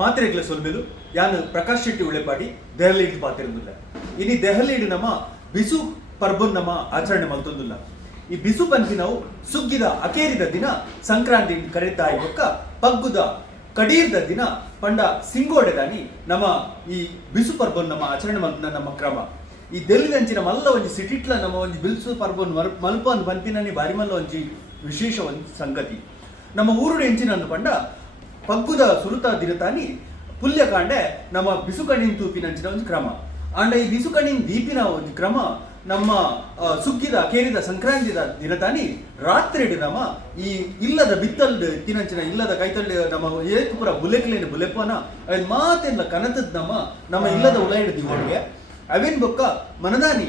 ಮಾತ್ರೆಗಳ ಸೊಲ್ಮೆಲು ಯಾನು ಪ್ರಕಾಶ್ ಶೆಟ್ಟಿ ಉಳೆಪಾಡಿ ದೆಹಲಿಡ್ ಪಾತಿರುವುದಿಲ್ಲ. ಇನಿ ದೆಹಲಿಡ್ ನಮ್ಮ ಬಿಸು ಪರ್ಬನ್ ನಮ್ಮ ಆಚರಣೆ ಮಲ್ತೊಂದಿಲ್ಲ. ಈ ಬಿಸು ಪಂಪಿನವು ಸುಗ್ಗಿದ ಅಕೇರಿದ ದಿನ ಸಂಕ್ರಾಂತಿ ಕರೀತಾ ಇದ್ದಕ್ಕ ಪಗ್ಗುದ ಕಡೀರ್ದ ದಿನ ಪಂಡ ಸಿಂಗೋಡೆದಾನಿ ನಮ್ಮ ಈ ಬಿಸು ಪರ್ಬನ್ ನಮ್ಮ ಆಚರಣೆ ಮಲ್ಪನ ನಮ್ಮ ಕ್ರಮ. ಈ ದೆಲ್ಲಿದಂಚಿನ ಮಲ್ಲ ಒಂಜಿ ಸಿಟಿಟ್ಲ ನಮ್ಮ ಒಂಜಿ ಬಿಲ್ಸು ಪರ್ಬನ್ ಮಲ್ಪನ್ ಪಂಪಿನನಿ ಬಾರಿ ಮಲ್ಲ ಒಂಜಿ ವಿಶೇಷ ಒಂದು ಸಂಗತಿ. ನಮ್ಮ ಊರುಡು ಎಂಚಿನಂದು ಪಂಡ ಪಗ್ಗುದ ಸುರುತ ದಿನತಾನಿ ಪುಲ್ಯ ಕಾಂಡೆ ನಮ್ಮ ಬಿಸುಕಣಿನ್ ತೂಪಿನಂಚಿನ ಒಂದು ಕ್ರಮ. ಅಂಡ ಈ ಬಿಸುಕಣಿನ್ ದೀಪಿನ ಒಂದು ಕ್ರಮ ನಮ್ಮ ಸುಗ್ಗಿದ ಕೇರಿದ ಸಂಕ್ರಾಂತಿದ ದಿನತಾನಿ ರಾತ್ರಿ ನಮ್ಮ ಈ ಇಲ್ಲದ ಬಿತ್ತಲ್ಡ್ ತಿನಂಚಿನ ಇಲ್ಲದ ಕೈತಲ್ಡ್ ನಮ್ಮ ಏಕ್ ಪುರ ಬುಲೆಕ್ಲೇನು ಬುಲೆಪನ ಅವೇನ್ ಮಾತೆಲ್ಲ ಕನತದ್ ನಮ್ಮ ಇಲ್ಲದ ಉಲಾಯಿಡ್ ದಿವೋಡ್ಗೆ ಅವೇನ್ ಬೊಕ್ಕ ಮನದಾನಿ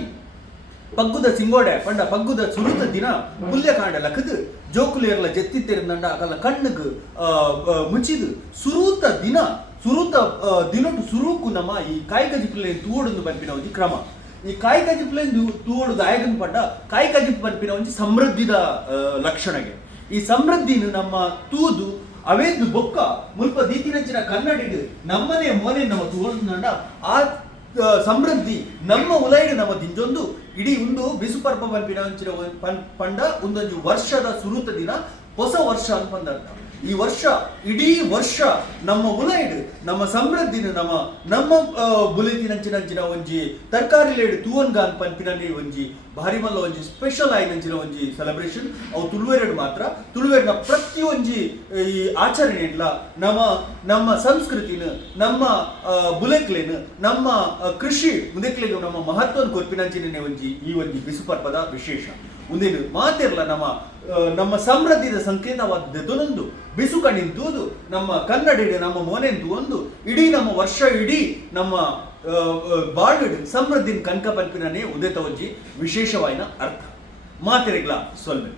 ಪಗ್ಗುದ ಸಿಂಗೋಡೆ ಪಂಡ ಪಗ್ಗುದ ಸುರುತ ದಿನ ಪುಲ್ಯ ಕಾಂಡ ಲಕದು ಜೋಕುಲೇರ್ಲ ಜೆತ್ತಿತ್ತಿರಂದ ಅಕಲ್ಲ ಕಣ್ಣುಗ್ ಮುಚ್ಚಿದು ಸುರೂತ ದಿನೊಟ್ಟು ಸುರೂಕು ನಮ್ಮ ಈ ಕಾಯಿಕಜಿಪ್ಲೇನ್ ತೂವೊಡು ಪಂಪಿನ ಒಂದು ಕ್ರಮ. ಈ ಕಾಯಿಕಜಿಪ್ಲೇನ್ ತೂವೊಡು ಆಯಗನ್ ಪಂಡ ಕಾಯಿಕಜಿಪ್ ಪಂಪಿನ ಒಂದು ಸಮೃದ್ಧಿದ ಲಕ್ಷಣಗೆ. ಈ ಸಮೃದ್ಧಿನ ನಮ್ಮ ತೂದು ಅವೇಂದು ಬೊಕ್ಕ ಮುಲ್ಪ ದೀತಿನಂಚಿನ ಕನ್ನಡಿಡು ನಮ್ಮನೆ ಮೋನೆ ನಮ್ಮ ತೂವೊಂಡ ಆ ಸಮೃದ್ಧಿ ನಮ್ಮ ಉಲೈಡ್ ನಮ್ಮ ದಿಂಜೊಂದು ಇಡೀ ಉಂಡು ಬಿಸು ಪರ್ಬ ಪಂಪಿನ ಪಂಡ ಒಂದೊಂದು ವರ್ಷದ ಸುರುತ ದಿನ ಹೊಸ ವರ್ಷ ಅಂತ ಬಂದರ್ಥ. ಈ ವರ್ಷ ಇಡೀ ವರ್ಷ ನಮ್ಮ ಉಲೈಡ್ ನಮ್ಮ ಸಮೃದ್ಧಿನ ನಮ್ಮ ಬುಲೆತಿನಂಚಿನ ಒಂಜಿ ತರಕಾರಿ ಲೇಡ್ ತೂವನ್ಗಾನ್ ಪಂಪಿನಲ್ಲಿ ಒಂಜಿ ಭಾರಿ ಮಲ್ಲ ಒಂಜಿ ಸ್ಪೆಷಲ್ ಆಯ್ನಂಚಿನ ಒಂಜಿ ಸೆಲೆಬ್ರೇಷನ್ ಅವು ತುಳುವೆರಡು ಮಾತ್ರ. ತುಳುವೆರ್ನ ಪ್ರತಿ ಒಂಜಿ ಈ ಆಚರಣೆ ಇಲ್ಲ ನಮ್ಮ ಸಂಸ್ಕೃತಿನ ನಮ್ಮ ಬುಲೆಕ್ಲೇನು ನಮ್ಮ ಕೃಷಿ ಮುದಕ್ಲೆಗೆ ನಮ್ಮ ಮಹತ್ವನ ಕೊರ್ಪಿನಂಚಿನ ಒಂಜಿ ಈ ಒಂಜಿ ಬಿಸು ಪರ್ಬದ ವಿಶೇಷ ಒಂದೇನು ಮಾತಿರ್ಲ ನಮ್ಮ ಸಮೃದ್ಧಿದ ಸಂಕೇತವಾದದೊಂದು ಬಿಸು ಕಣಿನ್ ತೂದು ನಮ್ಮ ಕನ್ನಡಿಡ ನಮ್ಮ ಮೋನೆನ್ ತೂವೊಂದು ಇಡೀ ನಮ್ಮ ವರ್ಷ ಇಡೀ ನಮ್ಮ ಬಾಳುಡ್ ಸಮೃದ್ಧಿನ ಕನಕ ಪಂಪಿನೇ ಉದೇತ ಒಂಜಿ ವಿಶೇಷವಾಯಿನ ಅರ್ಥ ಮಾತಿರಿಗ್ಲ ಸೊಲ್ಮೆ.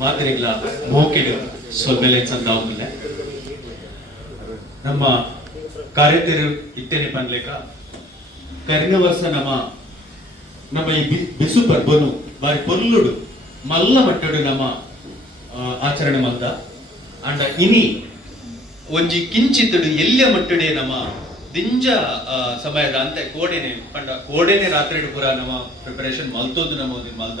ಮಾತಿರಿಗಳ ಮೋಕೆಡು ಸೊಲ್ಬೆಲೆ ಚಂದಾವುದಿಲ್ಲ ನಮ್ಮ ಕಾರ್ಯತಿರು ಇತ್ತೇನೆ ಪನ್ಲೇಕ ಕರಿನ ವರ್ಷ ನಮ್ಮ ಈ ಬಿಸು ಪರ್ಬನು ಬಾರಿ ಪೊರ್ಲುಡು ಮಲ್ಲ ಮಟ್ಟಡು ನಮ್ಮ ಆಚರಣೆ ಮಲ್ದ ಅಂಡ ಇನಿ ಒಂಜಿ ಕಿಂಚಿತ್ತುಡು ಎಲ್ಯ ಮಟ್ಟಡೆ ನಮ್ಮ ದಿಂಜ ಸಮಯದ ಅಂತೆ ಕೋಡೆನೆ ರಾತ್ರಿ ಪೂರ ನಮ್ಮ ಪ್ರಿಪರೇಷನ್ ಮಲ್ತೋದು ನಮ್ಮ ಮಲ್ದ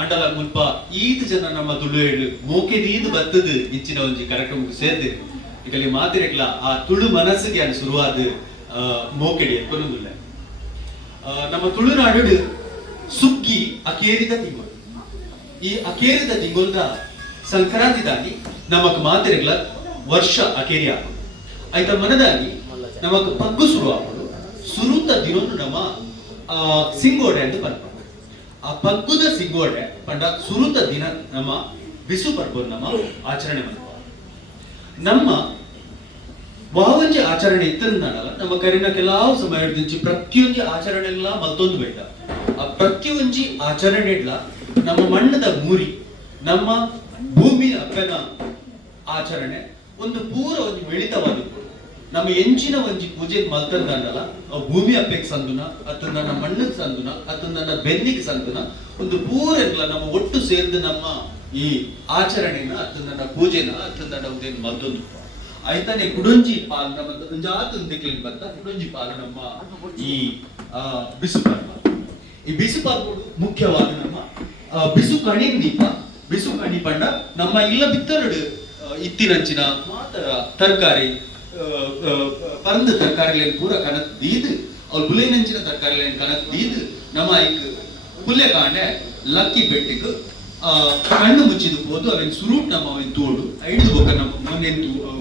ಅಂಡಲ ಮುಲ್ಪ ಈದ್ ಜನ ನಮ್ಮ ತುಳು ಮೋಕೆದೀದ್ ಬತ್ತದು ಇಂಚಿನ ಒಂಜಿ ಕಾರ್ಯಕ್ರಮಕ್ಕೆ ಸೇರ್ದು ಈಗಲಿ ಮಾತಿರಕ್ಲ ಆ ತುಳು ಮನಸ್ಸಿಗೆ ಅದು ಶುರುವಾದ ಮೋಕೆಡಿ ಕೊನೊಂದುಲ್ಲ ನಮ್ಮ ತುಳುನಾಡು ಸುಗ್ಗಿ ಅಕೇರಿದ ತಿಂಗಳು ಈ ಅಕೇರಿದ ತಿಂಗಳದ ಸಂಕ್ರಾಂತಿ ದಾಗಿ ನಮಕ್ ಮಾತಿರಕ್ಲ ವರ್ಷ ಅಕೇರಿ ಆಗೋದು ಆಯ್ತ ಮನದಾಗಿ ನಮಕ್ ಪಗ್ಗು ಶುರು ಆಗೋದು ಸುರುತ ದಿನೊಂದು ನಮ್ಮ ಸಿಂಗೋಡೆ ಅಂತ ಬರ್ತಾರೆ ಆ ಪಗ್ಗುದ ಸಿಗೋಡೆ ಪಂಡ ಸುರುತ ದಿನ ನಮ್ಮ ಬಿಸು ಪರ್ಬ ನಮ್ಮ ಆಚರಣೆ ಮಾಡ್ತಾರೆ ನಮ್ಮ ವಾವಂಜಿ ಆಚರಣೆ ಇತ್ತಂದಲ್ಲ ನಮ್ಮ ಕರಿನ ಕೆಲವು ಸಮಯದಿಂಚಿ ಪ್ರತಿಯೊಂದು ಆಚರಣೆ ಎಲ್ಲ ಮತ್ತೊಂದು ಬೈದ ಆ ಪ್ರತಿಯೊಂಜಿ ಆಚರಣೆ ನಮ್ಮ ಮಣ್ಣದ ಮೂರಿ ನಮ್ಮ ಭೂಮಿ ಅಪ್ಪನ ಆಚರಣೆ ಒಂದು ಪೂರ ಒಂದು ಮಿಳಿತವಾದ ನಮ್ಮ ಎಂಚಿನ ಒಂಜಿ ಪೂಜೆ ಮಲ್ತಂದಲ್ಲ ಭೂಮಿ ಅಪ್ಪೆಗೆ ಸಂದುನ ಅತ್ತ ನನ್ನ ಮಣ್ಣಿಗೆ ಸಂದುನ ಅತ್ತ ನನ್ನ ಬೆನ್ನಿಗೆ ಸಂದುನ ಒಂದು ಪೂರ ನಮ್ಮ ಒಟ್ಟು ಸೇರಿದ ನಮ್ಮ ಈ ಆಚರಣೆನ ಅತ್ತ ನನ್ನ ಪೂಜೆನ ಅತ್ತ ನನ್ನ ಉದೇನ್ ಮಲ್ತೊಂದು ಆಯ್ತಾನೆ ಕುಡೊಂಜಿ ಪಾಲ್ ನಮ್ಮ ಜಾತ ದಿಕ್ಕಿಗೆ ಬಂದ ಕುಡೊಂಜಿ ಪಾಲ್ ನಮ್ಮ ಈ ಬಿಸು ಪರ್ವ ಈ ಬಿಸು ಪರ್ವ ಮುಖ್ಯವಾದ ನಮ್ಮ ಬಿಸು ಕಣಿ ದೀಪ ಬಿಸು ಕಣಿ ಪಂಡ ನಮ್ಮ ಇಲ್ಲ ಬಿತ್ತರಡು ಇತ್ತಿನಂಚಿನ ಮಾತರ ತರಕಾರಿ ಪರಂದ ತರಕಾರಿಗಳನ್ನು ಪೂರ ಕನಕ್ ದೀದು ಅವ್ರು ಬುಲೆನಂಚಿನ ತರಕಾರಿಗಳನ್ನು ಕನಕ್ ದೀದು ನಮ್ಮ ಐಕ್ ಪುಲ್ಯ ಕಾಂಡೆ ಲಕ್ಕಿ ಬೆಟ್ಟಿಗೆ ಕಣ್ಣು ಮುಚ್ಚಿದು ಹೋದು ಅವನ್ ಸುರೂಟ್ ನಮ್ಮ ಅವನ್ ತೋಡು ಐದು ಬೊಕ್ಕ ನಮ್ಮ ಮೊನ್ನೆ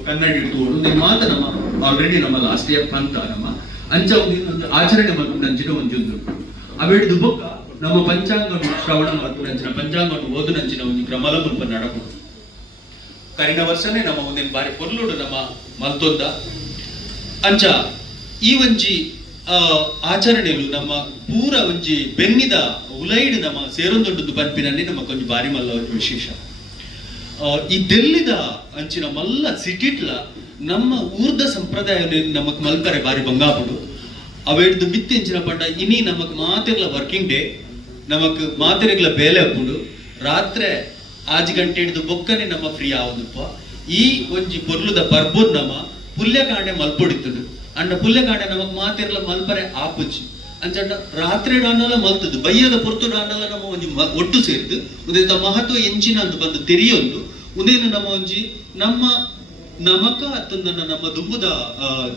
ಕನ್ನಡಿ ತೋಡು ನಿನ್ ಮಾತ ನಮ್ಮ ಆಲ್ರೆಡಿ ನಮ್ಮ ಲಾಸ್ಟ್ ಇಯರ್ ಪಂತ ನಮ್ಮ ಅಂಚ ಒಂದು ಆಚರಣೆ ಮಾಡ್ಕೊಂಡು ಅಂಚಿನ ಒಂದಿದ್ದು ಅವಿಡ್ದು ಬೊಕ್ಕ ನಮ್ಮ ಪಂಚಾಂಗ ಶ್ರವಣ ಮಾಡ್ಕೊಂಡು ಅಂಚಿನ ಪಂಚಾಂಗ ಓದು ನಂಚಿನ ಒಂದು ಕ್ರಮಲ ಮುಲ್ಪ ನಡಬಹುದು ಕರಿನ ವರ್ಷನೇ ನಮ್ಮ ಒಂದಿನ ಬಾರಿ ಪೊರ್ಲುಡು ನಮ್ಮ ಮಲ್ತೊಂದ ಅಂಚ ಈ ಒಂಜಿ ಆಚರಣೆಗಳು ನಮ್ಮ ಪೂರ ಒಂಜಿ ಬೆನ್ನಿದ ಉಲೈಡ್ ನಮ್ಮ ಸೇರೊಂದೊಂದು ಪನ್ಪಿನಲ್ಲಿ ನಮ್ಮ ಕೊಂಚ ಬಾರಿ ಮಲ್ಲ ವಿಶೇಷ ಈ ಡೆಲ್ಲಿದ ಅಂಚಿನ ಮಲ್ಲ ಸಿಟಿಟ್ಲ ನಮ್ಮ ಊರ್ದ ಸಂಪ್ರದಾಯ ನಮಕ್ ಮಲ್ಪರೆ ಬಾರಿ ಬಂಗಾಪುಡು ಅವೆಡ್ದು ಮಿತ್ತೆಂಚಿನ ಪಂಡ ಇನಿ ನಮಕ್ ಮಾತಿರ್ಲ ವರ್ಕಿಂಗ್ ಡೇ ನಮಕ್ ಮಾತಿರ್ಲ ಬೇಲೆ ಅಪ್ಪುಡು ರಾತ್ರಿ 5 ಗಂಟೆ ಹಿಡಿದು ಬೊಕ್ಕನೆ ನಮ್ಮ ಫ್ರೀ ಆವದಪ್ಪ ಈ ಒಂಜಿ ಪೊರ್ಲುದ ಪರ್ಬುನ್ ನಮ್ಮ ಪುಲ್ಯಕಾಂಡೆ ಮಲ್ಪೊಡಿತುಡು ಅಂಡ ಪುಲ್ಯಕಾಂಡೆ ನಮಕ್ ಮಾತಿರ್ಲ ಮಲ್ಪರೆ ಆಪುಜಿ ಅಂಚಂಡ ರಾತ್ರಿ ಡಾನಲ ಮಲ್ತದು ಬಯ್ಯದ ಪೊರ್ತು ಡಾನಲ ನಮ್ಮ ಒಂಜಿ ಒಟ್ಟು ಸೇರಿದು ಉದೇತ ಮಹತ್ವ ಎಂಚಿನ ಅಂತ ಬಂದು ತೆರಿಯೊಂದು ಉದೇನು ನಮ್ಮ ಒಂಜಿ ನಮ್ಮ ನಮಕ ಅತ್ತಂದನ ನಮ್ಮ ದುಂಬುದ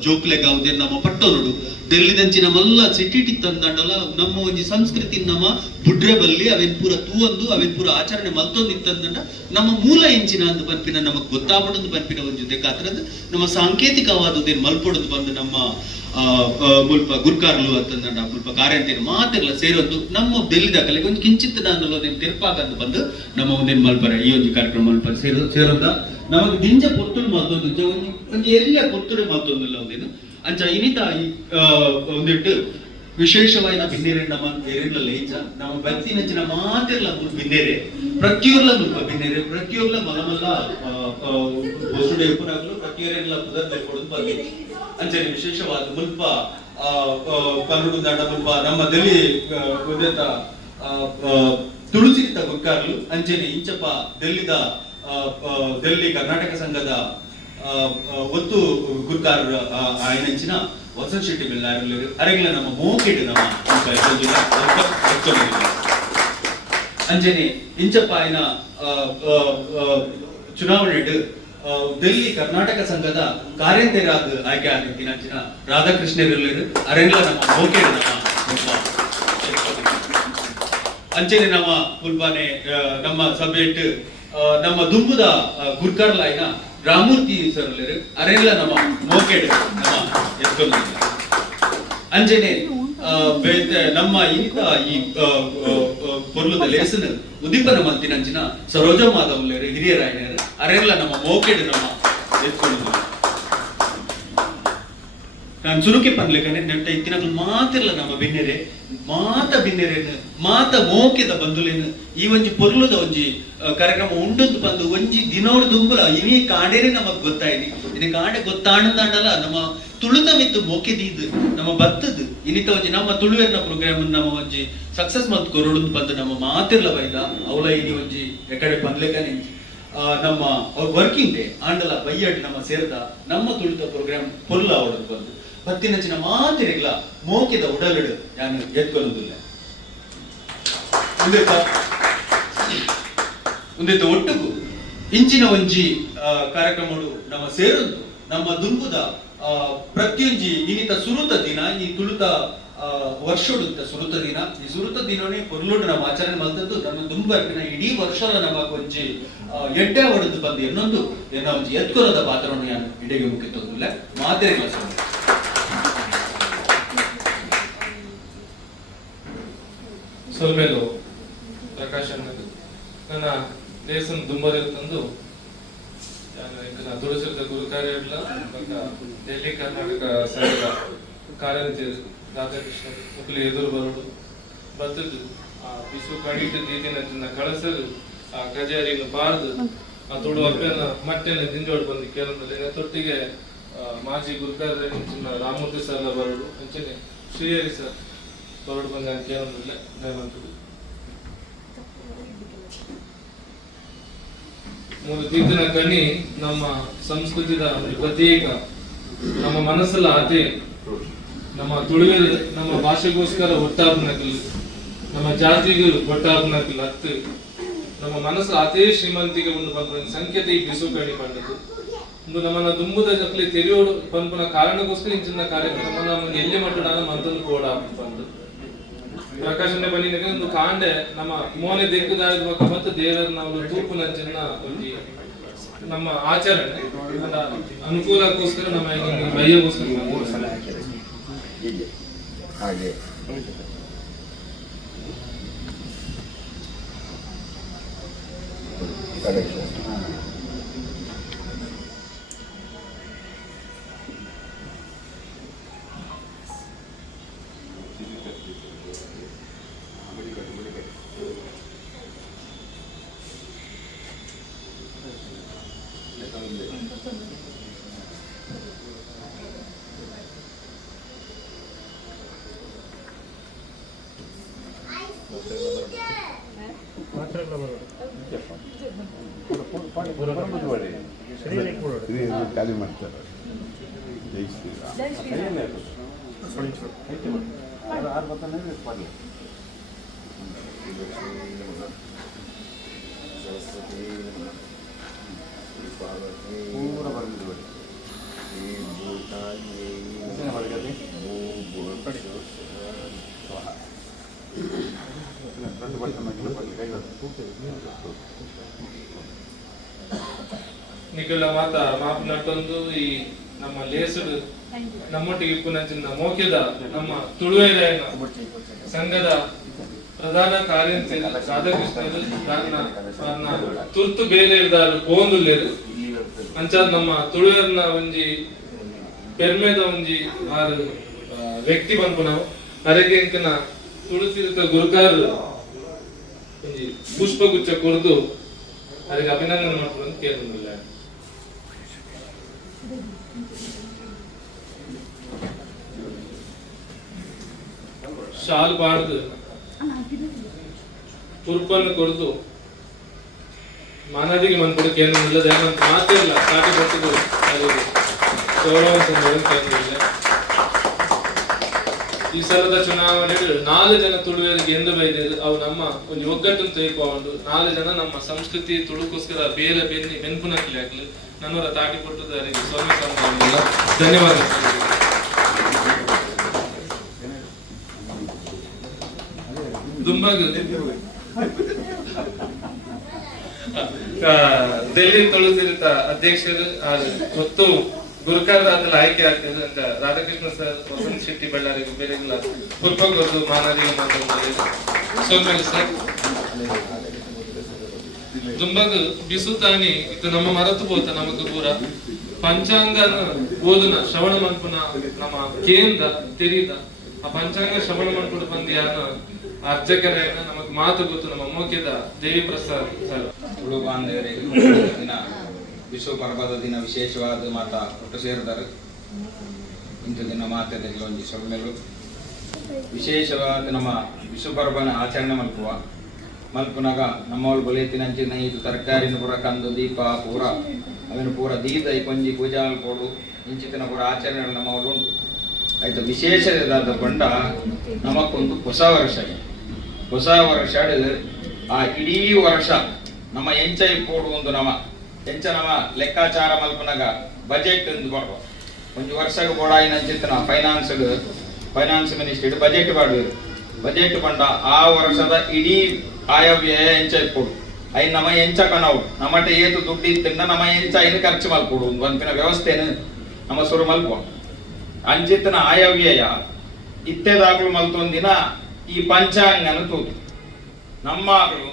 ಜೋಕ್ಲೆಗ ಉದೇ ನಮ್ಮ ಪಟ್ಟೋನುಡು ಡೆಲ್ಲಿದಂಚಿನ ಮಲ್ಲ ಸಿಟಿಟಿ ತಂದಂಡಲ ನಮ್ಮ ಒಂಜಿ ಸಂಸ್ಕೃತಿ ನಮ್ಮ ಬುಡ್ರೆ ಬಲ್ಲಿ ಅವೆನ್ ಪೂರ ತೂವೊಂದು ಅವೆನ್ ಪೂರ ಆಚರಣೆ ಮಲ್ತೊಂದು ಇತ್ತಂದಂಡ ನಮ್ಮ ಮೂಲ ಎಂಚಿನ ಅಂತ ಪನ್ಪಿನ ನಮಕ್ ಗೊತ್ತಾಪಡೋದು ಪನ್ಪಿನ ಒಂಜಿ ಕಾತ್ರದ ನಮ್ಮ ಸಾಂಕೇತಿಕವಾದುದೇನು ಮಲ್ಪೊಡದು ಬಂದು ನಮ್ಮ ಮುಲ್ಪ ಗುರ್ಕಾರ್ಲು ಅಂತಂದಂಡ ಮುಲ್ಪ ಕಾರ್ಯಂತೇನು ಮಾತೆಲ್ಲ ಸೇರೊಂದು ನಮ್ಮ ಡೆಲ್ಲಿದ ಕಲೆಗೆ ಒಂದು ಕಿಂಚಿತ್ ನಾನು ತಿರ್ಪಾಕಂತ ಬಂದು ನಮ್ಮ ಒಂದೇನು ಮಲ್ಪರೆ ಈ ಒಂದು ಕಾರ್ಯಕ್ರಮ ಮಲ್ಪರೆ ಸೇರೊಂದ ನಮಗೆ ದಿಂಜ ಪೊರ್ತುಡು ಮಲ್ತೊಂದು ಒಂಜಿ ಎಲ್ಲ ಪೊರ್ತುಡು ಮಲ್ತೊಂದಿಲ್ಲ ಒಂದೇನು ಅಂಚ ಇನಿತ ಒಂದಿಟ್ಟು ವಿಶೇಷವಾದ ಬಿನ್ನೆರೆ ನಮ್ಮ ಎರೆಲ್ಲ ಲೇಂಜ ನಮ್ಮ ಬತ್ತಿನಂಚಿನ ಮಾತಿರ್ಲ ಬಿನ್ನೆರೆ ಪ್ರತಿಯೊರ್ಲ ಮುಲ್ಪ ಬಿನ್ನೆರೆ ಪ್ರತಿಯೊರ್ಲ ಮಲಮಲ್ಲ ಬೊಸುಡೆ ಎಪ್ಪುನಾಗಲು ಪ್ರತಿಯೊರೆಲ್ಲ ಪುದರ್ಲೆ ಕೊಡದು ಬಂದಿದೆ ಅಂಚನೆ ವಿಶೇಷವಾದ ಮುಲ್ಪ ಪನ್ನುಡು ದಂಡ ಮುಲ್ಪ ನಮ್ಮ ದೆಲ್ಲಿ ಉದೆತ ತುಳುಸಿರಿತ ಗುಕ್ಕಾರ್ಲು ಅಂಚನೆ ಇಂಚಪ್ಪ ದೆಲ್ಲಿ ಕರ್ನಾಟಕ ಸಂಘದ ಒತ್ತು ಗುರ್ಕಾರ್ ಆಯ್ನಂಚಿನ ವಸಂತ್ ಶೆಟ್ಟಿ ಬೆಳ್ಳಾರಲ್ಲಿ ಅರೆಗ್ಲ ನಮ್ಮ ಮೋಕೆಡು ನಮ್ಮ ಅಂಜನೆ ಇಂಚಪ್ಪ ಆಯ್ನ ಚುನಾವಣೆ ದೆಲ್ಲಿ ಕರ್ನಾಟಕ ಸಂಘದ ಕಾರ್ಯಂತೆರಾದ ಆಯ್ಕೆ ಆಗಿದ್ದಿನ ಅಂಚಿನ ರಾಧಾಕೃಷ್ಣರಲ್ಲಿ ಅರೆಗ್ಲ ನಮ್ಮ ಮೋಕೆಡು ನಮ್ಮ ಅಂಚನೆ ನಮ್ಮ ಕುಲ್ಬಾನೆ ನಮ್ಮ ಸಬ್ಜೆಕ್ಟ್ ನಮ್ಮ ದುಂಬುದ ಗುರ್ಕರ್ಲಾಯ್ನ ರಾಮೂರ್ತಿ ಸರ್ ಅರೆಲ್ಲ ನಮ್ಮ ಮೋಕೆಡ್ ನಮ್ಮ ಎತ್ಕೊಂಡು ಅಂಜನೆ ನಮ್ಮ ಈತ ಈ ಪೊರ್ಲುದ ಲೇಸನ್ ಉದೀಪನ ಮಂತಿನಂಚಿನ ಸರೋಜ ಮಾಧವ್ ಹಿರಿಯರಾಯನರು ಅರೆಲ್ಲ ನಮ್ಮ ಮೋಕೆಡ್ ನಮ್ಮ ಎತ್ಕೊಂಡು ನಾನು ಸುರುಕಿ ಪನ್ಲೆಕನೆ ನೆಟ್ಟ ಇತ್ತಿನಗಳು ಮಾತಿರ್ಲ ನಮ್ಮ ಬಿನ್ನೆರೆ ಬಿನ್ನೆರೆನು ಮಾತ ಮೋಕೆದ ಬಂದುಲೇನು ಈ ಒಂಜಿ ಪೊರ್ಲುದ ಒಂಜಿ ಕಾರ್ಯಕ್ರಮ ಉಂಡೊಂದು ಬಂದು ಒಂಜಿ ದಿನೋಡು ದುಂಬುಲ ಇನಿ ಕಾಂಡೇನೆ ನಮಗ್ ಗೊತ್ತಾಯ್ನಿ ಇನಿ ಕಾಂಡೆ ಗೊತ್ತಾಂಡಲ್ಲ ನಮ್ಮ ತುಳುತ ಮಿತ್ತು ಮೋಕೆದೀದು ನಮ್ಮ ಬತ್ತದು ಇನಿತ ಒಂಜಿ ನಮ್ಮ ತುಳುವೆರ್ನ ಪ್ರೋಗ್ರಾಮ್ ನಮ್ಮ ಒಂಜಿ ಸಕ್ಸಸ್ ಮತ್ ಕೊರೊಡು ಬಂದು ನಮ್ಮ ಮಾತಿರ್ಲ ಬೈದ ಅವಲ ಇನಿ ಒಂಜಿ ಎಕಡೆ ಪನ್ಲೆಕನೆ ನಮ್ಮ ವರ್ಕಿಂಗ್ ಡೇ ಆಂಡಲ ಬೈಯಡ್ ನಮ್ಮ ಸೇರ್ದ ನಮ್ಮ ತುಳುತ ಪ್ರೋಗ್ರಾಮ್ ಪೊರ್ಲ ಅವಳದು ಬಂದು ಬತ್ತಿನಂಚಿನ ಮಾತಿರಿಗ್ಲ ಮೋಕಿದ ಉಡಲಡು ಯಾನು ಎತ್ಕೊಳ್ಳುವುದಿಲ್ಲ ಒಂದಿತ್ತು ಒಟ್ಟುಗು ಇಂಚಿನ ಒಂಜಿ ಕಾರ್ಯಕ್ರಮಗಳು ನಮ್ಮ ಸೇರುದು ನಮ್ಮ ದುಂಬುದ ಪ್ರತಿಯೊಂಜಿ ಇನಿತ ಸುರುತ ದಿನ ಈ ತುಳುತ ವರ್ಷೋಡುತ್ತ ಸುರುತ ದಿನ ಈ ಸುರುತ ದಿನವೇ ಪೊರ್ಲುಡು ನಮ್ಮ ಆಚರಣೆ ಮಲ್ತದ್ದು ನಮ್ಮ ದುಂಬರ್ಕಿನ ಇಡೀ ವರ್ಷದ ನಮ್ಮ ಒಂಜಿ ಎಡ್ಡೆ ಹೊಡೆದು ಬಂದು ಇನ್ನೊಂದು ಒಂಜಿ ಎತ್ಕೊರದ ಪಾತ್ರವನ್ನು ನಾನು ಇಡೆಗೆ ಮುಖ್ಯತ್ವದಿಲ್ಲ ಮಾತಿರಿಗ್ಲ ಸೊಲ್ಮೇಲು ಪ್ರಕಾಶ್ ಅನ್ನದು ನನ್ನ ದೇಶನ್ ದುಂಬದ ತಂದು ತುಳಸಿದ ಗುರು ಕಾರ್ಯಗಳ ಡೆಲ್ಲಿ ಕರ್ನಾಟಕ ಸಂಘದ ಕಾರ್ಯನಿರ್ತಿ ರಾಧಾಕೃಷ್ಣ ಮುಕ್ಲಿ ಎದುರು ಬರೋದು ಬತ್ತದು ಬಿಸು ಕಣಿತ ದೀದಿನ ಕಳಸಲು ಆ ಕಜೇರಿಯನ್ನು ಬಾರ್ದು ಆ ತುಳು ಅಪ್ಪನ ಮಟ್ಟೆನ ದಿಂಜೋಡು ಬಂದು ಕೇರಳದಲ್ಲಿ ತೊಟ್ಟಿಗೆ ಮಾಜಿ ಗುರುಕಾರ್ಯ ರಾಮೂರ್ತಿ ಸರ್ ಬರೋದು ಅಂಚನೆ ಶ್ರೀಹರಿ ಸರ್ ಬರೋಡು ಬಂದ ಕೇರಳದಲ್ಲಿ ಧನ್ಯವಾದಗಳು. ಮೂರು ತೀರ್ಥನ ಕಣಿ ನಮ್ಮ ಸಂಸ್ಕೃತಿದ ಪ್ರತ್ಯೇಕ ನಮ್ಮ ಮನಸ್ಸಲ್ಲ ಆತೆ ನಮ್ಮ ತುಳುವೆ ನಮ್ಮ ಭಾಷೆಗೋಸ್ಕರ ಒಟ್ಟಾಗ್ನಕ್ಕಿಲ್ಲ ನಮ್ಮ ಜಾತಿಗೆ ಒಟ್ಟಾಗ್ನಕ್ಕಿಲ್ಲ ಹತ್ತು ನಮ್ಮ ಮನಸ್ಸು ಅದೇ ಶ್ರೀಮಂತಿಗೆ ಒಂದು ಬಂದ ಸಂಕೇತ ಈ ಬಿಸು ಕಣಿ ಬಂದದ್ದು ಒಂದು ನಮ್ಮನ್ನ ದುಂಬುದ ಜಕ್ಲಿ ತೆರೆಯೋಡು ಪಂಪನ ಕಾರಣಕ್ಕೋಸ್ಕರ ಇಂಚಿನ ಕಾರ್ಯಕ್ರಮ ನಮ್ಮನ್ನು ಎಲ್ಲಿ ಮಟ್ಟಡ ಮಂತನ್ನು ಕೋಡ ಬಂದು ಪ್ರಕಾಶನೆ ಬನ್ನಿನ ಒಂದು ಕಾಂಡೆ ನಮ್ಮ ಮೋನೆ ದಿಕ್ಕದಾದ ಮತ್ತು ದೇವರ ನಾವು ತೂಪು ನಂಚಿನ ಒಂದು ನಮ್ಮ ಆಚರಣೆ ಅನುಕೂಲಕ್ಕೋಸ್ಕರ ನಮ್ಮ ಬಯ್ಯಗೋಸ್ಕರ ಹಾಗೆ ಖಾಲಿ ಮಾಡ್ತಾರೆ. ಜೈ ಶ್ರೀರಾಮ್. ಪೂರ ಬಂದಿದೆ ನಿಖಿಲ ಮಾತ ಮಾಪನಟ್ಟೊಂದು ಈ ನಮ್ಮ ಲೇಸುಡು ನಮ್ಮೊಟ್ಟಿಗೆ ಇಪ್ಪುನಂಚಿನ ಮೋಕ್ಯದ ನಮ್ಮ ತುಳುವೆರಾಯನ ಸಂಘದ ಪ್ರಧಾನ ಕಾರ್ಯಂತೆ ರಾಧಾಕೃಷ್ಣರು ತುರ್ತು ಬೇಲೆ ಇರ್ದಾರು ಪೋಂದುಲ್ಲೇರು ಅಂಚಾದ ನಮ್ಮ ತುಳುವೆರ್ನ ಒಂಜಿ ಪೆರ್ಮೆದ ಒಂಜಿ ಆರು ವ್ಯಕ್ತಿ ಬಂದು ನಾವು ಅರೆಗೆ ಇಂಕನ ತುಳುತಿರುತ್ತ ಗುರುಕಾರ್ ಪುಷ್ಪಗುಚ್ಛ ಕೊರ್ದು ಅದಕ್ಕೆ ಅಭಿನಂದನೆ ಮಾಡ್ಕೊಂಡು ಅಂತ ಕೇಳಿಲ್ಲ. ಶಾಲ್ ಬಾಡ್ದು ತುರ್ಪನ್ನು ಕೊಡ್ದು ಮಾನದಿಗೆ ಮನ್ಪಡು ಕೇಂದ್ರ ದೇವಂತ ಮಾತಿಲ್ಲ ಕಾಟಿ ಕೊಟ್ಟಿದ್ದು ಗೌರವ ಕೇಂದ್ರ. ಈ ಸಲದ ಚುನಾವಣೆಗಳು 4 ಜನ ತುಳುವರಿಗೆ ಎಂದು ಬೈದಿರು ಅವು ನಮ್ಮ ಒಂದು ಒಗ್ಗಟ್ಟನ್ನು ತೆಗೆದುಕೊಂಡು 4 ಜನ ನಮ್ಮ ಸಂಸ್ಕೃತಿ ತುಳುಕೋಸ್ಕರ ಬೇರೆ ಬೆನ್ಪುನಕ್ಲಿ ಆಗ್ಲಿ ನನ್ನವರ ತಾಟಿ ಕೊಟ್ಟದವರಿಗೆ ಸ್ವಾಮಿ ಸಂಬಂಧ ಧನ್ಯವಾದ. ದುಂಬಾಗ ದೆಹಲಿ ತುಳುತಿರುತ್ತ ಅಧ್ಯಕ್ಷರು ಮತ್ತು ಗುರುಕಾರದಲ್ಲಿ ಆಯ್ಕೆ ಆಗ್ತದೆ ಅಂತ ರಾಧಾಕೃಷ್ಣ ಸರ್, ವಸಂತ್ ಶೆಟ್ಟಿ ಬಳ್ಳಾರಿ ಬೇರೆಲ್ಲ ಪುರ್ಪಗೊದ್ದು ಮಾನದಿಗೆ ಮಾತಾಡ್ತಾರೆ. ಸೋಮ್ಯಲ್ ಸರ್ ದುಂಬಾಗ ಬಿಸುತಾನಿ ಇದು ನಮ್ಮ ಮರತು ಬೋತ ನಮಕ್ ಪೂರ ಪಂಚಾಂಗನ ಓದುನ ಶ್ರವಣ ಮನ್ಪುನ ನಮ್ಮ ಕೇಂದ್ರ ತೆರೀದ ಆ ಪಂಚಾಂಗ ಶ್ರವಣ ಮನ್ಪುನ ಪಂದ್ಯಾನ ಅರ್ಚಕರೇನ ನಮಗ್ ಮಾತು ಗೊತ್ತು ನಮ್ಮ ಮೋಕ್ಯದ ದೇವಿ ಪ್ರಸಾದ್ ಸರ್. ತುಳು ಬಾಂಧವರಿಗೆ ದಿನ ವಿಶ್ವ ಪರ್ವದ ದಿನ ವಿಶೇಷವಾದ ಮಾತ ಒಟ್ಟು ಸೇರಿದರು. ಇಂಥ ದಿನ ಮಾತದಲ್ಲಿ ಒಂದು ಸೊಮ್ಮೆಲು ವಿಶೇಷವಾದ ನಮ್ಮ ವಿಶ್ವ ಪರ್ವನ ಆಚರಣೆ ಮಲ್ಪುನಾಗ ನಮ್ಮವಳು ಬಲಿಯತ್ತಿನಂಚಿನ ಇದು ತರಕಾರಿನ ಪೂರ ಕಂದು ದೀಪ ಪೂರ ಅವನು ಪೂರ ದೀದ ಕೊಂಜಿ ಪೂಜಾ ಕೊಡು ಇಂಚಿನ ಪೂರ ಆಚರಣೆಗಳು ನಮ್ಮವಳು ಉಂಟು. ಆಯ್ತು ವಿಶೇಷವಾದ ಕೊಂಡ ನಮಗೊಂದು ಹೊಸ ವರ್ಷ ಆ ಇಡೀ ವರ್ಷ ನಮ್ಮ ಎಂಚ ಇಪ್ಪೋಡು ಒಂದು ನಮ್ಮ ಲೆಕ್ಕಾಚಾರ ಮಲ್ಪನಾಗ ಬಜೆಟ್ ಎಂದು ಬರುವ ಒಂದು ವರ್ಷಕ್ಕೆ ಬೋಡಾಯಿನಂಚಿತ್ತನ ಫೈನಾನ್ಸ್ ಮಿನಿಸ್ಟ್ರಿ ಬಜೆಟ್ ಮಾಡುವರು. ಬಜೆಟ್ ಬಂಡ ಆ ವರ್ಷದ ಇಡೀ ಆಯವ್ಯಯ ಎಂಚ ಇಪ್ಪೋಡು ಐ ನಮ್ಮ ಎಂಚ ಕಣವು ನಮ್ಮಟ ಏತು ದುಡ್ಡು ಇತ್ತಿಂದ ನಮ್ಮ ಎಂಚ ಐನು ಖರ್ಚು ಮಲ್ಕೊಡು ಒಂದು ಒಂದಿನ ವ್ಯವಸ್ಥೆನು ನಮ್ಮ ಸುರು ಮಲ್ಪುವ ಅಂಚಿತ್ತನ ಆಯವ್ಯಯ ಇತ್ತೆದಾಗ್ಲು ಮಲ್ತೊಂದಿನ ಈ ಪಂಚಾಂಗನ ತೂತು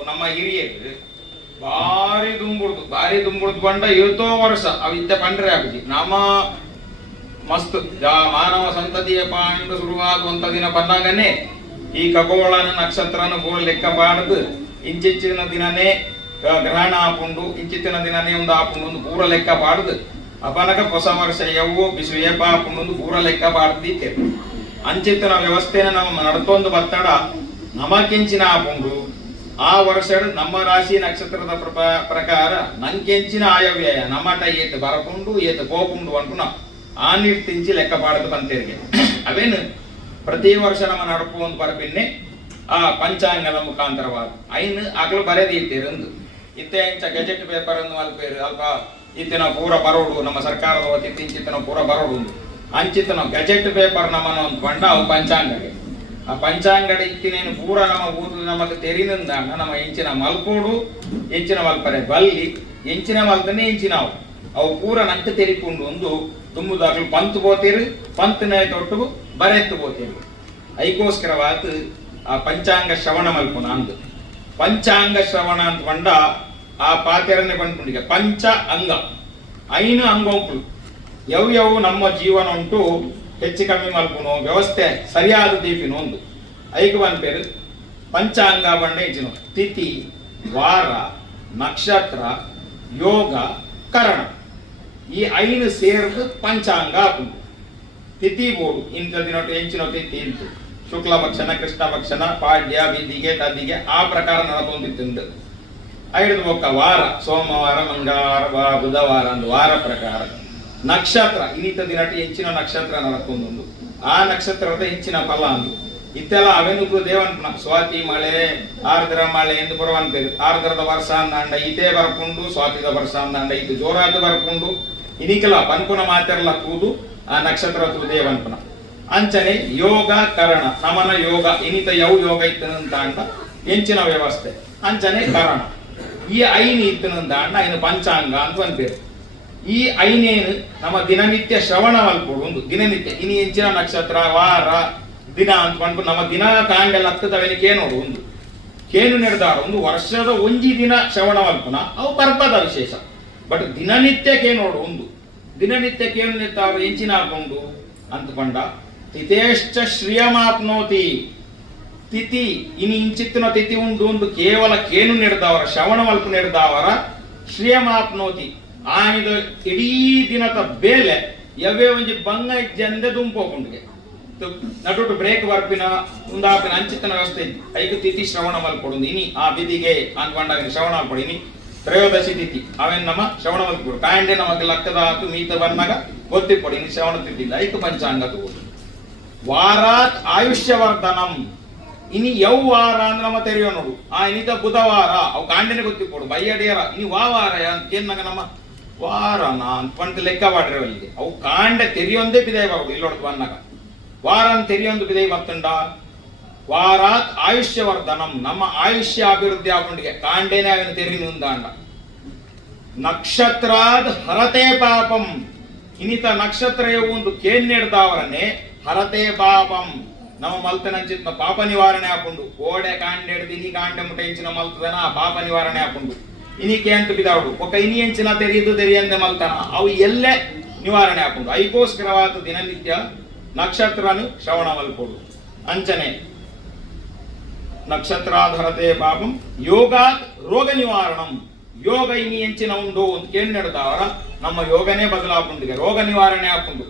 ನಮ್ಮ ಹಿರಿಯರು ಭಾರಿ ದುಂಬುಡ್ದು ಬಂಡ ಇವತ್ತೋ ವರ್ಷ ಅವಿದ್ದೆ ಪಂಡ್ರೆ ಆಗುದಿ ನಮ್ಮ ಮಸ್ತ್ ಮಾನವ ಸಂತತಿಯ ಪಾಂಡು ಶುರುವಾಗುವಂತ ದಿನ ಬಂದಾಗನೇ ಈ ಖಗೋಳನ ನಕ್ಷತ್ರನ ಪೂರ ಲೆಕ್ಕ ಪಾಡದು ಇಂಚಿನ ದಿನನೇ ಗ್ರಹಣ ಆಪುಂಡು ಇಂಚಿನ ದಿನನೇ ಒಂದು ಆಪುಂಡು ಒಂದು ಪೂರ ಲೆಕ್ಕ ಪಾಡದು ಅಪನಕ ಹೊಸ ವರ್ಷ ಯವ್ವು ಬಿಸು ಏಪ ಆಪುಂಡು ಒಂದು ಪೂರ ಲೆಕ್ಕ ಪಾಡ್ದಿತ್ತೆ. ಅಂಚಿತ್ತನ ವ್ಯವಸ್ಥೆನ ನಾವು ನಡ್ತೊಂದು ಬತ್ತಡ ನಮಕೆಂಚಿನ ಆಪುಂಡು ಆ ವರ್ಷ ನಮ್ಮ ರಾಶಿ ನಕ್ಷತ್ರದ ಪ್ರಕಾರ ನಂಕೆಂಚಿನ ಆಯವ್ಯಯ ನಮ್ಮಟ ಏತ್ ಬರಪುಂಡು ಏತ್ ಕೋಪುಂಡು ಅನ್ಪುನ ಆ ನೀರ್ತಿಂಚಿ ಲೆಕ್ಕ ಪಾಡದು ಬಂತೇರಿಗೆ ಅವೇನು ಪ್ರತಿ ವರ್ಷ ನಮ್ಮ ನಡಪು ಒಂದು ಬರಪಿನ್ನೆ ಆ ಪಂಚಾಂಗದ ಮುಖಾಂತರವಾದ ಐನ್ ಆಗ್ಲು ಬರೆದಿತ್ತೇರಂದು ಇತ್ತೆ ಇಂಚ ಗೆಜೆಟ್ ಪೇಪರ್ ಅನ್ನು ಮಲ್ಪೇರು ಅಲ್ಪ ಇತ್ತಿನ ಪೂರ ಬರೋಡು ನಮ್ಮ ಸರ್ಕಾರದ ವತಿಯಿಂದ ಇಂಚಿತನ ಪೂರ ಬರೋಡು ಅಂಚಿತನ ಗೆಜೆಟ್ ಪೇಪರ್ ನಮ್ಮನ ಒಂದು ಬಂಡ ಅವು ಪಂಚಾಂಗಗೆ ಆ ಪಂಚಾಂಗಡ ಇತ್ತಿನೇನು ಪೂರ ನಮ್ಮ ಊರು ನಮಗೆ ತೆರಿನಿಂದ ನಮ್ಮ ಎಂಚಿನ ಮಲ್ಪೋಡು ಎಂಚಿನ ಮಲ್ಪರೆ ಬಲ್ಲಿ ಎಂಚಿನ ಮಲ್ದನೆ ಎಂಚಿನವು ಅವು ಪೂರ ನಂಟು ತೆರಿಕೊಂಡು ಒಂದು ತುಂಬುದಾಗಲು ಪಂತು ಬೋತೀರು ಪಂತನೇ ತೊಟ್ಟು ಬರೆತ್ತು ಬೋತೀರು ಐಗೋಸ್ಕರವಾದ ಆ ಪಂಚಾಂಗ ಶ್ರವಣ ಮಲ್ಪುನ ಅಂದು ಪಂಚಾಂಗ ಶ್ರವಣ ಅಂತ ಬಂಡ ಆ ಪಾತೆರನ್ನೇ ಬಂದ್ಕೊಂಡಿಗೆ ಪಂಚ ಅಂಗ ಐನು ಅಂಗ ಉಂಟು ಯವು ನಮ್ಮ ಜೀವನ ಉಂಟು ಹೆಚ್ಚು ಕಮ್ಮಿ ಮಲ್ಪುನು ವ್ಯವಸ್ಥೆ ಸರಿಯಾದ ದೀಪಿನ ಒಂದು ಐದು ಬಂದ್ಪೇರು ಪಂಚಾಂಗ ಬಂಡ ಹೆಚ್ಚಿನ ತಿಥಿ ವಾರ ನಕ್ಷತ್ರ ಯೋಗ ಕರಣ ಈ ಐನು ಸೇರಿದು ಪಂಚಾಂಗ ಹಾಕುಂಟು. ತಿಥಿ ಬೋಡು ಇಂಥ ದಿನ ಹೆಂಚಿನ ತಿಥಿ ಇಂತು ಶುಕ್ಲ ಭಕ್ಷಣ ಕೃಷ್ಣ ಭಕ್ಷಣ ಪಾಡ್ಯ ಬಿದ್ದಿಗೆ ತದ್ದಿಗೆ ಆ ಪ್ರಕಾರ ನಡತೊಂದಿತ್ತು. ಐದು ಬೊಕ್ಕ ವಾರ ಸೋಮವಾರ ಮಂಗಳವಾರ ಬುಧವಾರ ಒಂದು ವಾರ ಪ್ರಕಾರ ನಕ್ಷತ್ರ ಇನ್ನಿತ ದಿನಟಿ ಹೆಂಚಿನ ನಕ್ಷತ್ರ ನಡಕೊಂದೊಂದು ಆ ನಕ್ಷತ್ರದ ಹೆಂಚಿನ ಫಲ ಅಂದು ಇತ್ತೆಲ್ಲ ಅವೆನುಗು ದೇವನ್ಪುನ ಸ್ವಾತಿ ಮಳೆ ಆರ್ದ್ರ ಮಳೆ ಎಂದು ಬರುವಂತೇರು ಆರ್ದ್ರದ ವರ್ಷ ಅಂದಾಂಡ ಇದೇ ಬರ್ಕೊಂಡು ಸ್ವಾತಿದ ವರ್ಷ ಅಂದಾಂಡ ಇದು ಜೋರಾದ ಬರ್ಕೊಂಡು ಇನಿಕಲ ಪನ್ಪುನ ಮಾತೆರಲ್ಲ ಕೂದು ಆ ನಕ್ಷತ್ರ ದೇವನ್ಪುನ ಅಂಚನೆ ಯೋಗ ಕರಣ ನಮನ ಯೋಗ ಇನಿತ ಯವು ಯೋಗ ಇತ್ತನಂತ ಅಂಡ ಹೆಂಚಿನ ವ್ಯವಸ್ಥೆ ಅಂಚನೆ ಕರಣ ಈ ಐನು ಇತ್ತನಂತ ಅಂಡ ಐನು ಪಂಚಾಂಗ ಅಂತ ಅಂತೇರು. ಈ ಐನೇನು ನಮ್ಮ ದಿನನಿತ್ಯ ಶ್ರವಣ ಮಲ್ಪೋಡು ಒಂದು ದಿನನಿತ್ಯ ಇನಿ ಹೆಂಚಿನ ನಕ್ಷತ್ರ ವಾರ ದಿನ ಅಂತ ಬಂದ್ಬಿಟ್ಟು ನಮ್ಮ ದಿನ ಕಾಂಡೆಲ್ಲ ಹತ್ತದವೇನೆ ಕೇನೋಡು ಒಂದು ಕೇನು ನಿರ್ಧಾರ ಒಂದು ವರ್ಷದ ಒಂಜಿ ದಿನ ಶ್ರವಣ ಮಲ್ಪುನ ಅವು ಪರ್ಪದ ವಿಶೇಷ ಬಟ್ ದಿನನಿತ್ಯ ಕೇನೋಡು ಒಂದು ದಿನನಿತ್ಯ ಕೇನು ನಿರ್ಧಾರ ಹೆಂಚಿನ ಹಾಕೊಂಡು ಅಂತ ಬಂಡ ತಿಥೇಶ್ಚ ಶ್ರಿಯಮಾಪ್ನೋತಿ ತಿಥಿ ಇನಿ ಇಂಚಿತ್ತಿನ ತಿಥಿ ಉಂಡು ಒಂದು ಕೇವಲ ಕೇನು ನಡೆದವರ ಶ್ರವಣ ಮಲ್ಪ ನಡೆದವರ ಶ್ರಿಯಮಾಪ್ನೋತಿ ಆನಿದ ಇಡೀ ದಿನದ ಬೇಲೆ ಯವೇ ಒಂಜಿ ಬಂಗ ಜಂದೆ ದುಂಪೋಗುಂಡಿಗೆ ನಟುಟು ಬ್ರೇಕ್ ಬರ್ಪಿನ ಉಂದಾಪಿನ ಅಂಚಿತ್ತನ ವ್ಯವಸ್ಥೆ ಐದು ತಿಥಿ ಶ್ರವಣ ಮಲ್ಪೊಡು ಇನಿ ಆ ಬಿದಿಗೆ ಅನ್ಕೊಂಡಾಗ ಶ್ರವಣ ಮಲ್ಪೊಡು ಇನಿ ತ್ರಯೋದಶಿ ತಿಥಿ ಅವೇನ್ ನಮ್ಮ ಶ್ರವಣ ಮಲ್ಪೊಡು ಕಾಂಡೆ ನಮಗೆ ಲಕ್ಕದ ಆತು ಮೀತ ಬಂದಾಗ ಗೊತ್ತಿಪ್ಪೊಡು ಇನಿ ಶ್ರವಣ ತಿಥಿ ಐಕ ಪಂಚಾಂಗ ತಗೋದು ವಾರಾತ್ ಆಯುಷ್ಯವರ್ಧನಂ ಇನಿ ಯೌ ವಾರ ಅಂದ್ರೆ ನಮ್ಮ ತೆರೆಯೋ ನೋಡು ಆ ಇನಿತ ಬುಧವಾರ ಅವು ಕಾಂಡೆನೆ ಗೊತ್ತಿಪ್ಪೊಡು ಬಯ್ಯಡಿಯರ ಇನಿ ವಾರ ಅಂತ ಏನಾಗ ನಮ್ಮ ವಾರ ಅಂತ ಪಂತ ಲೆಕ್ಕ ಮಾಡ್ರಿ ಅಲ್ಲಿಗೆ ಅವು ಕಾಂಡೆ ತೆರೆಯೊಂದೇ ಬಿದೈ ಬರೋದು ಇಲ್ಲೊಡ್ದು ಬಂದಾಗ ವಾರನ್ ತೆರೆಯೊಂದು ಬಿದೈ ಬರ್ತಂಡ ವಾರಾತ್ ಆಯುಷ್ಯವರ್ಧನಂ ನಮ್ಮ ಆಯುಷ್ಯ ಅಭಿವೃದ್ಧಿ ಆಗೊಂಡಿಗೆ ಕಾಂಡೇನೆ ಅವನ ತೆರಿನುಂದಾಂಡ ನಕ್ಷತ್ರಾದ್ ಹರತೆ ಪಾಪಂ ಇನಿತ ನಕ್ಷತ್ರ ಒಂದು ಕೇನ್ನೆಡ್ದವರನ್ನೇ ಹರತೆ ಪಾಪಂ ನಮ್ಮ ಮಲ್ತನಂಚಿತ್ನ ಪಾಪ ನಿವಾರಣೆ ಹಾಕೊಂಡು ಓಡೆ ಕಾಂಡೆ ಇನಿ ಕಾಂಡೆ ಮುಟ ಇಂಚಿನ ಮಲ್ತದನ ಆ ಪಾಪ ನಿವಾರಣೆ ಹಾಕೊಂಡು ಇನಿಕೆ ಅಂತ ಬಿದಾವಡು ಒಕ್ಕ ಇನಿ ಎಂಚಿನ ತೆರೆಯಂದೆ ಮಲ್ತನ ಅವು ಎಲ್ಲೇ ನಿವಾರಣೆ ಹಾಕೊಂಡು ಐಕೋಸ್ಕರವಾದ ದಿನನಿತ್ಯ ನಕ್ಷತ್ರನು ಶ್ರವಣ ಮಲ್ಪೋಡು ಅಂಚನೆ ನಕ್ಷತ್ರಾಧರತೆ ಪಾಪಂ ಯೋಗಾತ್ ರೋಗ ನಿವಾರಣಂ ಯೋಗ ಇನಿ ಎಂಚಿನ ಉಂಡು ಅಂತ ಕೇಳಿದಾವರ ನಮ್ಮ ಯೋಗನೇ ಬದಲಾಪುಂಡಿಗೆ ರೋಗ ನಿವಾರಣೆ ಹಾಕೊಂಡು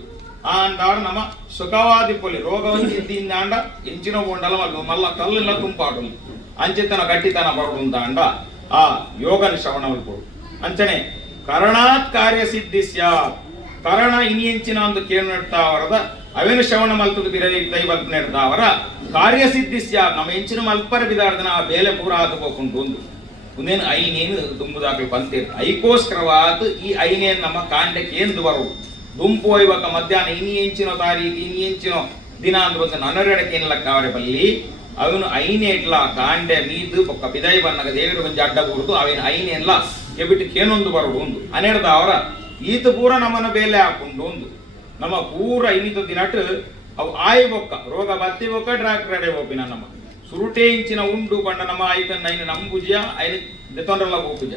ಆ ಅಂದವ್ರ ನಮ್ಮ ಸುಖವಾದಿ ಪೊಲಿ ರೋಗವನ್ನು ಇದ್ದಿಂದ ಅಂಡ ಎಂಚಿನ ಉಂಡಲ ಮಲ್ಲ ಕಲ್ಲೆಲ್ಲ ತುಂಬಾಡು ಅಂಚಿತನ ಗಟ್ಟಿತನ ಬರುಡು ಅಂತ ಅಂಡ ಆ ಯೋಗನ ಶ್ರವಣ ಮಲ್ಪೋಡು ಅಂಚನೆ ಕರಣಾತ್ ಕಾರ್ಯ ಸಿದ್ಧಿಸ್ಯ ಕರಣ ಇನಿ ಎಂಚಿನ ಒಂದು ಕೇಳು ನೆಡ್ತಾವರದ ಅವೇನು ಶ್ರವಣ ಮಲ್ತದ ಬಿರಲಿ ದೈ ಬಲ್ಪ್ ನೆಡ್ತಾವರ ಕಾರ್ಯ ಸಿದ್ಧಿಸ್ಯ ನಮ್ಮ ಎಂಚಿನ ಮಲ್ಪರ ಬಿದಾರ್ದನ ಆ ಬೇಲೆ ಪೂರ ಆದುಕೋಕೊಂಡು ಒಂದು ಒಂದೇನು ಐನೇನು ತುಂಬುದಾಗಲು ಬಂತೇನು ಐಕೋಸ್ಕರವಾದ ಈ ಐನೇನು ನಮ್ಮ ಕಾಂಡಕ್ಕೆ ಎಂದು ಬರುವುದು ದುಂಪು ಒಯ್ಯಕ ಮಧ್ಯಾಹ್ನ ಇನಿ ಎಂಚಿನೋ ತಾರೀಕು ಇನಿ ಎಂಚಿನೋ ದಿನ ಅಂದ್ರೆ ಒಂದು ನನ್ನರೆಡಕ್ಕೆ ಏನಿಲ್ಲಕ್ಕ ಅವರೇ ಬಲ್ಲಿ ಅವನು ಐನೇಟ್ಲ ಕಾಂಡೆ ಮೀದು ಪಕ್ಕ ಪಿದೈ ಬನ್ನಗ ದೇವರು ಒಂಜಿ ಅಡ್ಡ ಕೂರ್ದು ಅವೇನು ಐನೆಲ್ಲ ಕೆಬಿಟ್ಟು ಕೇನೊಂದು ಬರುವುದು ಒಂದು ಹನ್ನೆರಡು ಅವರ ಈತ ಪೂರ ನಮ್ಮನ್ನ ಬೇಲೆ ಹಾಕೊಂಡು ಒಂದು ನಮ್ಮ ಪೂರ ಇನ್ನಿತ ದಿನಟ್ ಅವು ಆಯ್ ಬೊಕ್ಕ ರೋಗ ಬತ್ತಿ ಬೊಕ್ಕ ಡಾಕ್ಟರ್ ಅಡೆ ಹೋಪಿನ ನಮ್ಮ ಸುರುಟೆ ಇಂಚಿನ ಉಂಡು ಬಂಡ ನಮ್ಮ ಐತನ್ ಐನ ನಂಬುಜ ಐನ ದೆತೊಂಡ್ರಲ್ಲ ಹೋಪುಜ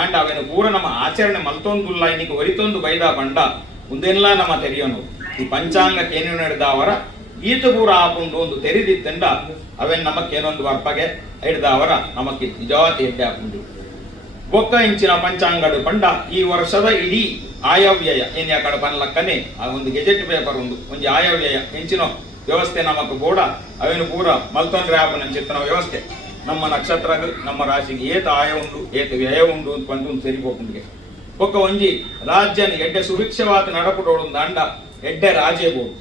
ಆಂಡ ಅವೇನು ಪೂರ ನಮ್ಮ ಆಚರಣೆ ಮಲ್ತೊಂದುಲ್ಲ ಇನ್ನಿಗೆ ಒರಿತೊಂದು ಬೈದ ಬಂಡ ಮುಂದೆಲ್ಲ ನಮ್ಮ ತೆರೆಯೋನು ಈ ಪಂಚಾಂಗಕ್ಕೆ ಏನು ನಡೆದವರ ಈತ ಪೂರ ಹಾಕೊಂಡು ಒಂದು ತೆರೆದಿತ್ತಂಡ ಅವೇನ್ ನಮಕ್ಕೇನೊಂದು ವರ್ಪಗೆ ಹಿಡ್ದವರ ನಮಕ್ಕೆ ನಿಜವಾದ ಎಡ್ಡೆ ಹಾಕೊಂಡು ಬೊಕ್ಕ ಇಂಚಿನ ಪಂಚಾಂಗಡು ಪಂಡ ಈ ವರ್ಷದ ಇಡೀ ಆಯವ್ಯಯ ಏನ್ ಯಾಕಡೆ ಬನ್ಲಕ್ಕನೆ ಆ ಒಂದು ಗೆಜೆಟ್ ಪೇಪರ್ ಒಂದು ಆಯವ್ಯಯ ಇಂಚಿನ ವ್ಯವಸ್ಥೆ ನಮಕ್ ಬೋಡ ಅವೇನು ಪೂರ ಮಲ್ತೊಂಡ್ರೆ ಆಪನ ಚಿತ್ತನ ವ್ಯವಸ್ಥೆ ನಮ್ಮ ನಕ್ಷತ್ರ ನಮ್ಮ ರಾಶಿಗೆ ಏತ ಆಯ ಉಂಡು ಏತ ವ್ಯಯ ಉಂಡು ಅಂತ ಬಂದು ಸರಿపోకుండిಗೆ ಒಕ್ಕ ಒಂಜಿ ರಾಜ್ಯನ ಎಡ್ಡೆ ಸುಭಿಕ್ಷವಾದ ನಡಪುಡೋಡು ದಂಡ ಎಡ್ಡೆ ರಾಜೇ ಬೋಡು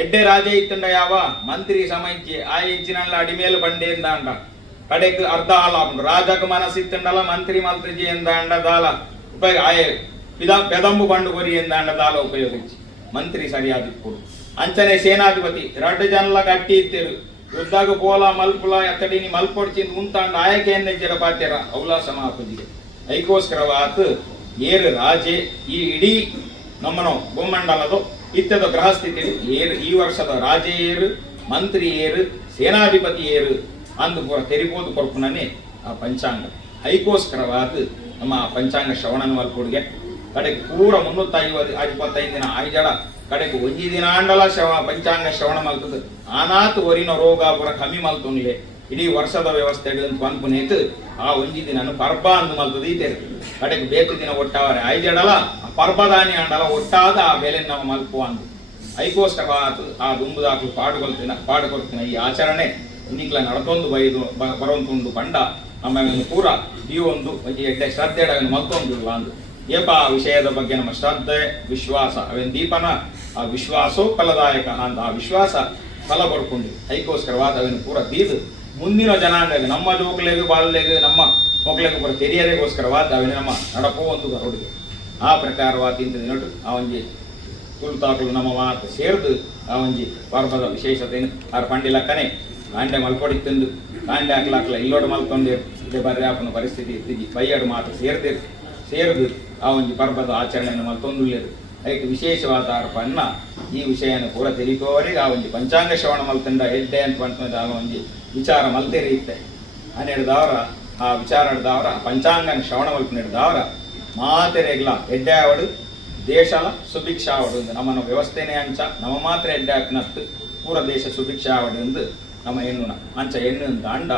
ಎಡ್ಡೆ ರಾಜೇ ಇತ್ತಂಡ ಯಾವ ಮಂತ್ರಿ ಸಮಯಕ್ಕೆ ಆ ಇಂಚಿನಲ್ಲ ಅಡಿಮೇಲು ಬಂಡೆ ಅಂದ ಕಡೆಗೆ ಅರ್ಧ ಹಾಲ ಹಾಕೊಂಡು ರಾಜಕ ಮನಸ್ಸಿತ್ತಂಡಲ್ಲ ಮಂತ್ರಿ ಮಲ್ತ್ರಿಜಿ ಎಂದ ಅಂಡ ದಾಲ ಉಪಯೋಗ ಆಯ ಪೆದಂಬು ಬಂಡು ಕೊರಿ ಎಂದ ಅಂಡ ದಾಲ ಉಪಯೋಗಿಸಿ ಮಂತ್ರಿ ಸರಿಯಾದಿಪ್ಪುಡು ಅಂಚನೆ ಸೇನಾಧಿಪತಿ 2 ಜನಲ ಗಟ್ಟಿ ಇತ್ತಿರು ಯುದ್ಧಾಗ ಪೋಲ ಮಲ್ಪುಲ ಎತ್ತಡಿನಿ ಮಲ್ಪೊಡ್ಚಿಂದ ಮುಂತಾಂಡ ಆಯಕೆಯನ್ನೇ ಜಡಪಾತ್ಯರ ಔಲಾಸ ಮಾಪುಜಿಗೆ ಐಕೋಸ್ಕರವಾತ್ ಏರು ರಾಜೆ ಈ ಇಡೀ ನಮ್ಮನ ಭೂಮಂಡಲದ ಇತ್ತದ ಗ್ರಹಸ್ಥಿತಿ ಏರು ಈ ವರ್ಷದ ರಾಜೆ ಏರು ಮಂತ್ರಿ ಏರು ಸೇನಾಧಿಪತಿ ಏರು ಅಂದು ಪೂರ ತೆರಿಬೋದು ಕೊರ್ಪುನನೆ ಆ ಪಂಚಾಂಗ ಐಕೋಸ್ಕರವಾದ ನಮ್ಮ ಪಂಚಾಂಗ ಶ್ರವಣನ ಮಲ್ಪುಡಿಗೆ ಕಡೆಗೆ ಪೂರ 355 ದಿನ ಆಯ್ಜಡ ಕಡೆಗೆ ಒಂಜಿ ದಿನ ಆಂಡಲ ಪಂಚಾಂಗ ಶ್ರವಣ ಮಲ್ತದ ಆನಾತ್ ಒರಿನ ರೋಗ ಪೂರ ಕಮ್ಮಿ ಮಲ್ತೊನ್ಲೆ ಇಡೀ ವರ್ಷದ ವ್ಯವಸ್ಥೆ ಹಿಡಿದು ಪನ್ಪುನೇತ್ ಆ ಒಂಜಿ ದಿನ ಪರ್ಬ ಅಂದು ಮಲ್ತದ ಈತೆ ಕಡೆಗೆ ಬೇತು ದಿನ ಒಟ್ಟಾವರೆ ಆಯ್ಜಡಲ ಆ ಪರ್ಬದಾನಿ ಆಂಡಲ ಒಟ್ಟಾದ ಆ ಬೆಲೆ ನಾವು ಮಲ್ಪು ಅಂದು ಐಕೋಸ್ಕರವಾದ ಆ ದುಂಬುದಾಕಲು ಪಾಡುಕೊಳ್ತಿನ ಈ ಆಚರಣೆ ಇನ್ನಿಗ್ಲ ನಡತೊಂದು ಬೈದು ಬರೋಂತುಂಡು ಪಂಡ ನಮ್ಮ ಪೂರ ಈ ಒಂದು ಎಡ್ಡೆ ಶ್ರದ್ಧೆ ಮಲ್ತೊಂದಿಲ್ಲ ಅಂದು ಏಪ ಆ ವಿಷಯದ ಬಗ್ಗೆ ನಮ್ಮ ಶ್ರದ್ಧೆ ವಿಶ್ವಾಸ ಅವೇನು ದೀಪನ ಆ ವಿಶ್ವಾಸೋ ಫಲದಾಯಕ ಅಂತ ಆ ವಿಶ್ವಾಸ ಫಲ ಬರ್ಕೊಂಡು ಐಕೋಸ್ಕರವಾದ ಅವೇನು ಪೂರ ದೀದು ಮುಂದಿನ ಜನಾಂಗ ನಮ್ಮ ಜೋಕ್ಲೆಗೆ ಬಾಲ್ಲೆಗೆ ನಮ್ಮ ಮಕ್ಕಳಿಗೆ ಪೂರ ತೆರೆಯರಿಗೋಸ್ಕರವಾದ ಅವೇನು ನಮ್ಮ ನಡಪೋ ಒಂದು ಹೊರಡಿಗೆ ಆ ಪ್ರಕಾರವಾದ ಇಂಥ ದಿನಟು ಆ ಒಂಜಿ ತುಳುತಾಕಲು ನಮ್ಮ ಮಾತು ಸೇರ್ದು ಆ ಒಂಜಿ ಪರ್ವದ ವಿಶೇಷತೆಯನ್ನು ಆರು ಪಂಡಿಲಕ್ಕನೆ ಕಾಂಡೆ ಮಲ್ಪೊಡಿತ್ತಂದು ಕಾಂಡೆ ಹಾಕ್ಲಾಕ್ಲ ಇಲ್ಲೋಡು ಮಲ್ಕೊಂಡಿರು ಇದೇ ಬರ್ರಿ ಆಪನ ಪರಿಸ್ಥಿತಿ ಇತ್ತಿಜಿ ಬೈಯಡು ಮಾತು ಸೇರ್ದು ಆ ಒಂಜಿ ಪರ್ವದ ಆಚರಣೆಯನ್ನು ಮಲ್ತೊಂದುಳ್ಳೇರು ಅದಕ್ಕೆ ವಿಶೇಷವಾದ ಅರ್ಪನ್ನ ಈ ವಿಷಯನ ಪೂರ ತೆರಿಕೋವರಿಗೆ ಆ ಒಂಜಿ ಪಂಚಾಂಗ ಶ್ರವಣ ಮಲ್ತಂಡ ಎಡ್ಡೆ ಅಂತ ಬಂದ ಆ ಒಂಜಿ ವಿಚಾರ ಮಲ್ತೆರಿ ಇತ್ತೆ ಹನ್ನೆರಡದವರ ಆ ವಿಚಾರ ಹಿಡ್ದವರ ಪಂಚಾಂಗನ ಶ್ರವಣ ಮಲ್ಪ ಹಿಡ್ದವರ ಮಾತೆರೆಗ್ಲ ಎಡ್ಡೆ ಆವಡು ದೇಶಲ ಸುಭಿಕ್ಷಾವಡು ನಮ್ಮನ ವ್ಯವಸ್ಥೆನೇ ಅಂಚ ನಮ್ಮ ಮಾತ್ರ ಎಡ್ಡೆ ಹಾಕ್ನತ್ತು ಪೂರ ದೇಶ ಸುಭಿಕ್ಷಾವಡು ನಮ್ಮ ಹೆಣ್ಣುನ ಅಂಚ ಹೆಣ್ಣು ಅಂತ ಅಂಡ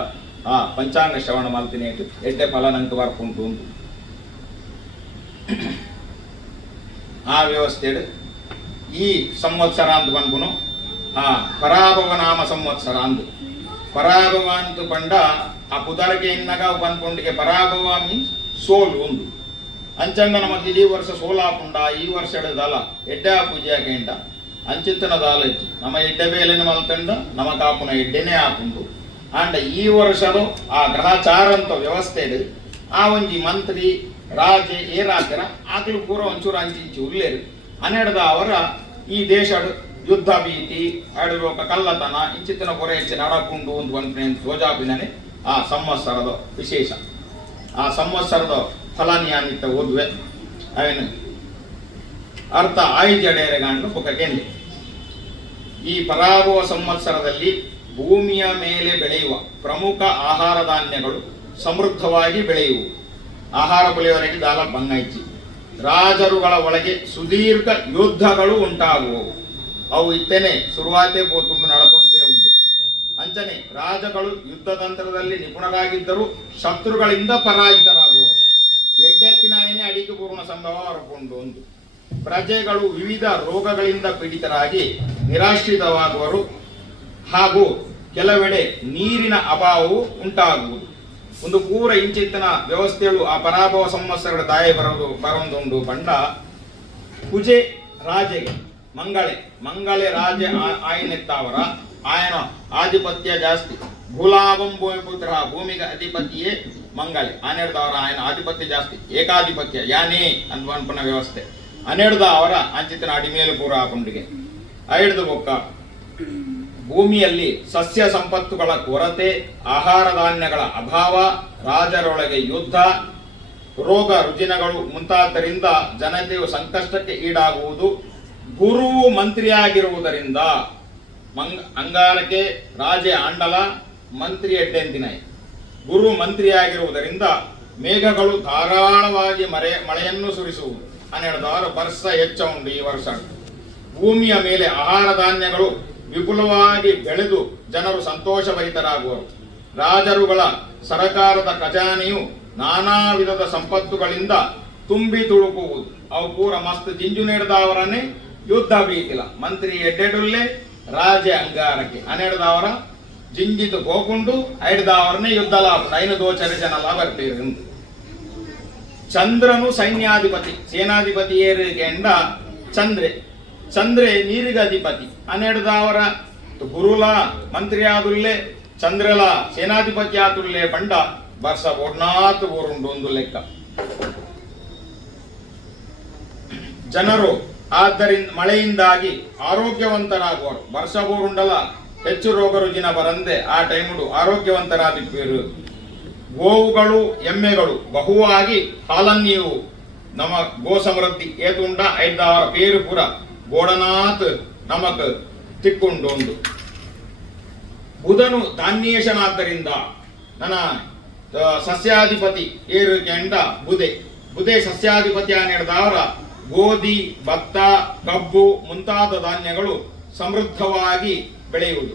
ಆ ಪಂಚಾಂಗ ಶ್ರವಣ ಮಾಲ್ತಿನೇ ಎಡ್ಡೆ ಫಲ ನಂಗೆ ಬರ್ಕೊಂಡು ಉಂಟು ಆ ವ್ಯವಸ್ಥೆ ಈ ಸಂವತ್ಸರ ಅಂತ ಬಂದ್ಬುನು ಆ ಪರಾಭವ ನಾಮ ಸಂವತ್ಸರ ಅಂದು ಪರಾಭವ ಅಂತ ಬಂಡ ಆ ಪುದರಗೆ ಎನ್ನಗ ಬಂದ್ಕೊಂಡಿಗೆ ಪರಾಭವ ಮೀನ್ಸ್ ಸೋಲು ಒಂದು ಅಂಚಂಡ ನಮಗೆ ಇಡೀ ವರ್ಷ ಸೋಲಾಪುಂಡ ಈ ವರ್ಷ ಎಡದಲ್ಲ ಎಡ್ಡೆ ಆ ಪೂಜೆ ಹಾಕೇಂಡ ಅಂಚಿತ್ತನ ದಾಲ ಇಚ್ಚಿ ನಮ್ಮ ಎಡ್ಡೆ ಬೇಲೆನ ಮಲ್ತಂಡ ನಮ್ಮ ಕಾಪುನ ಎಡ್ಡೆನೇ ಹಾಕುಂಡು ಅಂಡ ಈ ವರ್ಷದ ಆ ಗ್ರಹಚಾರ ಅಂತ ವ್ಯವಸ್ಥೆ ಆ ಒಂಜಿ ಮಂತ್ರಿ ರಾಜೆ ಏರಾಕರ ಆಕಲು ಪೂರ ಒಂಚೂರು ಅಂಚಿ ಉಲ್ಲೇರು ಹನ್ನೆರಡದ ಅವರ ಈ ದೇಶ ಯುದ್ಧ ಭೀತಿ ಅಡುರೋಕ ಕಳ್ಳತನ ಇಂಚಿತ್ತಿನ ಪೊರೆ ಹೆಚ್ಚಿನ ಅಡಕುಂಡು ಒಂದು ಬಂದ್ರೆ ಸೋಜಾಬಿನೇ ಆ ಸಂವತ್ಸರದ ವಿಶೇಷ ಆ ಸಂವತ್ಸರದ ಫಲಾನಿಯಾನಿತ್ತ ಓದುವೆ ಅವೇನು ಅರ್ಥ ಆಯ್ಜಡೆಯರೆಗಾಂಡು ಪುಕ್ಕೇಂದ್ರಿ ಈ ಪರಾಭವ ಸಂವತ್ಸರದಲ್ಲಿ ಭೂಮಿಯ ಮೇಲೆ ಬೆಳೆಯುವ ಪ್ರಮುಖ ಆಹಾರ ಧಾನ್ಯಗಳು ಸಮೃದ್ಧವಾಗಿ ಬೆಳೆಯುವು ಆಹಾರ ಬೆಳೆಯುವವರೆಗೆ ದಾಲ ಬಂಗಾಯ್ಚಿ ರಾಜರುಗಳ ಒಳಗೆ ಸುದೀರ್ಘ ಯುದ್ಧಗಳು ಉಂಟಾಗುವವು ಅವು ಇತ್ತೇನೆ ಶುರುವಾತೆ ಪೋತುಂಡು ನಡಕೊಂಡೇ ಉಂಟು ಅಂಚನೆ ರಾಜಗಳು ಯುದ್ಧ ತಂತ್ರದಲ್ಲಿ ನಿಪುಣರಾಗಿದ್ದರೂ ಶತ್ರುಗಳಿಂದ ಪರಾಜಿತರಾಗುವರು ಎಡ್ಡೆತ್ತಿನ ಏನೇ ಅಡಿಕೆ ಪೂರ್ಣ ಸಂಭವ ಹೊರಕೊಂಡು ಒಂದು ಪ್ರಜೆಗಳು ವಿವಿಧ ರೋಗಗಳಿಂದ ಪೀಡಿತರಾಗಿ ನಿರಾಶ್ರಿತವಾಗುವರು ಹಾಗೂ ಕೆಲವೆಡೆ ನೀರಿನ ಅಭಾವವು ಉಂಟಾಗುವುದು ಒಂದು ಪೂರ ಇಂಚಿತ್ತಿನ ವ್ಯವಸ್ಥೆಗಳು ಆ ಪರಾಭವ ಸಂವತ್ಸರಗಳ ದಾಯ ಬರೋದುಂಡು ಬಂಡ ಕುಜೆ ರಾಜೆಗೆ ಮಂಗಳೆ ರಾಜೆ ಆಯನೆತ್ತವರ ಆಯನ ಆಧಿಪತ್ಯ ಜಾಸ್ತಿ ಭೂಲಾಭಂ ಭೂಮಿಪುತ್ರ ಭೂಮಿಗೆ ಅಧಿಪತಿಯೇ ಮಂಗಳೆ ಹನ್ನೆರಡದವರ ಆಯನ ಆಧಿಪತ್ಯ ಜಾಸ್ತಿ ಏಕಾಧಿಪತ್ಯ ಯಾನೇ ಅನ್ಪನ ವ್ಯವಸ್ಥೆ ಹನ್ನೆರಡದ ಅವರ ಅಂಚಿತ್ತಿನ ಅಡಿಮೇಲು ಪೂರ ಪುಂಡಿಗೆ ಐಡ್ದು ಬೊಕ್ಕ ಭೂಮಿಯಲ್ಲಿ ಸಸ್ಯ ಸಂಪತ್ತುಗಳ ಕೊರತೆ ಆಹಾರ ಧಾನ್ಯಗಳ ಅಭಾವ ರಾಜರೊಳಗೆ ಯುದ್ಧ ರೋಗ ರುಜಿನಗಳು ಮುಂತಾದ್ದರಿಂದ ಜನತೆಯು ಸಂಕಷ್ಟಕ್ಕೆ ಈಡಾಗುವುದು ಗುರುವು ಮಂತ್ರಿಯಾಗಿರುವುದರಿಂದ ಅಂಗಾರಕ್ಕೆ ರಾಜೆ ಆಂಡಲ ಮಂತ್ರಿ ಎಡ್ಡೆಂದಿನೈ ಗುರು ಮಂತ್ರಿಯಾಗಿರುವುದರಿಂದ ಮೇಘಗಳು ಧಾರಾಳವಾಗಿ ಮಳೆಯನ್ನು ಸುರಿಸುವುದು ಹನ್ನೆರಡದವರು ವರ್ಷ ಹೆಚ್ಚ ಉಂಟು ಈ ವರ್ಷ ಭೂಮಿಯ ಮೇಲೆ ಆಹಾರ ಧಾನ್ಯಗಳು ವಿಪುಲವಾಗಿ ಬೆಳೆದು ಜನರು ಸಂತೋಷಭರಿತರಾಗುವರು ರಾಜರುಗಳ ಸರಕಾರದ ಖಜಾನೆಯು ನಾನಾ ವಿಧದ ಸಂಪತ್ತುಗಳಿಂದ ತುಂಬಿ ತುಳುಕುವುದು ಅವು ಪೂರ ಮಸ್ತ್ ಜಿಂಜು ನೀಡಿದವರನ್ನೇ ಯುದ್ಧ ಬೀತಿಲ್ಲ ಮಂತ್ರಿ ಎಡ್ಡೆಡುಲ್ಲೇ ರಾಜೆ ಅಂಗಾರಕ್ಕೆ ಹನ್ನೆರಡದವರ ಜಿಂಜಿತು ಹೋಗುಂಡು ಐದವರನ್ನೇ ಯುದ್ಧ ಲಾಭ ಐನು ದೋಚರಿ ಜನ ಬರ್ತೀರಿ ಚಂದ್ರನು ಸೈನ್ಯಾಧಿಪತಿ ಸೇನಾಧಿಪತಿ ಏರಿಕೆಂಡ ಚಂದ್ರೆ ನೀರಿಗೆ ಅಧಿಪತಿ ಹನ್ನೆರಡದವರ ಗುರುಲ ಮಂತ್ರಿ ಆದುಲ್ಲೇ ಚಂದ್ರಲ ಸೇನಾಧಿಪತಿ ಆತುಲ್ಲೇ ಬಂಡ ವರ್ಷ ಒಡ್ನಾತು ಊರುಂಡು ಒಂದು ಲೆಕ್ಕ ಜನರು ಆದ್ದರಿಂದ ಮಳೆಯಿಂದಾಗಿ ಆರೋಗ್ಯವಂತರಾಗುವರು ವರ್ಷ ಬೋರುಂಡಲ ಹೆಚ್ಚು ರೋಗ ರುಜಿನ ಬರಂದೆ ಆ ಟೈಮುಡು ಆರೋಗ್ಯವಂತರಾದಿಪ್ಪೇರು ಗೋವುಗಳು ಎಮ್ಮೆಗಳು ಬಹುವಾಗಿ ಹಾಲನ್ನೀವು ನಮ್ಮ ಗೋ ಸಮೃದ್ಧಿ ಏತುಂಡ ಐದವರ ಪೇರು ಪುರ ಗೋಡನಾಥ್ ನಮಕ್ ತಿಕ್ಕೊಂಡು ಒಂದು ಬುಧನು ಧಾನ್ಯೇಶನಾದ್ದರಿಂದ ನನ್ನ ಸಸ್ಯಾಧಿಪತಿ ಏರು ಕೆಂಡ ಬುಧೆ ಸಸ್ಯಾಧಿಪತಿ ಅನ್ನಿಡಿದವರ ಗೋಧಿ ಭತ್ತ ಕಬ್ಬು ಮುಂತಾದ ಧಾನ್ಯಗಳು ಸಮೃದ್ಧವಾಗಿ ಬೆಳೆಯುವುದು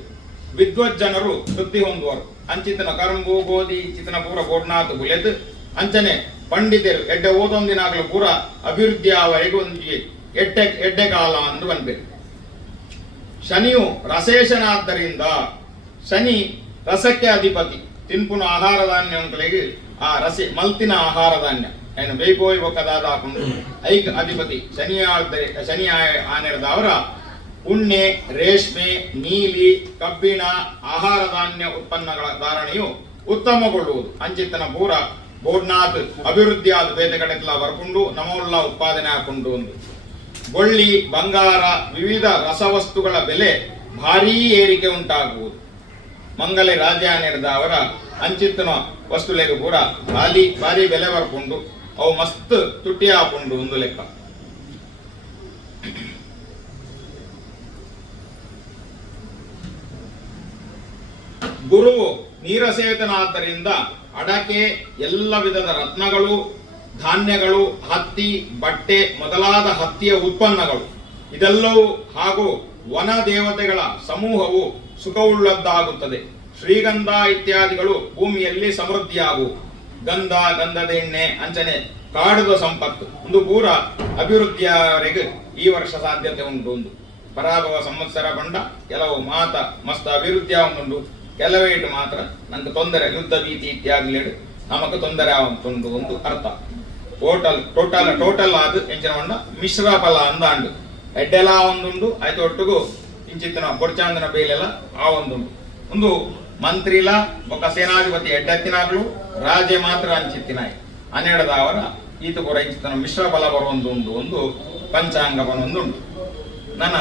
ವಿದ್ವಜ್ಜನರು ವೃದ್ಧಿ ಹೊಂದುವರು ಅಂಚಿತನ ಕರಂಬು ಗೋಧಿ ಚಿತನ ಪೂರ ಗೋಡ್ನಾಥ್ ಬುಲೆದ್ ಅಂಚನೆ ಪಂಡಿತರು ಎಡ್ಡೆ ಓದೊಂದಿನಾಗಲೂ ಪೂರ ಅಭಿವೃದ್ಧಿ ಆವರೆಗೂ ಎಡ್ಡೆ ಕಾಲ ಅಂದು ಬಂದ್ಬೇಕು ಶನಿಯು ರಸೇಶನಾದ್ದರಿಂದ ಶನಿ ರಸಕ್ಕೆ ಅಧಿಪತಿ ತಿನ್ಪುನ ಆಹಾರ ಧಾನ್ಯಗಳಿಗೆ ಆ ರಸೆ ಮಲ್ತಿನ ಆಹಾರ ಧಾನ್ಯ ಏನು ಬೇಕೋಯ್ ಒಕ್ಕದಾದ ಹಾಕೊಂಡು ಐಕ್ ಅಧಿಪತಿ ಶನಿ ಆನೆರದವರ ಉಣ್ಣೆ ರೇಷ್ಮೆ ನೀಲಿ ಕಬ್ಬಿಣ ಆಹಾರ ಧಾನ್ಯ ಉತ್ಪನ್ನಗಳ ಧಾರಣೆಯು ಉತ್ತಮಗೊಳ್ಳುವುದು ಅಂಚಿತ್ತನ ಪೂರ ಬೋಡ್ನಾಥ್ ಅಭಿವೃದ್ಧಿ ಆದ ಬೇತೆ ಕಡೆಲ್ಲ ಬರ್ಕೊಂಡು ನಮೋಲ್ಲ ಉತ್ಪಾದನೆ ಹಾಕೊಂಡು ಒಂದು ಗೊಳ್ಳಿ ಬಂಗಾರ ವಿವಿಧ ರಸವಸ್ತುಗಳ ಬೆಲೆ ಭಾರೀ ಏರಿಕೆ ಉಂಟಾಗುವುದು ಮಂಗಲೆ ರಾಜ್ಯ ನಡೆದವರ ಅಂಚಿತ್ತನ ವಸ್ತುಲೆಗೆ ಪೂರ ಭಾರಿ ಬೆಲೆ ಬರ್ಕೊಂಡು ಅವು ಮಸ್ತ್ ತುಟ್ಟಿ ಹಾಕೊಂಡು ಒಂದು ಲೆಕ್ಕ ಗುರುವು ನೀರಸೇತನಾದ್ದರಿಂದ ಅಡಕೆ ಎಲ್ಲ ವಿಧದ ರತ್ನಗಳು ಧಾನ್ಯಗಳು, ಹತ್ತಿ, ಬಟ್ಟೆ ಮೊದಲಾದ ಹತ್ತಿಯ ಉತ್ಪನ್ನಗಳು ಇದೆಲ್ಲವೂ ಹಾಗೂ ವನ ದೇವತೆಗಳ ಸಮೂಹವು ಸುಖವುಳ್ಳದ್ದಾಗುತ್ತದೆ. ಶ್ರೀಗಂಧ ಇತ್ಯಾದಿಗಳು ಭೂಮಿಯಲ್ಲಿ ಸಮೃದ್ಧಿಯಾಗುವು. ಗಂಧ, ಗಂಧದ ಎಣ್ಣೆ, ಅಂಚನೆ ಕಾಡುದ ಸಂಪತ್ತು ಒಂದು ಪೂರ ಅಭಿವೃದ್ಧಿಯವರೆಗೆ ಈ ವರ್ಷ ಸಾಧ್ಯತೆ ಉಂಟು. ಒಂದು ಪರಾಭವ ಸಂವತ್ಸರ ಬಂಡ ಕೆಲವು ಮಾತ ಮಸ್ತ್ ಅಭಿವೃದ್ಧಿ ಆಗುಂಟು, ಕೆಲವೇಟು ಮಾತ್ರ ನಂಗೆ ತೊಂದರೆ, ಯುದ್ಧ ಭೀತಿ ಇತ್ಯಾದಿ ನಮக்கு ತೊಂದರೆ ಆಗುಂಟು ಒಂದು ಅರ್ಥ. ಟೋಟಲ್ ಆದ ಎಂಚಿನ ಬಂಡ ಮಿಶ್ರ ಫಲ ಅಂದಾಂಡು ಎಡ್ಡೆಲ್ಲ ಒಂದುಂಡು ಆಯ್ತು ಒಟ್ಟಿಗೂ ಇಂಚಿತ್ತಿನ ಬೊಡ್ಚಾಂದನ ಬೇಲೆಲ್ಲ ಆ ಒಂದುಂಡು. ಒಂದು ಮಂತ್ರಿಲ ఒక ಸೇನಾಧಿಪತಿ ಎಡ್ಡೆತ್ತಿನಾಗ್ಲು ರಾಜೆ ಮಾತ್ರ ಅಂಚಿತ್ತಿನಾಯ್ 12 ಈತ ಕೂಡ ಇಂಚಿತ್ತನ ಮಿಶ್ರ ಫಲ ಬರುವೊಂದುಂಡು ಒಂದು ಪಂಚಾಂಗ ಬರುವೊಂದುಂಟು. ನನ್ನ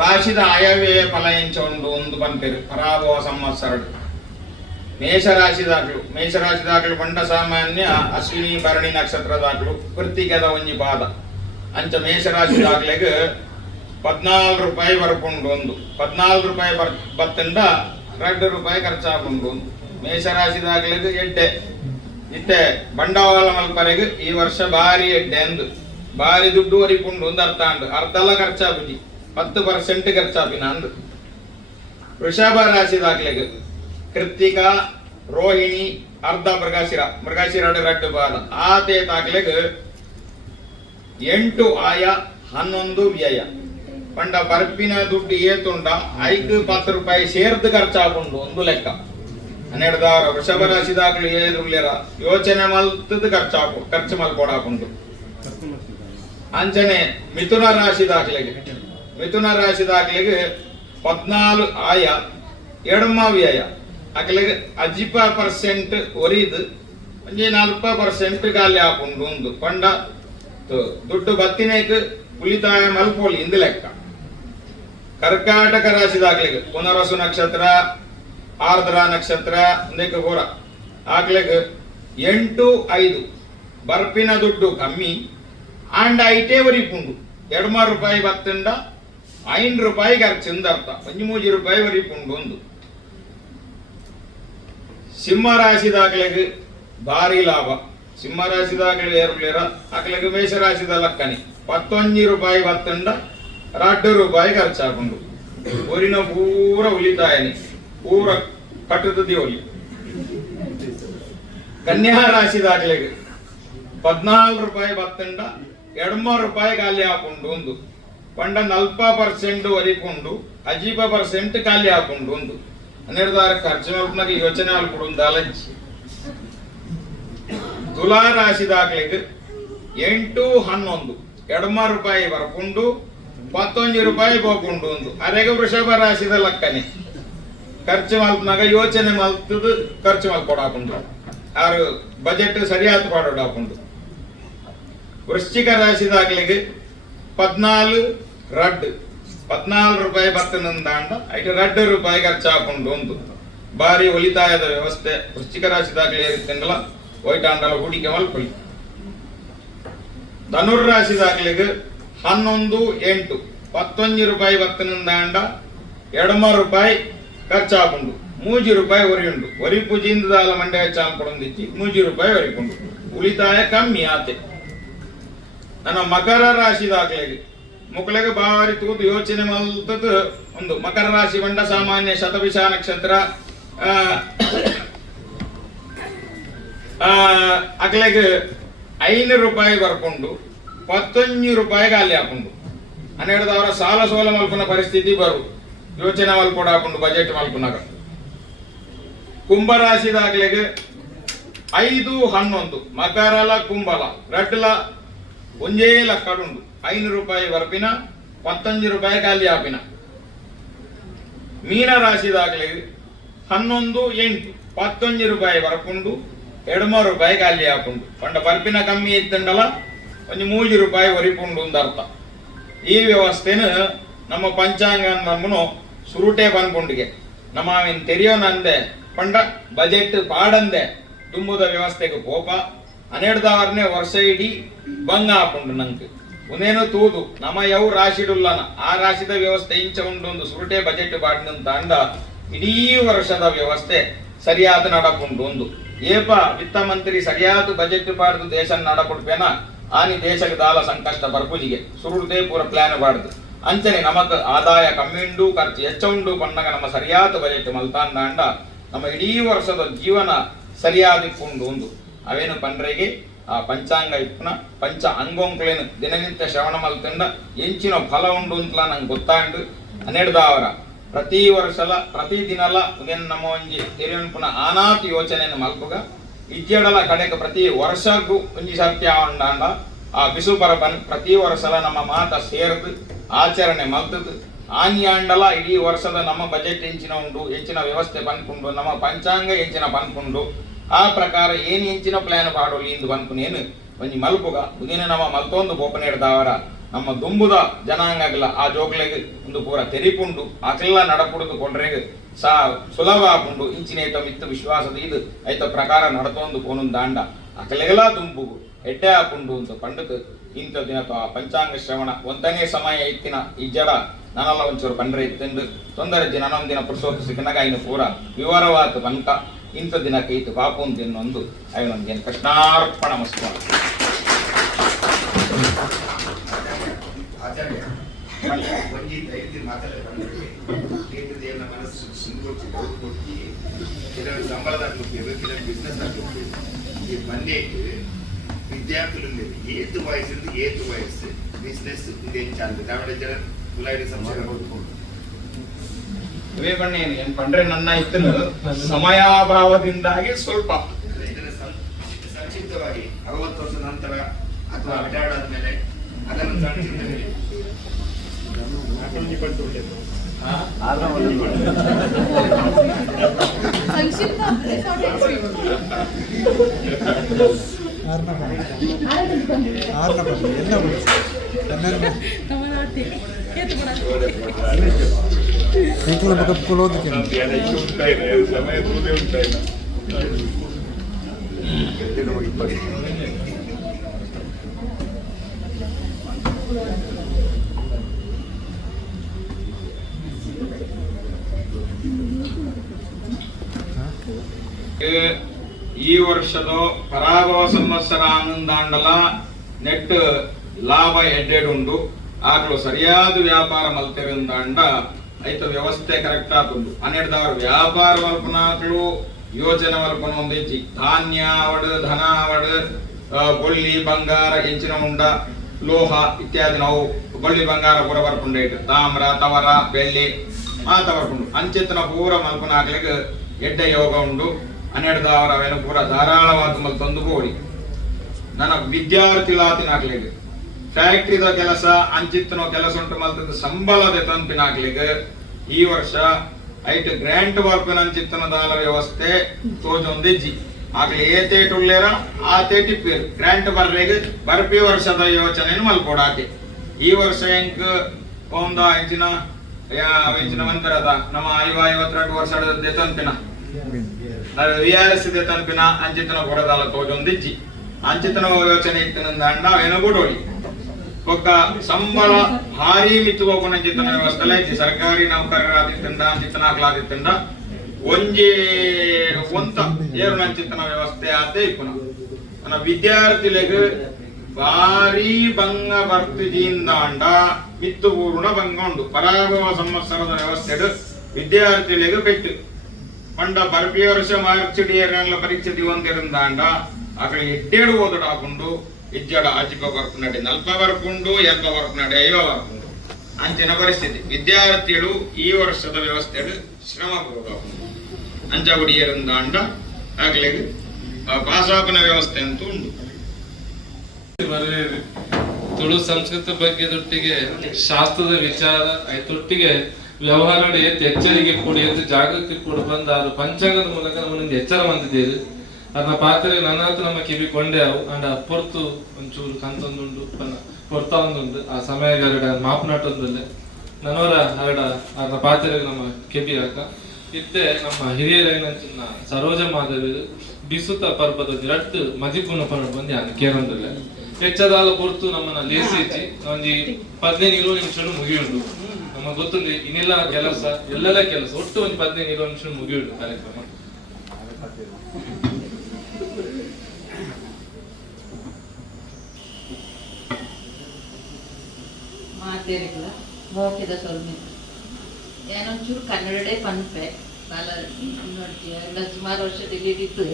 ರಾಶಿದ ಆಯವ್ಯಯ ಫಲ ಎಂಚ ಒಂದು ಬಂತೇರು ಪರಾಭವ ಸಂವತ್ಸರಡು. ಮೇಷರಾಶಿದಾಗ್ಲು ಬಂಡ ಸಾಮಾನ್ಯ ಅಶ್ವಿನಿ ಭರಣಿ ನಕ್ಷತ್ರದಾಗ್ಲು ಕೃತಿಕದ ಒಂಜಿ ಪಾದ ಅಂಚ ಮೇಷರಾಶಿದಾಗ್ಲೆಗ್ 14 ರೂಪಾಯಿ ಬರ್ಕೊಂಡು ಒಂದು 14 ರೂಪಾಯಿ ಬತ್ತಂಡ 2 ರೂಪಾಯಿ ಖರ್ಚಾಕೊಂಡು ಒಂದು. ಮೇಷರಾಶಿದಾಗ್ಲೆಗ್ ಎಡ್ಡೆ ಇತ್ತೆ ಬಂಡವಾಳ ಮಲ್ಪರೆಗ್ ಈ ವರ್ಷ ಭಾರಿ ಎಡ್ಡೆ ಅಂದು ಭಾರಿ ದುಡ್ಡು ಒರಿಕೊಂಡು ಒಂದು ಅರ್ಧಲ್ಲ ಖರ್ಚಾಪುಜಿ 10% ಖರ್ಚಾಪಿನ ಅಂದು. ವೃಷಭ ರಾಶಿದಾಗ್ಲೆಗ್ ಕೃತಿಕ, ರೋಹಿಣಿ, ಅರ್ಧ ಮೃಗಶಿರ 2 ಪಾದ ಆತೆ ತಾಗ್ಲೆಗ್ 8 ಆಯ 11 ವ್ಯಯ ಪಂಡ ಬರ್ಪಿನ ದುಡ್ಡು ಏತುಂಡ 5-10 ರೂಪಾಯಿ ಸೇರ್ದು ಖರ್ಚಾಕೊಂಡು ಒಂದು ಲೆಕ್ಕ. 12 ವೃಷಭ ರಾಶಿದಾಗ್ಲು ಏರುಲ್ಲೆರ ಯೋಚನೆ ಮಲ್ತದ ಖರ್ಚು ಮಲ್ಕೊಡಾಕೊಂಡು. ಅಂಚನೆ ಮಿಥುನ ರಾಶಿದಾಗ್ಲೆಗ್ 14 ಆಯ 2 ವ್ಯಯ ಅಕ್ಲೆಗ್ 10% ಒರಿದು 40% ಖಾಲಿ ಹಾಕೊಂಡು ಒಂದು ಪಂಡ ದುಡ್ಡು ಬತ್ತಿನೇಕ್ ಉಳಿತಾಯ ಮಲ್ಪೋಲಿ ಇಂದು ಲೆಕ್ಕ. ಕರ್ಕಾಟಕ ರಾಶಿದಾಗ್ಲೆಗ್ ಪುನರಸು ನಕ್ಷತ್ರ, ಆರ್ದ್ರ ನಕ್ಷತ್ರ ಒಂದೇಕ ಘೋರ ಆಗ್ಲೆಗ್ 8-5 ಬರ್ಪಿನ ದುಡ್ಡು ಕಮ್ಮಿ ಆಂಡ್ ಐಟೇ ವರಿಪುಂಡು 2 ರೂಪಾಯಿ ಬತ್ತಂಡ 5 ರೂಪಾಯಿ ಖರ್ಚಿಂದ ಅರ್ಥ 13 ರೂಪಾಯಿ ವರಿಪುಂಡು ಒಂದು. ಸಿಂಹ ರಾಶಿದಾಗ್ಲೆಗ್ ಭಾರಿ ಲಾಭ. ಸಿಂಹ ರಾಶಿದಾಗ್ಲೆ ಏರುಲೇರ ಆಗ್ಲೆಗ್ ಮೇಷರಾಶಿದ ಲಕ್ಕನಿ 11 ರೂಪಾಯಿ ಬತ್ತಂಡ 2 ರೂಪಾಯಿ ಖರ್ಚಾಕೊಂಡು ಊರಿನ ಪೂರ ಉಳಿತಾಯನಿ ಪೂರ ಕಟ್ಟದ ದಿವಲಿ. ಕನ್ಯಾ ರಾಶಿದಾಗ್ಲೆಗ್ 14 ರೂಪಾಯಿ ಬತ್ತಂಡ 2 ರೂಪಾಯಿ ಖಾಲಿ ಹಾಕೊಂಡು ಒಂದು ಪಂಡ 40% ವರಿಕೊಂಡು 10% ಖಾಲಿ ಹಾಕೊಂಡು ಒಂದು 12 ಖರ್ಚು ಮಲ್ಪನಾಗ ಯೋಚನೆ ಮಲ್ಕೊಡು ಒಂದು ಅಲಂಚಿ. ತುಲಾ ರಾಶಿದಾಗ್ಲೆಗ್ 8-11 2 ರೂಪಾಯಿ ಬರ್ಕೊಂಡು 11 ರೂಪಾಯಿ ಹೋಗ್ಕೊಂಡು ಒಂದು ಅರೆಗ ವೃಷಭ ರಾಶಿದ ಲಕ್ಕನೆ ಖರ್ಚು ಮಲ್ಪನಾಗ ಯೋಚನೆ ಮಲ್ತದ ಖರ್ಚು ಮಲ್ಕೊಡಾಕೊಂಡು ಆರು ಬಜೆಟ್ ಸರಿಯಾದ ಪಾಡೋಡಾಕೊಂಡು. ವೃಶ್ಚಿಕ ರಾಶಿದಾಗ್ಲೆಗ್ 14 ರೂಪಾಯಿ ಬತ್ತನಂದಾಂಡ ಐಟು 2 ರೂಪಾಯಿ ಖರ್ಚಾಕೊಂಡು ಒಂದು ಭಾರಿ ಉಳಿತಾಯದ ವ್ಯವಸ್ಥೆ ವೃಶ್ಚಿಕ ರಾಶಿದಾಗ್ಲೇ ಇರುತ್ತಂಗಲ ಒಯ್ಟಾಂಡಲ ಹೂಡಿಕೆ ಮಲ್ಪೊಳಿ. ಧನುರ್ ರಾಶಿದಾಗ್ಲೆಗ್ 11-8 11 ರೂಪಾಯಿ ಬತ್ತನಂದಾಂಡ 2 ರೂಪಾಯಿ ಖರ್ಚಾಕೊಂಡು 3 ರೂಪಾಯಿ ಒರಿಯುಂಡು ಒರಿ ಪೂಜಿಯಿಂದ ಮಂಡ್ಯ ಚಾಲ್ಪಡೊಂದಿಚ್ಚಿ 3 ರೂಪಾಯಿ ಒರಿಕೊಂಡು ಉಳಿತಾಯ ಕಮ್ಮಿ ಆತೆ. ನನ್ನ ಮಕರ ರಾಶಿದಾಗ್ಲೆಗ್ ಮುಕ್ಳೆಗೆ ಭಾರಿ ತೂತು ಯೋಚನೆ ಮಲ್ತದ ಒಂದು ಮಕರ ರಾಶಿ ಬಂಡ ಸಾಮಾನ್ಯ ಶತಭಿಷ ನಕ್ಷತ್ರ ಅಗ್ಲೆಗ್ 5 ರೂಪಾಯಿ ಬರ್ಕೊಂಡು 11 ರೂಪಾಯಿ ಖಾಲಿ ಹಾಕೊಂಡು 12 ಸಾಲ ಸೋಲ ಮಲ್ಪನ ಪರಿಸ್ಥಿತಿ ಬರು ಯೋಚನೆ ಮಲ್ಕೊಡ ಹಾಕೊಂಡು ಬಜೆಟ್ ಮಲ್ಪನಾಗ. ಕುಂಭರಾಶಿದಾಗ್ಲೆಗ್ 5-11 ಮಕರಲ ಕುಂಬಲ ರಡ್ಲ ಒಂಜೇ ಲಕ್ಕಡುಂಡು 5 ರೂಪಾಯಿ ಬರ್ಪಿನ 11 ರೂಪಾಯಿ ಖಾಲಿ ಹಾಪಿನ. ಮೀನ ರಾಶಿದಾಗ್ಲೆಗ್ 11-8 11 ರೂಪಾಯಿ ಬರ್ಕೊಂಡು 2 ರೂಪಾಯಿ ಖಾಲಿ ಹಾಕೊಂಡು ಪಂಡ ಬರ್ಪಿನ ಕಮ್ಮಿ ಇತ್ತಂಡಲ ಒಂದು 3 ರೂಪಾಯಿ ಒರಿಕೊಂಡು ಒಂದು ಅರ್ಥ. ಈ ವ್ಯವಸ್ಥೆನ ನಮ್ಮ ಪಂಚಾಂಗ ನಮ್ಮನು ಸುರುಟೆ ಬಂದ್ಕೊಂಡಿಗೆ ನಮ್ಮ ತೆರೆಯೋನಂದೆ ಪಂಡ ಬಜೆಟ್ ಪಾಡಂದೆ ತುಂಬುದ ವ್ಯವಸ್ಥೆಗೆ ಪೋಪ 12 ವರ್ಷ ಇಡೀ ಬಂಗ ಹಾಕೊಂಡು ನಂಗೆ ಒಂದೇನೋ ತೂದು ನಮ್ಮ ಯಾವ ರಾಶಿಡುಲ್ಲನ ಆ ರಾಶಿದ ವ್ಯವಸ್ಥೆ ಇಂಚ ಉಂಟೊಂದು ಸುರುಟೆ ಬಜೆಟ್ ಬಾಡಿನಂತ ಅಂಡ ಇಡೀ ವರ್ಷದ ವ್ಯವಸ್ಥೆ ಸರಿಯಾದ ನಡಕೊಂಡು ಒಂದು ಏಪ ವಿತ್ತ ಮಂತ್ರಿ ಸರಿಯಾದ ಬಜೆಟ್ ಬಾಡ್ದು ದೇಶ ನಡಕೊಡ್ಪೇನ ಆನಿ ದೇಶಕ್ಕೆ ದಾಲ ಸಂಕಷ್ಟ ಬರ್ಪುಜಿಗೆ ಸುರುಟೆ ಪೂರ ಪ್ಲಾನ್ ಬಾಡ್ದು ಅಂಚನೆ ನಮಕ್ ಆದಾಯ ಕಮ್ಮಿ ಉಂಡು ಖರ್ಚು ಹೆಚ್ಚ ಉಂಡು ಪಂಡಗ ನಮ್ಮ ಸರಿಯಾದ ಬಜೆಟ್ ಮಲ್ತಾಂಡ ಅಂಡ ನಮ್ಮ ಇಡೀ ವರ್ಷದ ಜೀವನ ಸರಿಯಾದಿಕ್ಕೊಂಡು ಒಂದು ಅವೇನು ಪಂಡ್ರೆಗೆ ಆ ಪಂಚಾಂಗ ಇಪ್ಪನ ಪಂಚ ಅಂಗೋಂಕ್ಲೇನು ದಿನನಿತ್ಯ ಶ್ರವಣ ಮಲ್ತಂಡ ಎಂಚಿನ ಫಲ ಉಂಡು ಅಂತಲ ನಂಗೆ ಗೊತ್ತಾಂಡು 12 ಪ್ರತಿ ವರ್ಷಲ ಪ್ರತಿ ದಿನಲ ಉದೇನು ನಮ್ಮ ಒಂಜಿ ತೆರೆಯನ್ಪುನ ಆನಾತ್ ಯೋಚನೆಯನ್ನು ಮಲ್ಪುಗ ಇಜ್ಜಡಲ ಕಡೆಗೆ ಪ್ರತಿ ವರ್ಷಕ್ಕೂ ಒಂಜಿ ಸತ್ಯ ಉಂಡಾಂಡ ಆ ಬಿಸು ಪರಬನ್ ಪ್ರತಿ ವರ್ಷಲ ನಮ್ಮ ಮಾತ ಸೇರ್ದು ಆಚರಣೆ ಮಲ್ತದ್ದು ಆಂಡಲ ಇಡೀ ವರ್ಷದ ನಮ್ಮ ಬಜೆಟ್ ಎಂಚಿನ ಉಂಡು ಹೆಚ್ಚಿನ ವ್ಯವಸ್ಥೆ ಬಂದ್ಕೊಂಡು ನಮ್ಮ ಪಂಚಾಂಗ ಎಂಚಿನ ಬಂದ್ಕೊಂಡು ಆ ಪ್ರಕಾರ ಏನು ಎಂಚಿನ ಪ್ಲಾನ್ ಪಾಡೋಲಿ ಇಂದು ಬಂದ್ಕುನೇನು ಒಂಜಿ ಮಲ್ಪುಗ ಉದಿನ ನಮ್ಮ ಮಲ್ತೊಂದು ಬೋಪನೆ ಹಿಡ್ದವರ ನಮ್ಮ ದುಂಬುದ ಜನಾಂಗಗಳ ಆ ಜೋಗ್ಲೆಗೆ ಒಂದು ಪೂರ ತೆರಿಪುಂಡು ಅಕೆಲ್ಲ ನಡಪುಡುದು ಕೊಂಡ್ರೆಗೆ ಸಾ ಸುಲಭ ಆಪುಂಡು ಇಂಚಿನೇಟ ಮಿತ್ತು ವಿಶ್ವಾಸದ ಇದು ಐತ ಪ್ರಕಾರ ನಡತೊಂದು ಪೋನೊಂದು ದಾಂಡ ಅಕಲೆಗೆಲ್ಲ ದುಂಬುಗು ಎಡ್ಡೆ ಹಾಪುಂಡು ಅಂತ ಪಂಡತ್ ಇಂಥ ದಿನ ಪಂಚಾಂಗ ಶ್ರವಣ ಒಂದನೇ ಸಮಯ ಇತ್ತಿನ ಇಜ್ಜಡ ನಾನೆಲ್ಲ ಒಂಚೂರು ಬಂದ್ರೆ ಇತ್ತೆಂದು ತೊಂದರೆ ದಿನ ನನ್ನೊಂದಿನ ಪುರುಷೋತ್ತು ಸಿಕ್ಕನಾಗ ಇನ್ನು ಪೂರ ವಿವರವಾದ ಬಂಕ ಇಂಥ ದಿನಕ್ಕೆ ಇತ್ತು ಪಾಪು ಅಂತ ಇನ್ನೊಂದು ಅವನೊಂದೇನು ಕೃಷ್ಣಾರ್ಪಣ ಮಸ್ತು ಆಚಾರ್ಯ ಒಂಜಿ ದೈವದ ಮಾತಾಡಬೇಕು ದೇವರ ಮನಸ್ಸು ಸಿಂಗೋಚಿ ಕೊಟ್ಟಿ ಕೆಲವು ಸಂಬಳದ ಕೆಲವು ಬಿಸ್ನೆಸ್ ಆಗುತ್ತೆ ಈ ಬಂದೇಟ್ ವಿದ್ಯಾರ್ಥುలు ఏతు వయసు బిజినెస్ ఇదే చాలు దావడ జన గులాడి సంసార కొడుకుంటు ಇವೇ ಬಣ್ಣ ಏನು ಪಂಡ್ರೆ ನನ್ನ ಇತ್ತನು ಸಮಯಾಭಾವದಿಂದಾಗಿ ಸ್ವಲ್ಪ ಸಂಕ್ಷಿಪ್ತವಾಗಿ 60 ವರ್ಷದ ನಂತರ ಅಥವಾ ರಿಟೈರ್ಡ್ ಆದ್ಮೇಲೆ ಅದನ್ನು ಸಂಕ್ಷಿಪ್ತವಾಗಿ ಈ ವರ್ಷದ ಪರಾಭವ ಸಂವತ್ಸರ ಆನಂದಾಂಡಲ ನೆಟ್ ಲಾಭ ಎಡ್ಡೆಡುಂಡು ಆಗ್ಲೂ ಸರಿಯಾದ ವ್ಯಾಪಾರ ಮಲ್ತಿರಂದಾಂಡ ಐತ ವ್ಯವಸ್ಥೆ ಕರೆಕ್ಟ್ ಆತುಂಡು 12 ವ್ಯಾಪಾರ ಮಲ್ಪನಾಕ್ಲು ಯೋಜನೆ ಮಲ್ಪನ ಒಂದಿಜ್ಜಿ ಧಾನ್ಯ ಅವಡು ಧನ ಅವಡು ಬೊಳ್ಳಿ ಬಂಗಾರ ಹೆಂಚಿನ ಉಂಡ ಲೋಹ ಇತ್ಯಾದಿ ನಾವು ಬಳ್ಳಿ ಬಂಗಾರ ಪೂರ ಬರ್ಪುಂಡೆ ತಾಮ್ರ ತವರ ಬೆಳ್ಳಿ ಮಾತ ಬರ್ಪುಂಡು ಅಂಚಿತ್ತನ ಪೂರ ಮಲ್ಪನಾಕ್ಲಿಗೆ ಎಡ್ಡೆ ಯೋಗ ಉಂಡು 12 ಅವೇನು ಪೂರ ಧಾರಾಳವಾದ ಮಲ್ತೊಂದು ಬೋಡಿ ನನ್ನ ವಿದ್ಯಾರ್ಥಿಲಾತಿನಾಗ್ಲಿಗೆ ಫ್ಯಾಕ್ಟ್ರಿದ ಕೆಲಸ ಅಂಚಿತ್ತನೋ ಕೆಲಸ ಉಂಟು ಮಲ್ತದ ಸಂಬಳದ ತಂಪಿನಾಗ್ಲಿಗೆ ಈ ವರ್ಷ ಐಟ್ ಗ್ರ್ಯಾಂಟ್ ಬರ್ಪಿನ ಅಂಚಿತ್ತನದಾಲ ವ್ಯವಸ್ಥೆ ತೋಜೊಂದಿಜ್ಜಿ ಆಗ್ಲಿ ಏತೇಟ್ ಉಳ್ಳೇರ ಆ ತೇಟಿಪ್ಪೇರು ಗ್ರ್ಯಾಂಟ್ ಬರ್ಲಿಗೆ ಬರ್ಪಿ ವರ್ಷದ ಯೋಚನೆ ಮಲ್ಕೊಡಾಕೆ ಈ ವರ್ಷ ಎಂಕ್ ಒಂದ ಇಂಚಿನ ಮಂದಿರದ ನಮ್ಮ 52 ವರ್ಷದ ತಂಪಿನ VRS ತಂಪಿನ ಅಂಚಿತನ ಕೊಡದಾಲ ತೋಜೊಂದಿಜ್ಜಿ ಅಂಚಿತನ ಯೋಚನೆ ಇತ್ತನಂದ ಅಂಡ ಏನಗೊಡೋಳಿ ಒಕ್ಕ ಸಂಬಳ ಭಾರಿ ಮಿತ್ತು ಹೋಗೋಣ ಅಂಚಿತನ ವ್ಯವಸ್ಥೆ ಐತಿ ಸರ್ಕಾರಿ ನೌಕರರಾದಿತ್ತಂಡ ಅಂಚಿತನ ಆಗ್ಲಾದಿತ್ತಂಡ ಒಂಜೇ ಒಂತ ಏರು ಅಂಚಿತನ ವ್ಯವಸ್ಥೆ ಆತೆ ಇಪ್ಪುನ ನನ್ನ ವಿದ್ಯಾರ್ಥಿಗಳಿಗೆ ಭಾರಿ ಭಂಗ ಬರ್ತಿಜಿಂದಾಂಡ ಮಿತ್ತು ಪೂರ್ಣ ಭಂಗ ಉಂಡು ಪರಾಭವ ಸಂವತ್ಸರದ ವ್ಯವಸ್ಥೆ ವಿದ್ಯಾರ್ಥಿಗಳಿಗೆ ಪೆಟ್ಟು ಪಂಡ ಬರ್ಪಿ ವರ್ಷ ಮಾರ್ಚ್ ಡಿಯರ್ನ ಪರೀಕ್ಷೆ ದಿವಂತಿರಂದಾಂಡ ಅಕಡೆ ಎಡ್ಡೇಡು ಓದಡಾಕೊಂಡು ಇಜ್ಜಡ ಆಚಿಪ ವರ್ಕ್ ನಡೆ ನಲ್ಪ ವರ್ಕುಂಡು ಎಲ್ಪ ವರ್ಕ್ ನಡೆ ಐವ ವರ್ಕುಂಡು ಅಂಚಿನ ಪರಿಸ್ಥಿತಿ ವಿದ್ಯಾರ್ಥಿಗಳು ಈ ವರ್ಷದ ವ್ಯವಸ್ಥೆ ಶ್ರಮ ಪೂರ್ವಕುಂಡು ಅಂಚ ಹುಡಿಯರಂದಾಂಡ ಆಗ್ಲೇ ಪಾಸಾಪನ ವ್ಯವಸ್ಥೆ ಅಂತೂ ಉಂಡು ತುಳು ಸಂಸ್ಕೃತಿ ಬಗ್ಗೆ ದೊಟ್ಟಿಗೆ ಶಾಸ್ತ್ರದ ವಿಚಾರ ಆಯ್ತೊಟ್ಟಿಗೆ ವ್ಯವಹಾರ ಎಚ್ಚರಿಕೆ ಕೊಡಿ ಅಂತ ಜಾಗೃತಿ ಕೊಡು ಬಂದ ಅದು ಪಂಚಾಂಗದ ಮೂಲಕ ನಮ್ಮೊಂದು ಎಚ್ಚರ ಬಂದಿದ್ದೀರಿ ಅದನ್ನ ಪಾತ್ರೆ ನನ್ನ ನಮ್ಮ ಕಿವಿ ಕೊಂಡೆ ಅವು ಅಂಡ ಪೊರ್ತು ಒಂಚೂರು ಕಂತೊಂದುಂಡು ಕೊಡ್ತಾ ಒಂದುಂಡು ಆ ಸಮಯಗಾರಡ ಮಾಪನಾಟೊಂದುಲ್ಲೆ ನನವರ ಹರಡ ಅದರ ಪಾತ್ರೆ ನಮ್ಮ ಕೆಬಿ ಅಕ್ಕ ಇತ್ತೆ ನಮ್ಮ ಹಿರಿಯರೈನಂಚಿನ ಸರೋಜ ಮಾಧವಿ ಬಿಸುತ ಪರ್ಬದ ರಟ್ಟು ಮಜಿಪುನ ಪರ್ಬ ಬಂದು ಯಾನು ಕೇರೊಂದಿಲ್ಲ ಹೆಚ್ಚದಾಲ ಪೊರ್ತು ನಮ್ಮನ್ನ ಲೇಸಿಚ್ಚಿ ಒಂಜಿ 15-20 ನಿಮಿಷ ಮುಗಿಯುಂಡು ನಮಗೆ ಗೊತ್ತುಂಡು ಇನ್ನಿಲ್ಲ ಕೆಲಸ ಎಲ್ಲೆಲ್ಲ ಕೆಲಸ ಒಟ್ಟು ಒಂದು 15-20 ನಿಮಿಷ ಮುಗಿಯುಂಡು ಕಾರ್ಯಕ್ರಮ. ಮಾತೇರಿಲ್ಲ ಮೋಕಿದ ಸ್ವಲ್ಪ ಏನೊಂಚೂರು ಕನ್ನಡೇ ಪನ್ಪೆ ಬಾಲ ನೋಡ್ತಿ ಎಲ್ಲ ಸುಮಾರು ವರ್ಷದಲ್ಲಿ ಇದ್ದು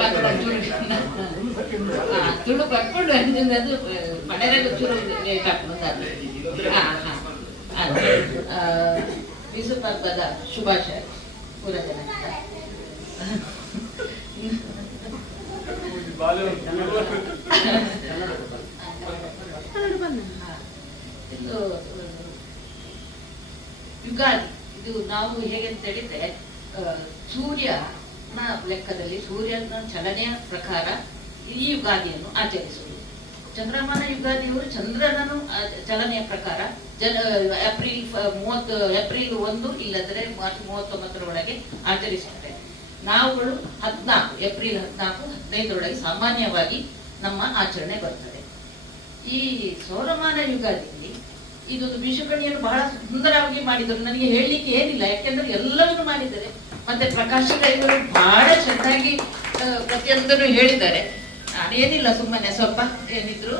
ಕನ್ನಡ ತುಳು ಕಟ್ಕೊಂಡು ಅದು ಪಡೆದಾಗ ಚೂರು ಲೇಟ್ ಹಾಕ್ಬೋದು ಬಿಸು ಪರ್ಬದ ಶುಭಾಶಯ ಪೂರ ಜನ ಇದು ಯುಗಾದಿ ಇದು ನಾವು ಹೇಗೆ ಅಂತ ಹೇಳಿದ್ರೆ ಸೂರ್ಯನ ಲೆಕ್ಕದಲ್ಲಿ ಸೂರ್ಯನ ಚಲನೆಯ ಪ್ರಕಾರ ಈ ಯುಗಾದಿಯನ್ನು ಆಚರಿಸುವುದು. ಚಂದ್ರಮಾನ ಯುಗಾದಿಯವರು ಚಂದ್ರನನ್ನು ಚಲನೆಯ ಪ್ರಕಾರ ಏಪ್ರಿಲ್ 1 ಇಲ್ಲದ್ರೆ ಮಾರ್ಚ್ 39 ಒಳಗೆ ಆಚರಿಸುತ್ತಾರೆ. ನಾವುಗಳು 14 ಏಪ್ರಿಲ್ 14-15 ಸಾಮಾನ್ಯವಾಗಿ ನಮ್ಮ ಆಚರಣೆ ಬರ್ತದೆ. ಈ ಸೌರಮಾನ ಯುಗಾದಿಯಲ್ಲಿ ಇದೊಂದು ವಿಷುಕಣಿಯನ್ನು ಬಹಳ ಸುಂದರವಾಗಿ ಮಾಡಿದರು. ನನಗೆ ಹೇಳಲಿಕ್ಕೆ ಏನಿಲ್ಲ, ಯಾಕೆಂದ್ರೆ ಎಲ್ಲವನ್ನು ಮಾಡಿದ್ದಾರೆ. ಮತ್ತೆ ಪ್ರಕಾಶ ಕೈಗಳು ಬಹಳ ಚೆನ್ನಾಗಿ ಪ್ರತಿಯೊಂದನ್ನು ಹೇಳಿದ್ದಾರೆ. ನಾನೇನಿಲ್ಲ, ಸುಮ್ಮನೆ ಸ್ವಲ್ಪ ಏನಿದ್ರು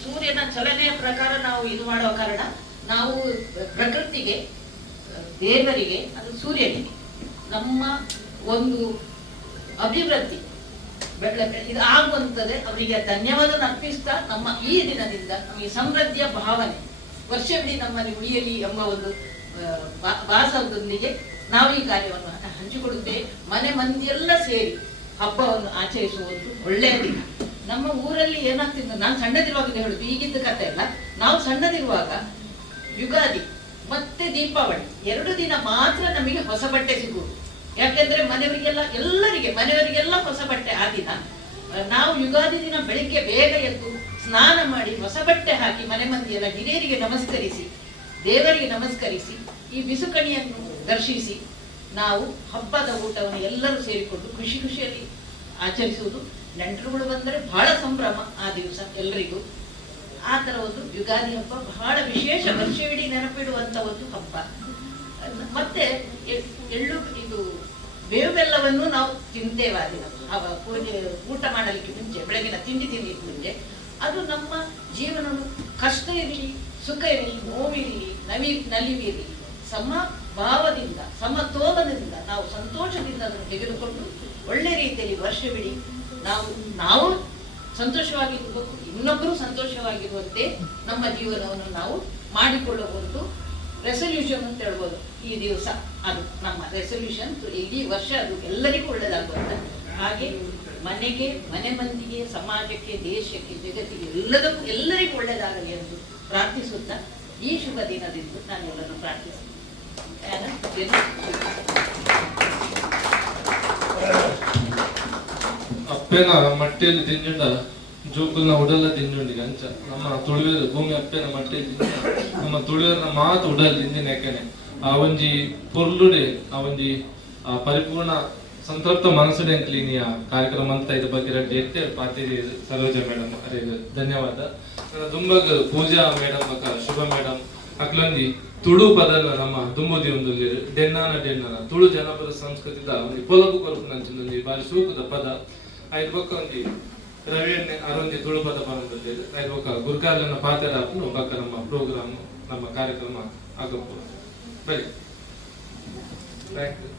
ಸೂರ್ಯನ ಚಲನೆಯ ಪ್ರಕಾರ ನಾವು ಇದು ಮಾಡುವ ಕಾರಣ ನಾವು ಪ್ರಕೃತಿಗೆ, ದೇವರಿಗೆ, ಅದು ಸೂರ್ಯನಿಗೆ ನಮ್ಮ ಒಂದು ಅಭಿವೃದ್ಧಿ ಇದು ಆಗುವಂತದೆ. ಅವರಿಗೆ ಧನ್ಯವಾದ ಅರ್ಪಿಸ್ತಾ ನಮ್ಮ ಈ ದಿನದಿಂದ ನಮಗೆ ಸಮೃದ್ಧಿಯ ಭಾವನೆ ವರ್ಷವಿಡೀ ನಮ್ಮಲ್ಲಿ ಉಳಿಯಲಿ ಎಂಬ ಒಂದು ಭಾಸದೊಂದಿಗೆ ನಾವು ಈ ಕಾರ್ಯವನ್ನು ಹಂಚಿಕೊಳ್ಳುತ್ತೇವೆ. ಮನೆ ಮಂದಿಯೆಲ್ಲ ಸೇರಿ ಹಬ್ಬವನ್ನು ಆಚರಿಸುವುದು ಒಳ್ಳೆಯ ದಿನ. ನಮ್ಮ ಊರಲ್ಲಿ ಏನಾಗ್ತಿತ್ತು, ನಾನು ಸಣ್ಣದಿರುವಾಗ ಹೇಳುದು, ಈಗಿದ್ದ ಕಥೆ ಅಲ್ಲ. ನಾವು ಸಣ್ಣದಿರುವಾಗ ಯುಗಾದಿ ಮತ್ತೆ ದೀಪಾವಳಿ 2 ದಿನ ಮಾತ್ರ ನಮಗೆ ಹೊಸ ಬಟ್ಟೆ ಸಿಗುವುದು. ಯಾಕೆಂದ್ರೆ ಮನೆಯವರಿಗೆಲ್ಲ ಹೊಸ ಬಟ್ಟೆ. ಆ ದಿನ ನಾವು ಯುಗಾದಿ ದಿನ ಬೆಳಿಗ್ಗೆ ಬೇಗ ಎದ್ದು ಸ್ನಾನ ಮಾಡಿ ಹೊಸ ಬಟ್ಟೆ ಹಾಕಿ ಮನೆ ಮಂದಿಯೆಲ್ಲ ಹಿರಿಯರಿಗೆ ನಮಸ್ಕರಿಸಿ, ದೇವರಿಗೆ ನಮಸ್ಕರಿಸಿ, ಈ ಬಿಸುಕಣಿಯನ್ನು ದರ್ಶಿಸಿ ನಾವು ಹಬ್ಬದ ಊಟವನ್ನು ಎಲ್ಲರೂ ಸೇರಿಕೊಂಡು ಖುಷಿ ಖುಷಿಯಲ್ಲಿ ಆಚರಿಸುವುದು. ನೆಂಟರುಗಳು ಬಂದರೆ ಬಹಳ ಸಂಭ್ರಮ ಆ ದಿವಸ ಎಲ್ಲರಿಗೂ. ಆ ತರ ಒಂದು ಯುಗಾದಿ ಹಬ್ಬ ಬಹಳ ವಿಶೇಷ, ವರ್ಷವಿಡೀ ನೆನಪಿಡುವಂತ ಒಂದು ಹಬ್ಬ. ಮತ್ತೆ ಎಳ್ಳು ಇದು ಬೇವು ಬೆಲ್ಲವನ್ನು ನಾವು ತಿಂತೇವೆ ಆ ದಿನ. ಪೂಜೆ ಊಟ ಮಾಡಲಿಕ್ಕೆ ಮುಂಚೆ, ಬೆಳಗಿನ ತಿಂಡಿ ತಿನ್ನಲಿಕ್ಕೆ ಮುಂಚೆ. ಅದು ನಮ್ಮ ಜೀವನವು ಕಷ್ಟ ಇರಲಿ, ಸುಖ ಇರಲಿ, ನೋವಿರಲಿ, ನಲಿವಿರಲಿ, ಸಮಭಾವದಿಂದ, ಸಮತೋಲನದಿಂದ, ನಾವು ಸಂತೋಷದಿಂದ ಅದನ್ನು ತೆಗೆದುಕೊಂಡು ಒಳ್ಳೆ ರೀತಿಯಲ್ಲಿ ವರ್ಷವಿಡೀ ನಾವು ಸಂತೋಷವಾಗಿರ್ಬೇಕು, ಇನ್ನೊಬ್ಬರು ಸಂತೋಷವಾಗಿರುವಂತೆ ನಮ್ಮ ಜೀವನವನ್ನು ನಾವು ಮಾಡಿಕೊಳ್ಳಬಹುದು. ರೆಸಲ್ಯೂಷನ್ ಅಂತ ಹೇಳ್ಬೋದು ಈ ದಿವಸ. ಅದು ನಮ್ಮ ರೆಸಲ್ಯೂಷನ್, ಇಡೀ ವರ್ಷ ಅದು ಎಲ್ಲರಿಗೂ ಒಳ್ಳೆಯದಾಗುತ್ತೆ. ಹಾಗೆ ಮನೆಗೆ, ಮನೆ ಮಂದಿಗೆ, ಸಮಾಜಕ್ಕೆ, ದೇಶಕ್ಕೆ, ಜಗತ್ತಿಗೆ ಎಲ್ಲರಿಗೂ ಒಳ್ಳೆಯದಾಗಲಿ ಎಂದು ಪ್ರಾರ್ಥಿಸುತ್ತಾ ಈ ಶುಭ ದಿನದಿಂದ ನಾನು ಎಲ್ಲರನ್ನು ಪ್ರಾರ್ಥಿಸ್ತೇನೆ. ಅಪ್ಪೇನ ಮಟ್ಟೆಯಲ್ಲಿ ತಿಂಜುಂಡ ಜೋಕುಲ್ನ ಉಡಲ ತಿಂಜುಂಡಿಗೆ ಅಂಚ ನಮ್ಮ ತುಳುವೇರು ಭೂಮಿ ಅಪ್ಪೇನ ಮಟ್ಟೆಯಲ್ಲಿ ನಮ್ಮ ತುಳುವೇರ್ನ ಮಾತು ಉಡಲ್ ತಿಂದಿನ ಯಾಕೆನೆ ಆ ಒಂಜಿ ಪೊರ್ಲುಡೆ ಆ ಒಂಜಿ ಪರಿಪೂರ್ಣ ಸಂತೃಪ್ತ ಮನಸ್ಸುಡೆ ಅಂಕ್ಲಿನಿಯ ಕಾರ್ಯಕ್ರಮ ಅಂತ ಇದ್ರ ಬಗ್ಗೆ ರೆಡ್ಡಿ ಎತ್ತೆ ಪಾತಿರಿ ಸರೋಜ ಮೇಡಮ್ ಅರೆ ಧನ್ಯವಾದ. ನನ್ನ ದುಂಬಗ್ ಪೂಜಾ ಮೇಡಮ್ ಅಕ್ಕ ಶುಭ ಮೇಡಮ್ ಅಕ್ಲೊಂದಿ ತುಳು ಪದನ ನಮ್ಮ ದುಂಬುದಿ ಒಂದು ಡೆನ್ನಾನ ತುಳು ಜನಪದ ಸಂಸ್ಕೃತಿದ ಒಂದು ಪೊಲಬು ಕೊರಪು ನಂಚಿನ ಬಾರಿ ಸೂಕದ ಪದ ಐದು ಬೊಕ್ಕ ಒಂದಿ ರವಿಯನ್ನೇ ಅರೊಂದಿ ತುಳು ಪದ ಬಂದಿದ್ದೇವೆ. ಐದು ಬೊಕ್ಕ ಗುರ್ಕಾಲನ್ನ ಪಾತ್ರ ಹಾಕೊಂಡು ಬಕ್ಕ ನಮ್ಮ ಪ್ರೋಗ್ರಾಮ್, ನಮ್ಮ ಕಾರ್ಯಕ್ರಮ ಆಗಬಹುದು. ಬರೀ ಥ್ಯಾಂಕ್ ಯು.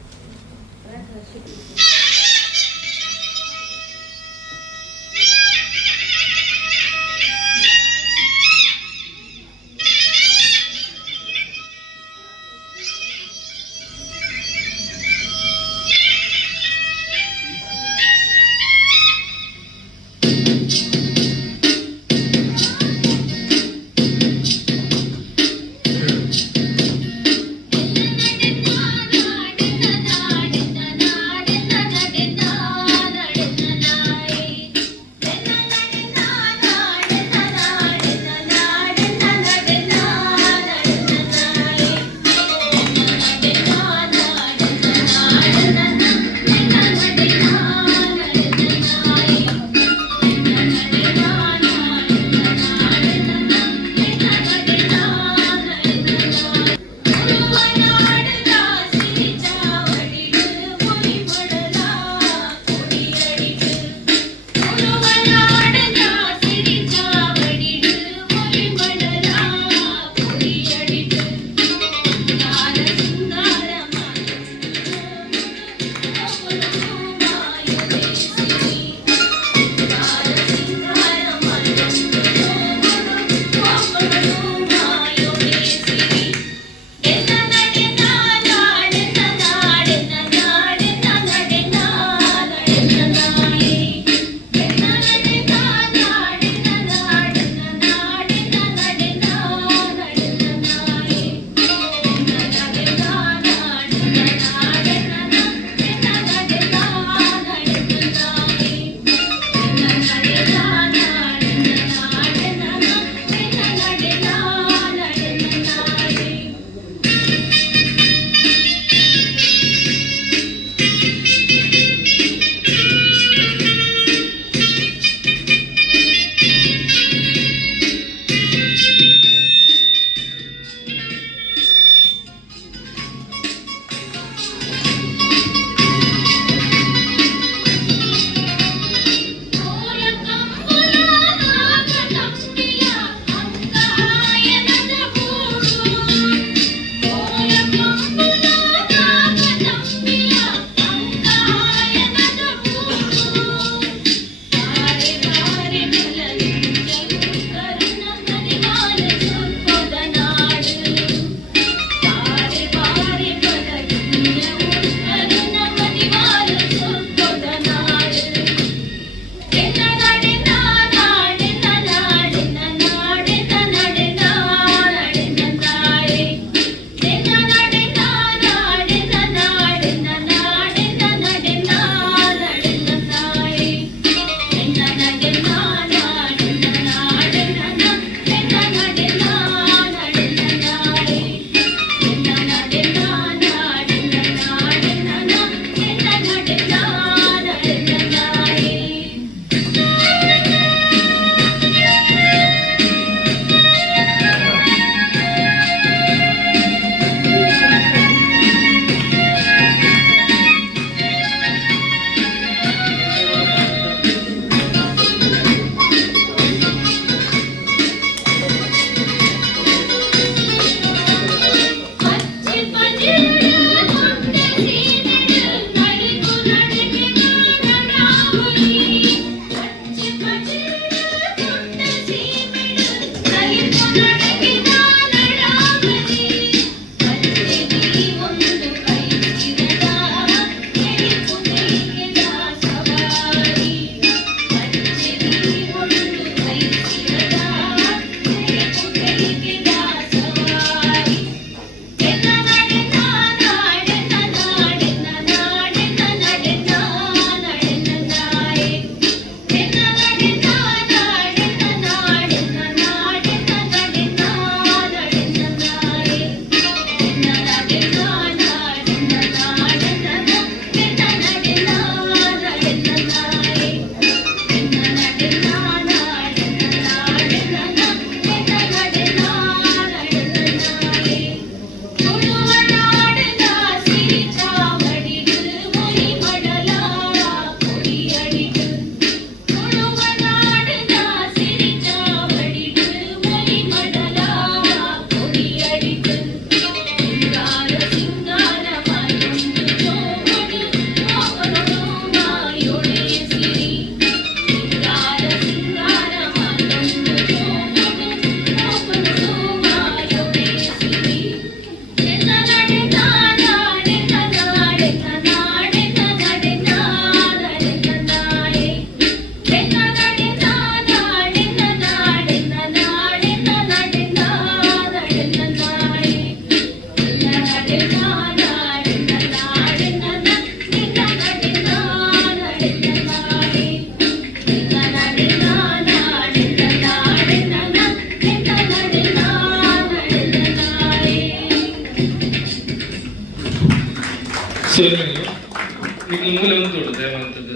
ಮೂಲೆ ಒಂದು ದೇವಂತದ್ದು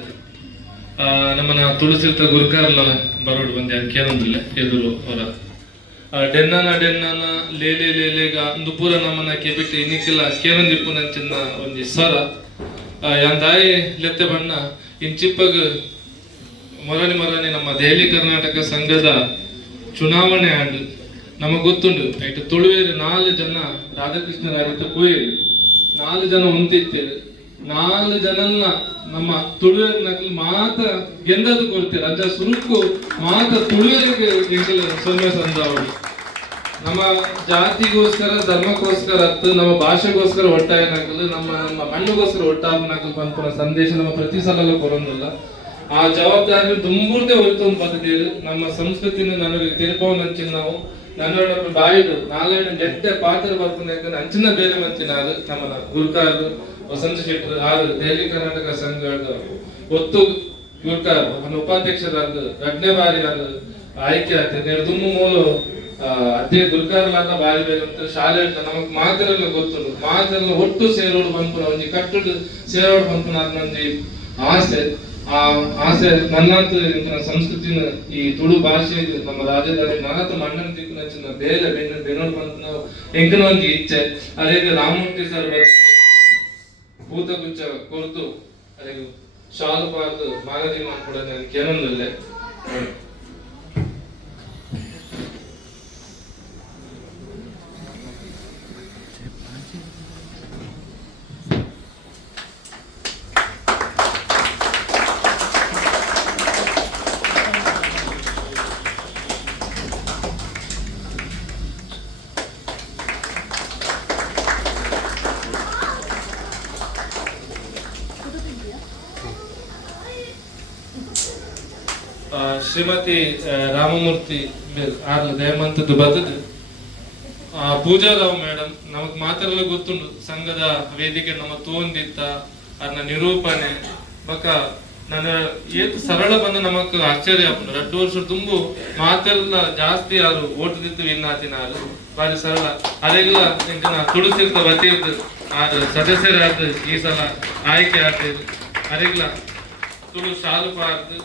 ನಮ್ಮನ ತುಳಸಿರ್ತ ಗುರುಕಾರ್ಲ ಬರೋಡು ಬಂದೆ ಕೇನೊಂದಿಲ್ಲ ಎದುರು ಹೊರ ಡೆನ್ನನ ಲೇಲೆ ಲೇಲೆಗ ಒಂದು ಪೂರ ನಮ್ಮನ ಕೆಬಿಟ್ಟು ಇನ್ನಿಕ್ಕಿಲ್ಲ ಕೇನೊಂದಿಪ್ಪು ನಂಚಿನ ಒಂಜಿ ಸ್ವರ ಯಾಂದಾಯಿ ಲೆತ್ತೆ ಬಣ್ಣ ಇಂಚಿಪ್ಪಗ ಮೊರನಿ ನಮ್ಮ ದೆಹಲಿ ಕರ್ನಾಟಕ ಸಂಘದ ಚುನಾವಣೆ ಆಂಡ್ ನಮಗ್ ಗೊತ್ತುಂಡು ಐಟ್ ತುಳುವೇರು 4 ಜನ ರಾಧಾಕೃಷ್ಣ ರಾಜಿತ ಪೋಯೇರು 4 ಜನ ಹೊಂದಿತ್ತೇರು 4 ಜನನ್ನ ನಮ್ಮ ತುಳುವೇರು ನಕಲ್ ಮಾತ ಗೆಂದದು ಕೊಡ್ತೇವೆ ಅದ ಸುರುಕು ಮಾತ ತುಳುವೇರಿಗೆ ಎಂಕಲ್ ಸೊನ್ನೆ ಸಂದವರು ನಮ್ಮ ಜಾತಿಗೋಸ್ಕರ ಧರ್ಮಕ್ಕೋಸ್ಕರ ಅತ್ತು ನಮ್ಮ ಭಾಷೆಗೋಸ್ಕರ ಒಟ್ಟಾಯ ನಕಲ್ ನಮ್ಮ ಮಣ್ಣಿಗೋಸ್ಕರ ಒಟ್ಟಾಗ ನಕಲ್ ಪಂಪನ ಸಂದೇಶ ನಮ್ಮ ಪ್ರತಿ ಸಲ ಕೊರೊಂದಿಲ್ಲ ಆ ಜವಾಬ್ದಾರಿ ತುಂಬುರ್ದೆ ಹೋಯ್ತು ಅಂತ ಬದುಕೇರು ನಮ್ಮ ಸಂಸ್ಕೃತಿನ ನನಗೆ ತಿರುಪವನ್ನ ಹಂಚಿನ ನಾವು ನನ್ನ ಬಾಯಿಡು 4 ಡೆಡ್ಡೆ ಪಾತ್ರ ಬರ್ತಾನೆ ಅಂಚಿನ ಬೇರೆ ಮಂಚಿನಾರು ನಮ್ಮ ಗುರುಕಾರು ವಸಂತ ಶೆಟ್ಟರು ಆರು ದೆಹಲಿ ಕರ್ನಾಟಕ ಸಂಘದ ಒತ್ತು ಗುರುಕಾರು ನಮ್ಮ ಉಪಾಧ್ಯಕ್ಷರಾದ 2ನೇ ಬಾರಿ ಆದ ಆಯ್ಕೆ ಆಗ್ತದೆ ತುಂಬ ಮೂಲು ಅದೇ ಗುರುಕಾರಲಾದ ಬಾರಿ ಬೇರೆ ಅಂತ ಶಾಲೆ ನಮಗ್ ಮಾತೆಲ್ಲ ಗೊತ್ತುಂಟು ಮಾತೆಲ್ಲ ಒಟ್ಟು ಸೇರೋಡು ಬಂತು ಒಂಜಿ ಕಟ್ಟುಡು ಸೇರೋಡು ಬಂತು ನನ್ನೊಂದು ಆಸೆ ಆ ಆಸೆ ನನ್ನಂತ ಸಂಸ್ಕೃತಿನ ಈ ತುಳು ಭಾಷೆ ನಮ್ಮ ರಾಜಧಾನಿ ನನ್ನಂತ ಮಣ್ಣನ ದಿಕ್ಕು ನಚ್ಚಿನ ಬೇರೆ ಬೆನ್ನೋಡು ಬಂತು ನಾವು ಎಂಕನ ಒಂದು ಇಚ್ಛೆ ಅದೇ ರಾಮಮೂರ್ತಿ ಸರ್ ಭೂತಗುಚ್ಚ ಕೊರ್ತು ಅದೇ ಶಾಲು ಪಾರ್ದು ಮಾನದಿ ಮಾಡ್ಕೊಡ ನಾನು ಕೇಳೊಂದಲ್ಲೇ ಶ್ರೀಮತಿ ರಾಮಮೂರ್ತಿ ಆರ್ಲ ದಯಮಂತದ್ದು ಬದದು ಪೂಜಾರಾವ್ ಮೇಡಮ್ ನಮಗ್ ಮಾತೆಲ್ಲ ಗೊತ್ತುಂಡು ಸಂಘದ ವೇದಿಕೆ ನಮ್ಮ ತೋಂದಿತ್ತ ಅದನ್ನ ನಿರೂಪಣೆ ಬಕ ನನ್ನ ಏತ್ ಸರಳ ಬಂದ ನಮಕ್ ಆಶ್ಚರ್ಯ ಆಪುಂಡು 2 ವರ್ಷ ತುಂಬು ಮಾತೆಲ್ಲ ಜಾಸ್ತಿ ಯಾರು ಓಟದಿತ್ತು ವಿನ್ನಾತಿನ ಬಾರಿ ಸರಳ ಅರೆಲ್ಲ ಇಂಕನ ತುಳುಸಿರ್ತ ವತಿರ್ದು ಆದ ಸದಸ್ಯರಾದ ಈ ಸಲ ಆಯ್ಕೆ ಆಗ್ತಿದ್ರು ಅರೆಗ್ಲ ತುಳು ಶಾಲು ಪಾರ್ದು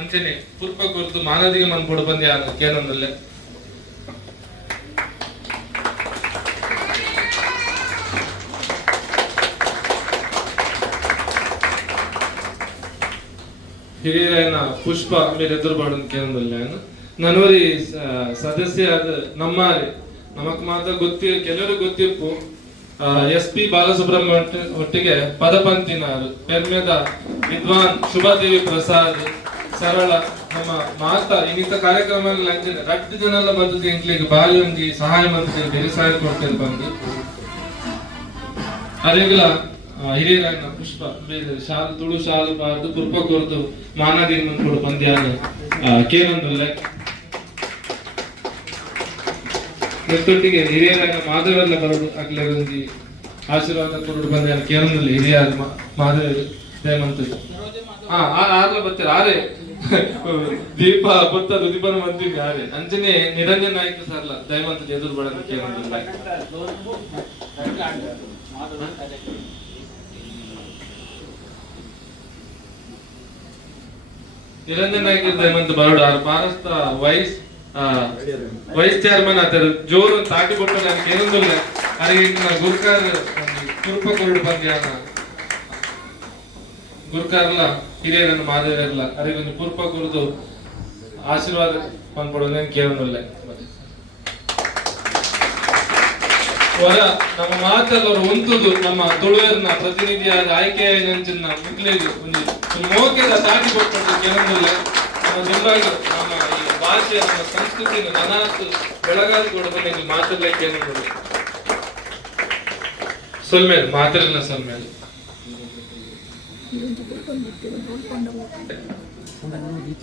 ಅಂಚನೆ ಪುರ್ಪ ಕೊರ್ತು ಮಾನದಿಗೆ ಮನ್ ಕೊಡು ಬಂದೆ ಆಗ ಕೇನೊಂದಲ್ಲೇ ಹಿರಿಯರನ ಪುಷ್ಪ ಮೇಲೆ ಎದುರು ಬಾಡನ್ ಕೇನೊಂದಲ್ಲೇ ನನ್ವರಿ ಸದಸ್ಯ ಆದ ನಮ್ಮಾರಿ ನಮಕ್ ಮಾತ್ರ ಗೊತ್ತಿ ಕೆಲವರು ಗೊತ್ತಿಪ್ಪು SP ಬಾಲಸುಬ್ರಹ್ಮಣ್ಯ ಒಟ್ಟಿಗೆ ಪದಪಂತಿನಾರು ಪೆರ್ಮೆದ ವಿದ್ವಾನ್ ಶುಭದೇವಿ ಪ್ರಸಾದ್ ಸರಳ ನಮ್ಮ ಮಾತಾ ಇನ್ನಿತ ಕಾರ್ಯಕ್ರಮಗಳು ಅಂಚನೆ ರಟ್ಟು ಜನ ಎಲ್ಲ ಬಂದದ್ದು ಎಂಕ್ಲಿಗೆ ಬಾಲಿ ಒಂದು ಸಹಾಯ ಮಂತ್ರಿ ಬೇರೆ ಸಹಾಯ ಕೊಡ್ತೇವೆ ಬಂದು ಅರೆಗಳ ಹಿರಿಯರಾಯನ ಪುಷ್ಪ ಬೇರೆ ಶಾಲು ತುಳು ಶಾಲು ಬಾರ್ದು ಪುರ್ಪ ಕೊರ್ದು ಮಾನಾದಿನ ಮಂತ್ಗಳು ಬಂದ್ಯಾನೆ ಕೇನೊಂದಿಲ್ಲ ನಿರ್ತೊಟ್ಟಿಗೆ ಹಿರಿಯರಾಯನ ಮಾಧವೆಲ್ಲ ಬರೋದು ಆಗ್ಲೇ ಒಂದು ಆಶೀರ್ವಾದ ಕೊರಡು ಬಂದ್ಯಾನೆ ಕೇನೊಂದಿಲ್ಲ ಹಿರಿಯ ಮಾಧವರು ದಯಮಂತದ್ದು ಆರ್ಲ ಬರ್ತೀರ ಆರೆ ದೀಪ ಬತ್ತದು ದೀಪನ ಬಂದಿನಿ ಆರೆ ಅಂಜನೆ ನಿರಂಜನ ನಾಯಕ ಸರ್ಲ ದಯಮಂತ ಎದುರು ಬಡದು ಕೇನೊಂದಿಲ್ಲ ನಿರಂಜನ್ ನಾಯ್ಕ ದಯಮಂತ ಬರೋಡು ಆರು ಪಾರಸ್ತ ವೈಸ್ ಚೇರ್ಮನ್ ಆತರ ಜೋರು ತಾಟಿ ಕೊಟ್ಟು ನನಗೆ ಏನೊಂದಿಲ್ಲ ಅರಿಗೆ ಗುರ್ಕಾರ್ ಕುರುಪ ಕೊರಡು ಬಂದ್ಯಾನ ಗುರ್ಕಾರ್ಲ ಹಿರಿಯರನ್ನು ಮಾದರಿರಲ್ಲ ಅರಿಗೊಂದು ಕುರುಪ ಕುರಿದು ಆಶೀರ್ವಾದ ಪಂದ್ಕೊಡೋದು ಕೇಳೋದಿಲ್ಲ ಹೊರ ನಮ್ಮ ಮಾತಲ್ಲ ಅವರು ಒಂತುದು ನಮ್ಮ ತುಳುವೇರ್ನ ಪ್ರತಿನಿಧಿಯಾದ ಆಯ್ಕೆಯ ನೆಂಚಿನ ಮುಗ್ಲಿಗೆ ಒಂದು ಮೋಕೆದ ಸಾಟಿ ಕೊಟ್ಟು ಕೇಳೋದಿಲ್ಲ ನಮ್ಮ ದುಂಬಾಗಿ ನಮ್ಮ ಈ ಭಾಷೆ ನಮ್ಮ ಸಂಸ್ಕೃತಿನ ನನಾತು ಬೆಳಗಾವಿ ಕೊಡಬೇಕು ಮಾತಲ್ಲ ಕೇಳೋದಿಲ್ಲ ಸೊಲ್ಮೇಲೆ ಮಾತಿರಲ್ಲ ಸೊಲ್ಮೇಲೆ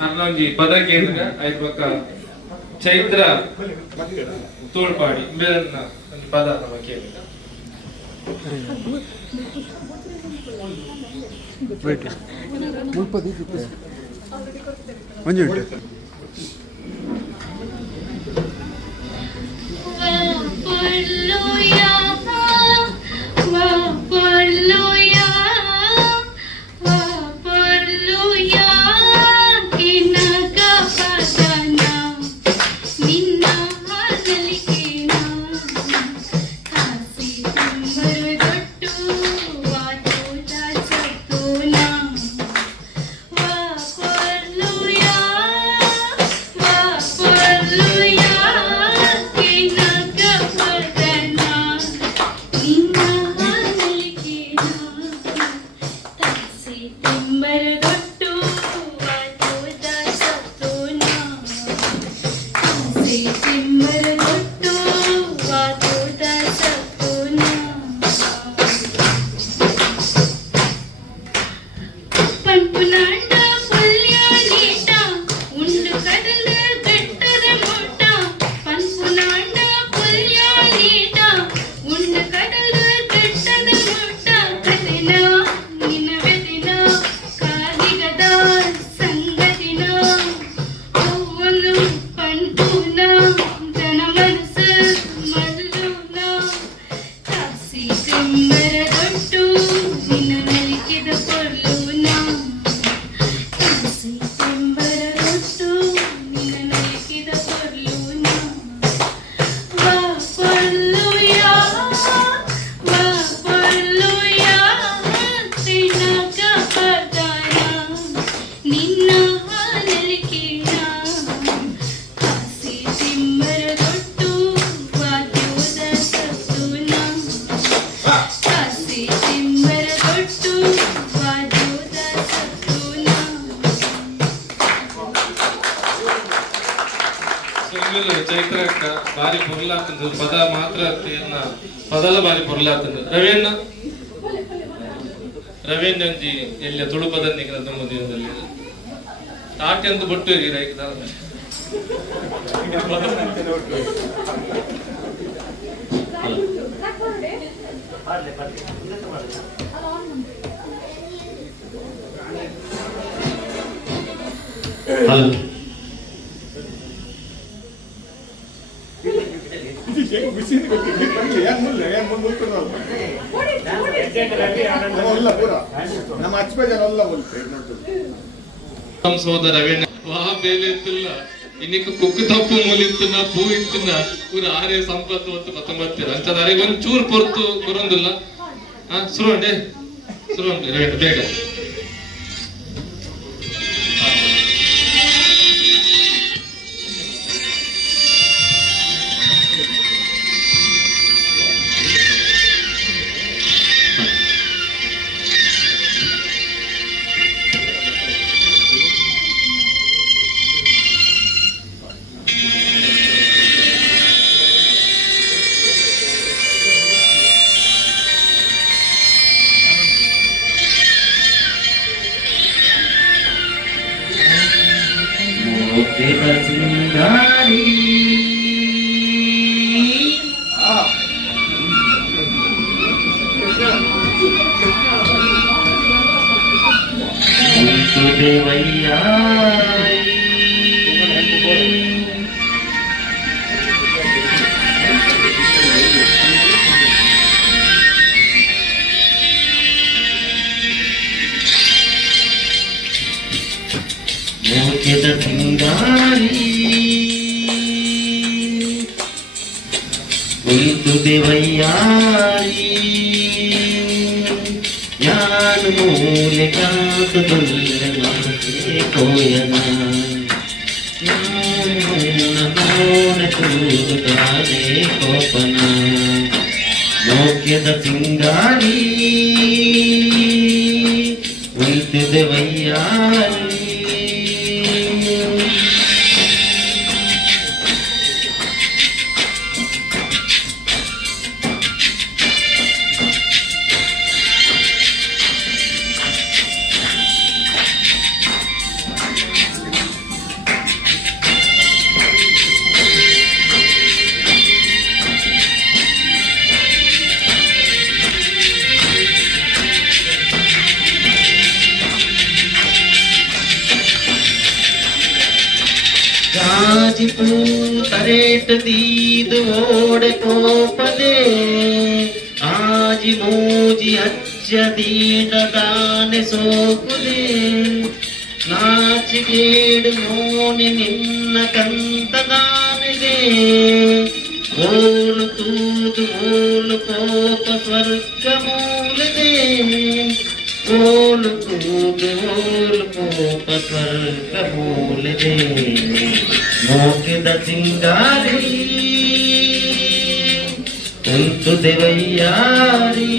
ಅನ್ನೊಂದು ಪದ ಕೇಂದ್ರ ಐದು ಪಕ್ಕ ಚೈತ್ರ ತೋಳ್ಪಾಡಿ ಬೇರನ್ನ ಒಂದು ಪದ ನಮ್ಮ ಕೇಂದ್ರ ಚೈತ್ರ ಬಾರಿ ಪೊರ್ಲಾತಂದು ಪದ ಮಾತ್ರ ಪದಲ ಬಾರಿ ಪೊರ್ಲಾತಂದು ರವೇನ್ ಅಂಜಿ ಎಲ್ಲ ತುಳು ಪದ ನಿಗ್ರಹ ಮದುವೆಯಲ್ಲಿ ತಾಟಿ ಅಂತ ಬೊಟ್ಟು ಸೋದರ ವಾ ಬೇಲೆ ಇತ್ತಿಲ್ಲ ಇನ್ನಿಕ್ಕ ಕುಕ್ಕು ತಪ್ಪು ಮೂಲಿತ್ತುನ ಪೂ ಇತ್ತುನ ಪೂರ ಆರೇ ಸಂಪತ್ತು ಹೊತ್ತು 19 ಅಂಚದ ಅರೆಗೆ ಒಂದು ಚೂರು ಪೊರ್ತು ಕೊರೊಂದಿಲ್ಲ ಸುರುವಂಡೆ ಬೇಗ ಸಿಂಗಾರಿ ಉಳಿದುದೆ ವಯ್ಯಾರಿ ಯಾನು ಮೂಲೆ ಕಾತುದುಲ್ಲೆ ಮನಸೆ ಕೋಯನ ಮೋನೆ ತೂಗುತ್ತಾನೆ ಕೋಪನ ಮೋಕ್ಯದ ಸಿಂಗಾರಿ ಉಳಿದುದೆ ವಯ್ಯಾರಿ ರಾಜಿಪು ತರೇಟ ದೀದು ಓಡೆ ಕೋಪದೆ ಆಜಿ ಮೋಜಿ ಅಚ್ಚ ದೀಡ ದಾನೆ ಸೋಕುದೆ ನಾಚಿಗೇಡು ಮೋನೆ ನಿನ್ನ ಕಂತ ದಾನಿದೆ ಓಲು ತೂದು ಓಲು ಕೋಪ ಸ್ವರ್ಗ ಮೂಲದೆ ಓಲು ತೂದು ಓಲು ಕೋಪ ಸ್ವರ್ಗ ಮೂಲದೆ ಮೋಕ್ಯದ ಸಿಂಗಾರಿ ಉಂಟು ದೇವಯ್ಯಾರಿ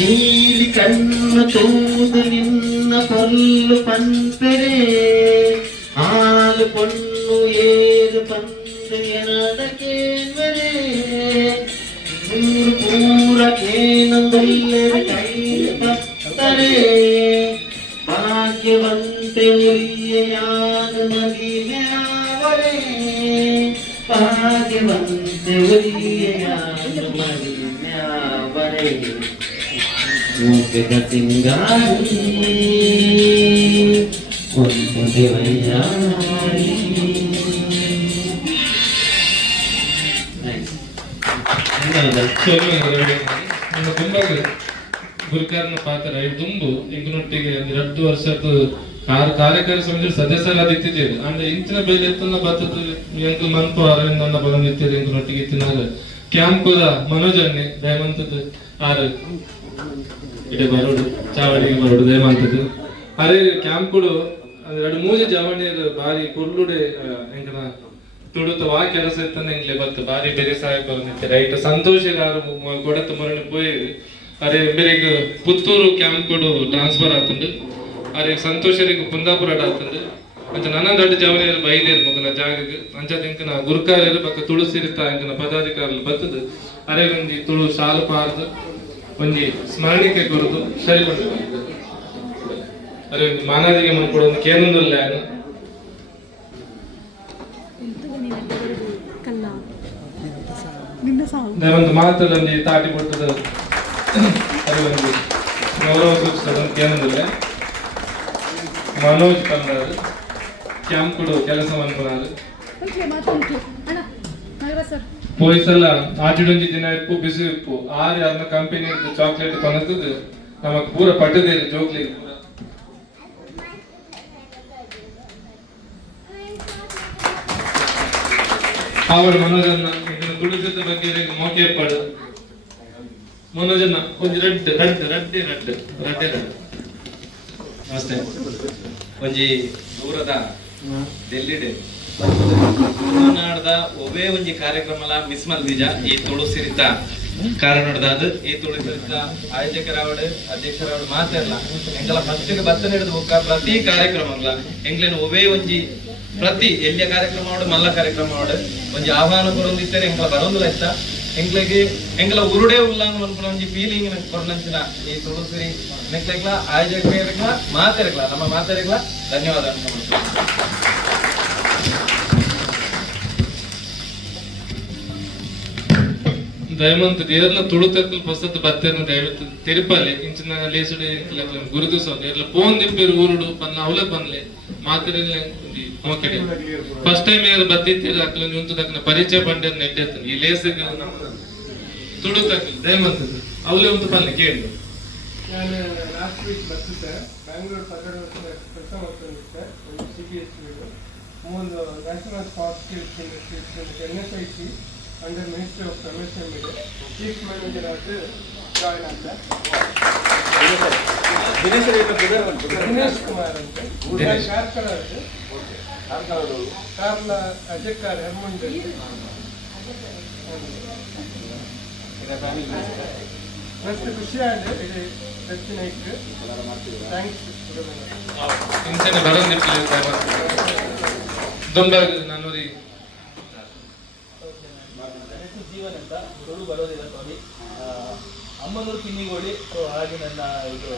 ನೀಲಿ ಕಣ್ಣು ತೂದು ನಿನ್ನ ಪೊಲ್ಲು ಪಂಪೆರೆ ಹಾಲು ಪೊಣ್ಣು ಏರು ಪಂದು ಎನದಕ್ಕೇನ್ವರೆ ನೂರು ಪೂರ ಕೇನೊಂದೊಲ್ಲೆರೆ ಕೈ ಪತ್ತರೆ ಭಾಗ್ಯವಂತೆ ಉರಿಯಯಾನು ಮಗಿಮೆಯವರೆ ಭಾಗ್ಯವಂತೆ ಉರಿಯಯಾನು ಮಗಿಮೆಯವರೆ ಮೂಕೆದ ಸಿಂಗಾರಿ ಒಂದು ದೇವಯ್ಯಾರಿ. ನಮ್ಮ ತುಂಬಾ ಗುರುಕಾರನ ಪಾತ್ರ ಇದು ತುಂಬು ಇಂಕನೊಟ್ಟಿಗೆ 2 ವರ್ಷದ ಕಾರ್ಯಕಾರಿ ಸಮಿತಿ ಸದಸ್ಯರಾದಿತ್ತಿದ್ದೇವೆ ಅಂದ್ರೆ ಇಂಚಿನ ಬೇಲೆ ಎತ್ತನ್ನ ಬರ್ತದ ಎಂಕು ಮನ್ಪು ಅರವಿಂದ ಬಂದಿದ್ದೇವೆ ಇಂಕನೊಟ್ಟಿಗೆ ಇತ್ತಿನಾಗ ಕ್ಯಾಂಪ್ ಕೂಡ ಮನೋಜನ್ನೆ ದಯಮಂತದ್ದು ಆರು ಇಡೆ ಬರೋಡು ಚಾವಡಿಗೆ ಬರೋಡು ದಯಮಂತದ್ದು ಅರೆ ಕ್ಯಾಂಪ್ ಕೂಡ 2-3 ಜವಣಿಯರು ಬಾರಿ ಕುರ್ಲುಡೆ ಎಂಕನ ತುಡುತ್ತವಾ ಕೆಲಸ ಇತ್ತಂದ್ರೆ ಎಂಗ್ಲೆ ಬತ್ತು ಬಾರಿ ಬೇರೆ ಸಹಾಯಕ ಬಂದಿತ್ತೆ ರೈಟ್ ಸಂತೋಷ ಕೊಡತ್ತು ಮರಳಿ ಪೋಯಿ ಅರೆ ಬೇರೆ ಪುತ್ತೂರು ಕ್ಯಾಂಪ್ ಕೂಡ ಟ್ರಾನ್ಸ್ಫರ್ ಆತಂದು ಅರೆ ಸಂತೋಷರಿಗೆ ಕುಂದಾಪುರ ಆತಂದು ಅಂಚ ನನ್ನ ದೊಡ್ಡ ಜವನಿಯರು ಬೈದೇರು ಮಗನ ಜಾಗಕ್ಕೆ ಅಂಚದ ಇಂಕನ ಗುರುಕಾರ್ಯರು ಪಕ್ಕ ತುಳಸಿರಿತ ಇಂಕನ ಪದಾಧಿಕಾರಿಗಳು ಬತ್ತದು ಅರೆ ಒಂದಿ ತುಳು ಸಾಲು ಪಾರ್ದು ಒಂದಿ ಸ್ಮರಣಿಕೆ ಕೊರದು ಸರಿ ಬಂದು ಅರೆ ಒಂದು ಮಾನದಿಗೆ ಮನ್ಕೊಡ ಒಂದು ಕೇನೊಂದಿಲ್ಲ ಒಂದು ಮಾತಲ್ಲಿ ತಾಟಿ ಬಿಟ್ಟದ ಅದು ಒಂದು ಗೌರವ ಸೂಚಿಸದ ಕೇಂದ್ರದಲ್ಲಿ ಮನೋಜ್ ಕಂದಾರು ಕ್ಯಾಂಪ್ ಕೊಡು ಕೆಲಸ ಮನ್ಕೊನಾರು ಪೊಲೀಸೆಲ್ಲ ಆಟಿಡೊಂಜಿ ದಿನ ಇಪ್ಪು ಬಿಸಿ ಇಪ್ಪು ಆರು ಅದನ್ನ ಕಂಪನಿ ಚಾಕ್ಲೇಟ್ ಕೊನತದ್ದು ನಮಗ್ ಪೂರ ಪಟ್ಟದೇರಿ ಜೋಕ್ಲಿ ಅವಳು ಮನೋಜನ್ನ ತುಳಿದ ಬಗ್ಗೆ ಮೋಕೆ ಪಡು ಮನೋಜನ್ನ ಒಂದು ರಡ್ಡೆ ನಮಸ್ತೆ ಒಂಜಿ ದೂರದ ಡೆಲ್ಲಿಡೆ ನಾಡ್ದ ಒವೇ ಒಂಜಿ ಕಾರ್ಯಕ್ರಮಲ ಮಿಸ್ ಮಲ್ದಿಜ ಈ ತುಳು ಸಿರಿತ ಕಾರಣ ಅದು ಈ ತುಳು ಸಿರಿತ ಆಯೋಜಕರಾವಡು ಅಧ್ಯಕ್ಷರಾವಡು ಮಾತಾಡಲ್ಲ ಎಂಕಲ ಫಸ್ಟ್ ಬತ್ತನೆ ಹಿಡಿದು ಹೋಗ ಪ್ರತಿ ಕಾರ್ಯಕ್ರಮಗಳ ಎಂಗ್ಲೇನು ಒವೇ ಒಂಜಿ ಪ್ರತಿ ಎಲ್ಲಿಯ ಕಾರ್ಯಕ್ರಮ ಮಾಡು ಮಲ್ಲ ಕಾರ್ಯಕ್ರಮ ಮಾಡು ಒಂಜಿ ಆಹ್ವಾನ ಕೊರೊಂದಿತ್ತೇನೆ ಎಂಕಲ ಬರೋದಿಲ್ಲ ಇಷ್ಟ ಎಂಕ್ಲೆಗೆ ಎಂಕ್ಲ ಉರುಡೆ ಉಲ್ಲಾಂಗ್ ಮನ್ಪುನ ಒಂಜಿ ಫೀಲಿಂಗ್ ನಂಗೆ ಕೊರ್ನಂಚಿನ ಈ ತುಳುಸಿರಿ ನೆಕ್ಲೆಗ್ಲ ಆಯೋಜಕರಿಗ್ಲ ಮಾತೆರೆಗ್ಲ ನಮ್ಮ ಮಾತೆರೆಗ್ಲ ಧನ್ಯವಾದ ದಯಮಂತ ಏರ್ಲ ತುಳುತಕ್ಕಲ್ ಪಸತ್ ಬತ್ತೇರ್ನ ದಯವಿಟ್ಟು ತಿರುಪಲ್ಲಿ ಇಂಚಿನ ಲೇಸುಡೆ ಗುರುತು ಸೌದ ಏರ್ಲ ಫೋನ್ ದಿಪ್ಪೇರು ಊರುಡು ಪನ್ನ ಅವಲ ಪನ್ಲೆ ಮಾತೆರೆಗ್ಲ ಮೋಕೆಡೆ ಫಸ್ಟ್ ಟೈಮ್ ಏರ್ ಬತ್ತಿತ್ತೀರ ಅಕ್ಲ ನಿಂತು ತಕ್ಕನ ಪರಿಚಯ ಪಂಡ ನೆಟ್ಟೆತ್ತ ಈ ಲೇಸಿಗೆ ತುಳುತಕ್ಕಲ್ ದಯಮಂತ ಅವಲೇ ಒಂದು ಪನ್ಲೆ ಕೇಳಿ ನಾನು ಲಾಸ್ಟ್ ವೀಕ್ ಬರ್ತಿದ್ದೆ ಬ್ಯಾಂಗ್ಳೂರ್ ಕೆಲಸ ಮಾಡ್ಕೊಂಡಿದ್ದೆ ಒಂದು CBSE ಒಂದು national spot skills NSIC under ministry of MSME chief manager ಆಗಿ ಜಾಯ್ನ್ ಆಗ್ತಾ ದಿನೇಶ್ ಕುಮಾರ್ ಅಂತ ಕಾರ್ಲ ಅಜಕ್ಕಾರ್ ಹೆರ್ಮಂಡ್ ಮಸ್ತ್ ಖುಷಿ ಆಗಿದೆ ಇದು ಹೆಚ್ಚಿನ ಇತ್ತು ಥ್ಯಾಂಕ್ಸ್ ಇಂಚನೆ ಬರೋದಿಲ್ಲ ದೊಂಬಾಗ ನಾನೂರಿ ಜೀವನ ಅಂತ ತುಳು ಬರೋದಿಲ್ಲ ಸ್ವಾಮಿ ಅಮ್ಮನೂರು ಕಿನ್ನಿಗೋಳಿ. ಸೊ ಹಾಗೆ ನನ್ನ ಇದು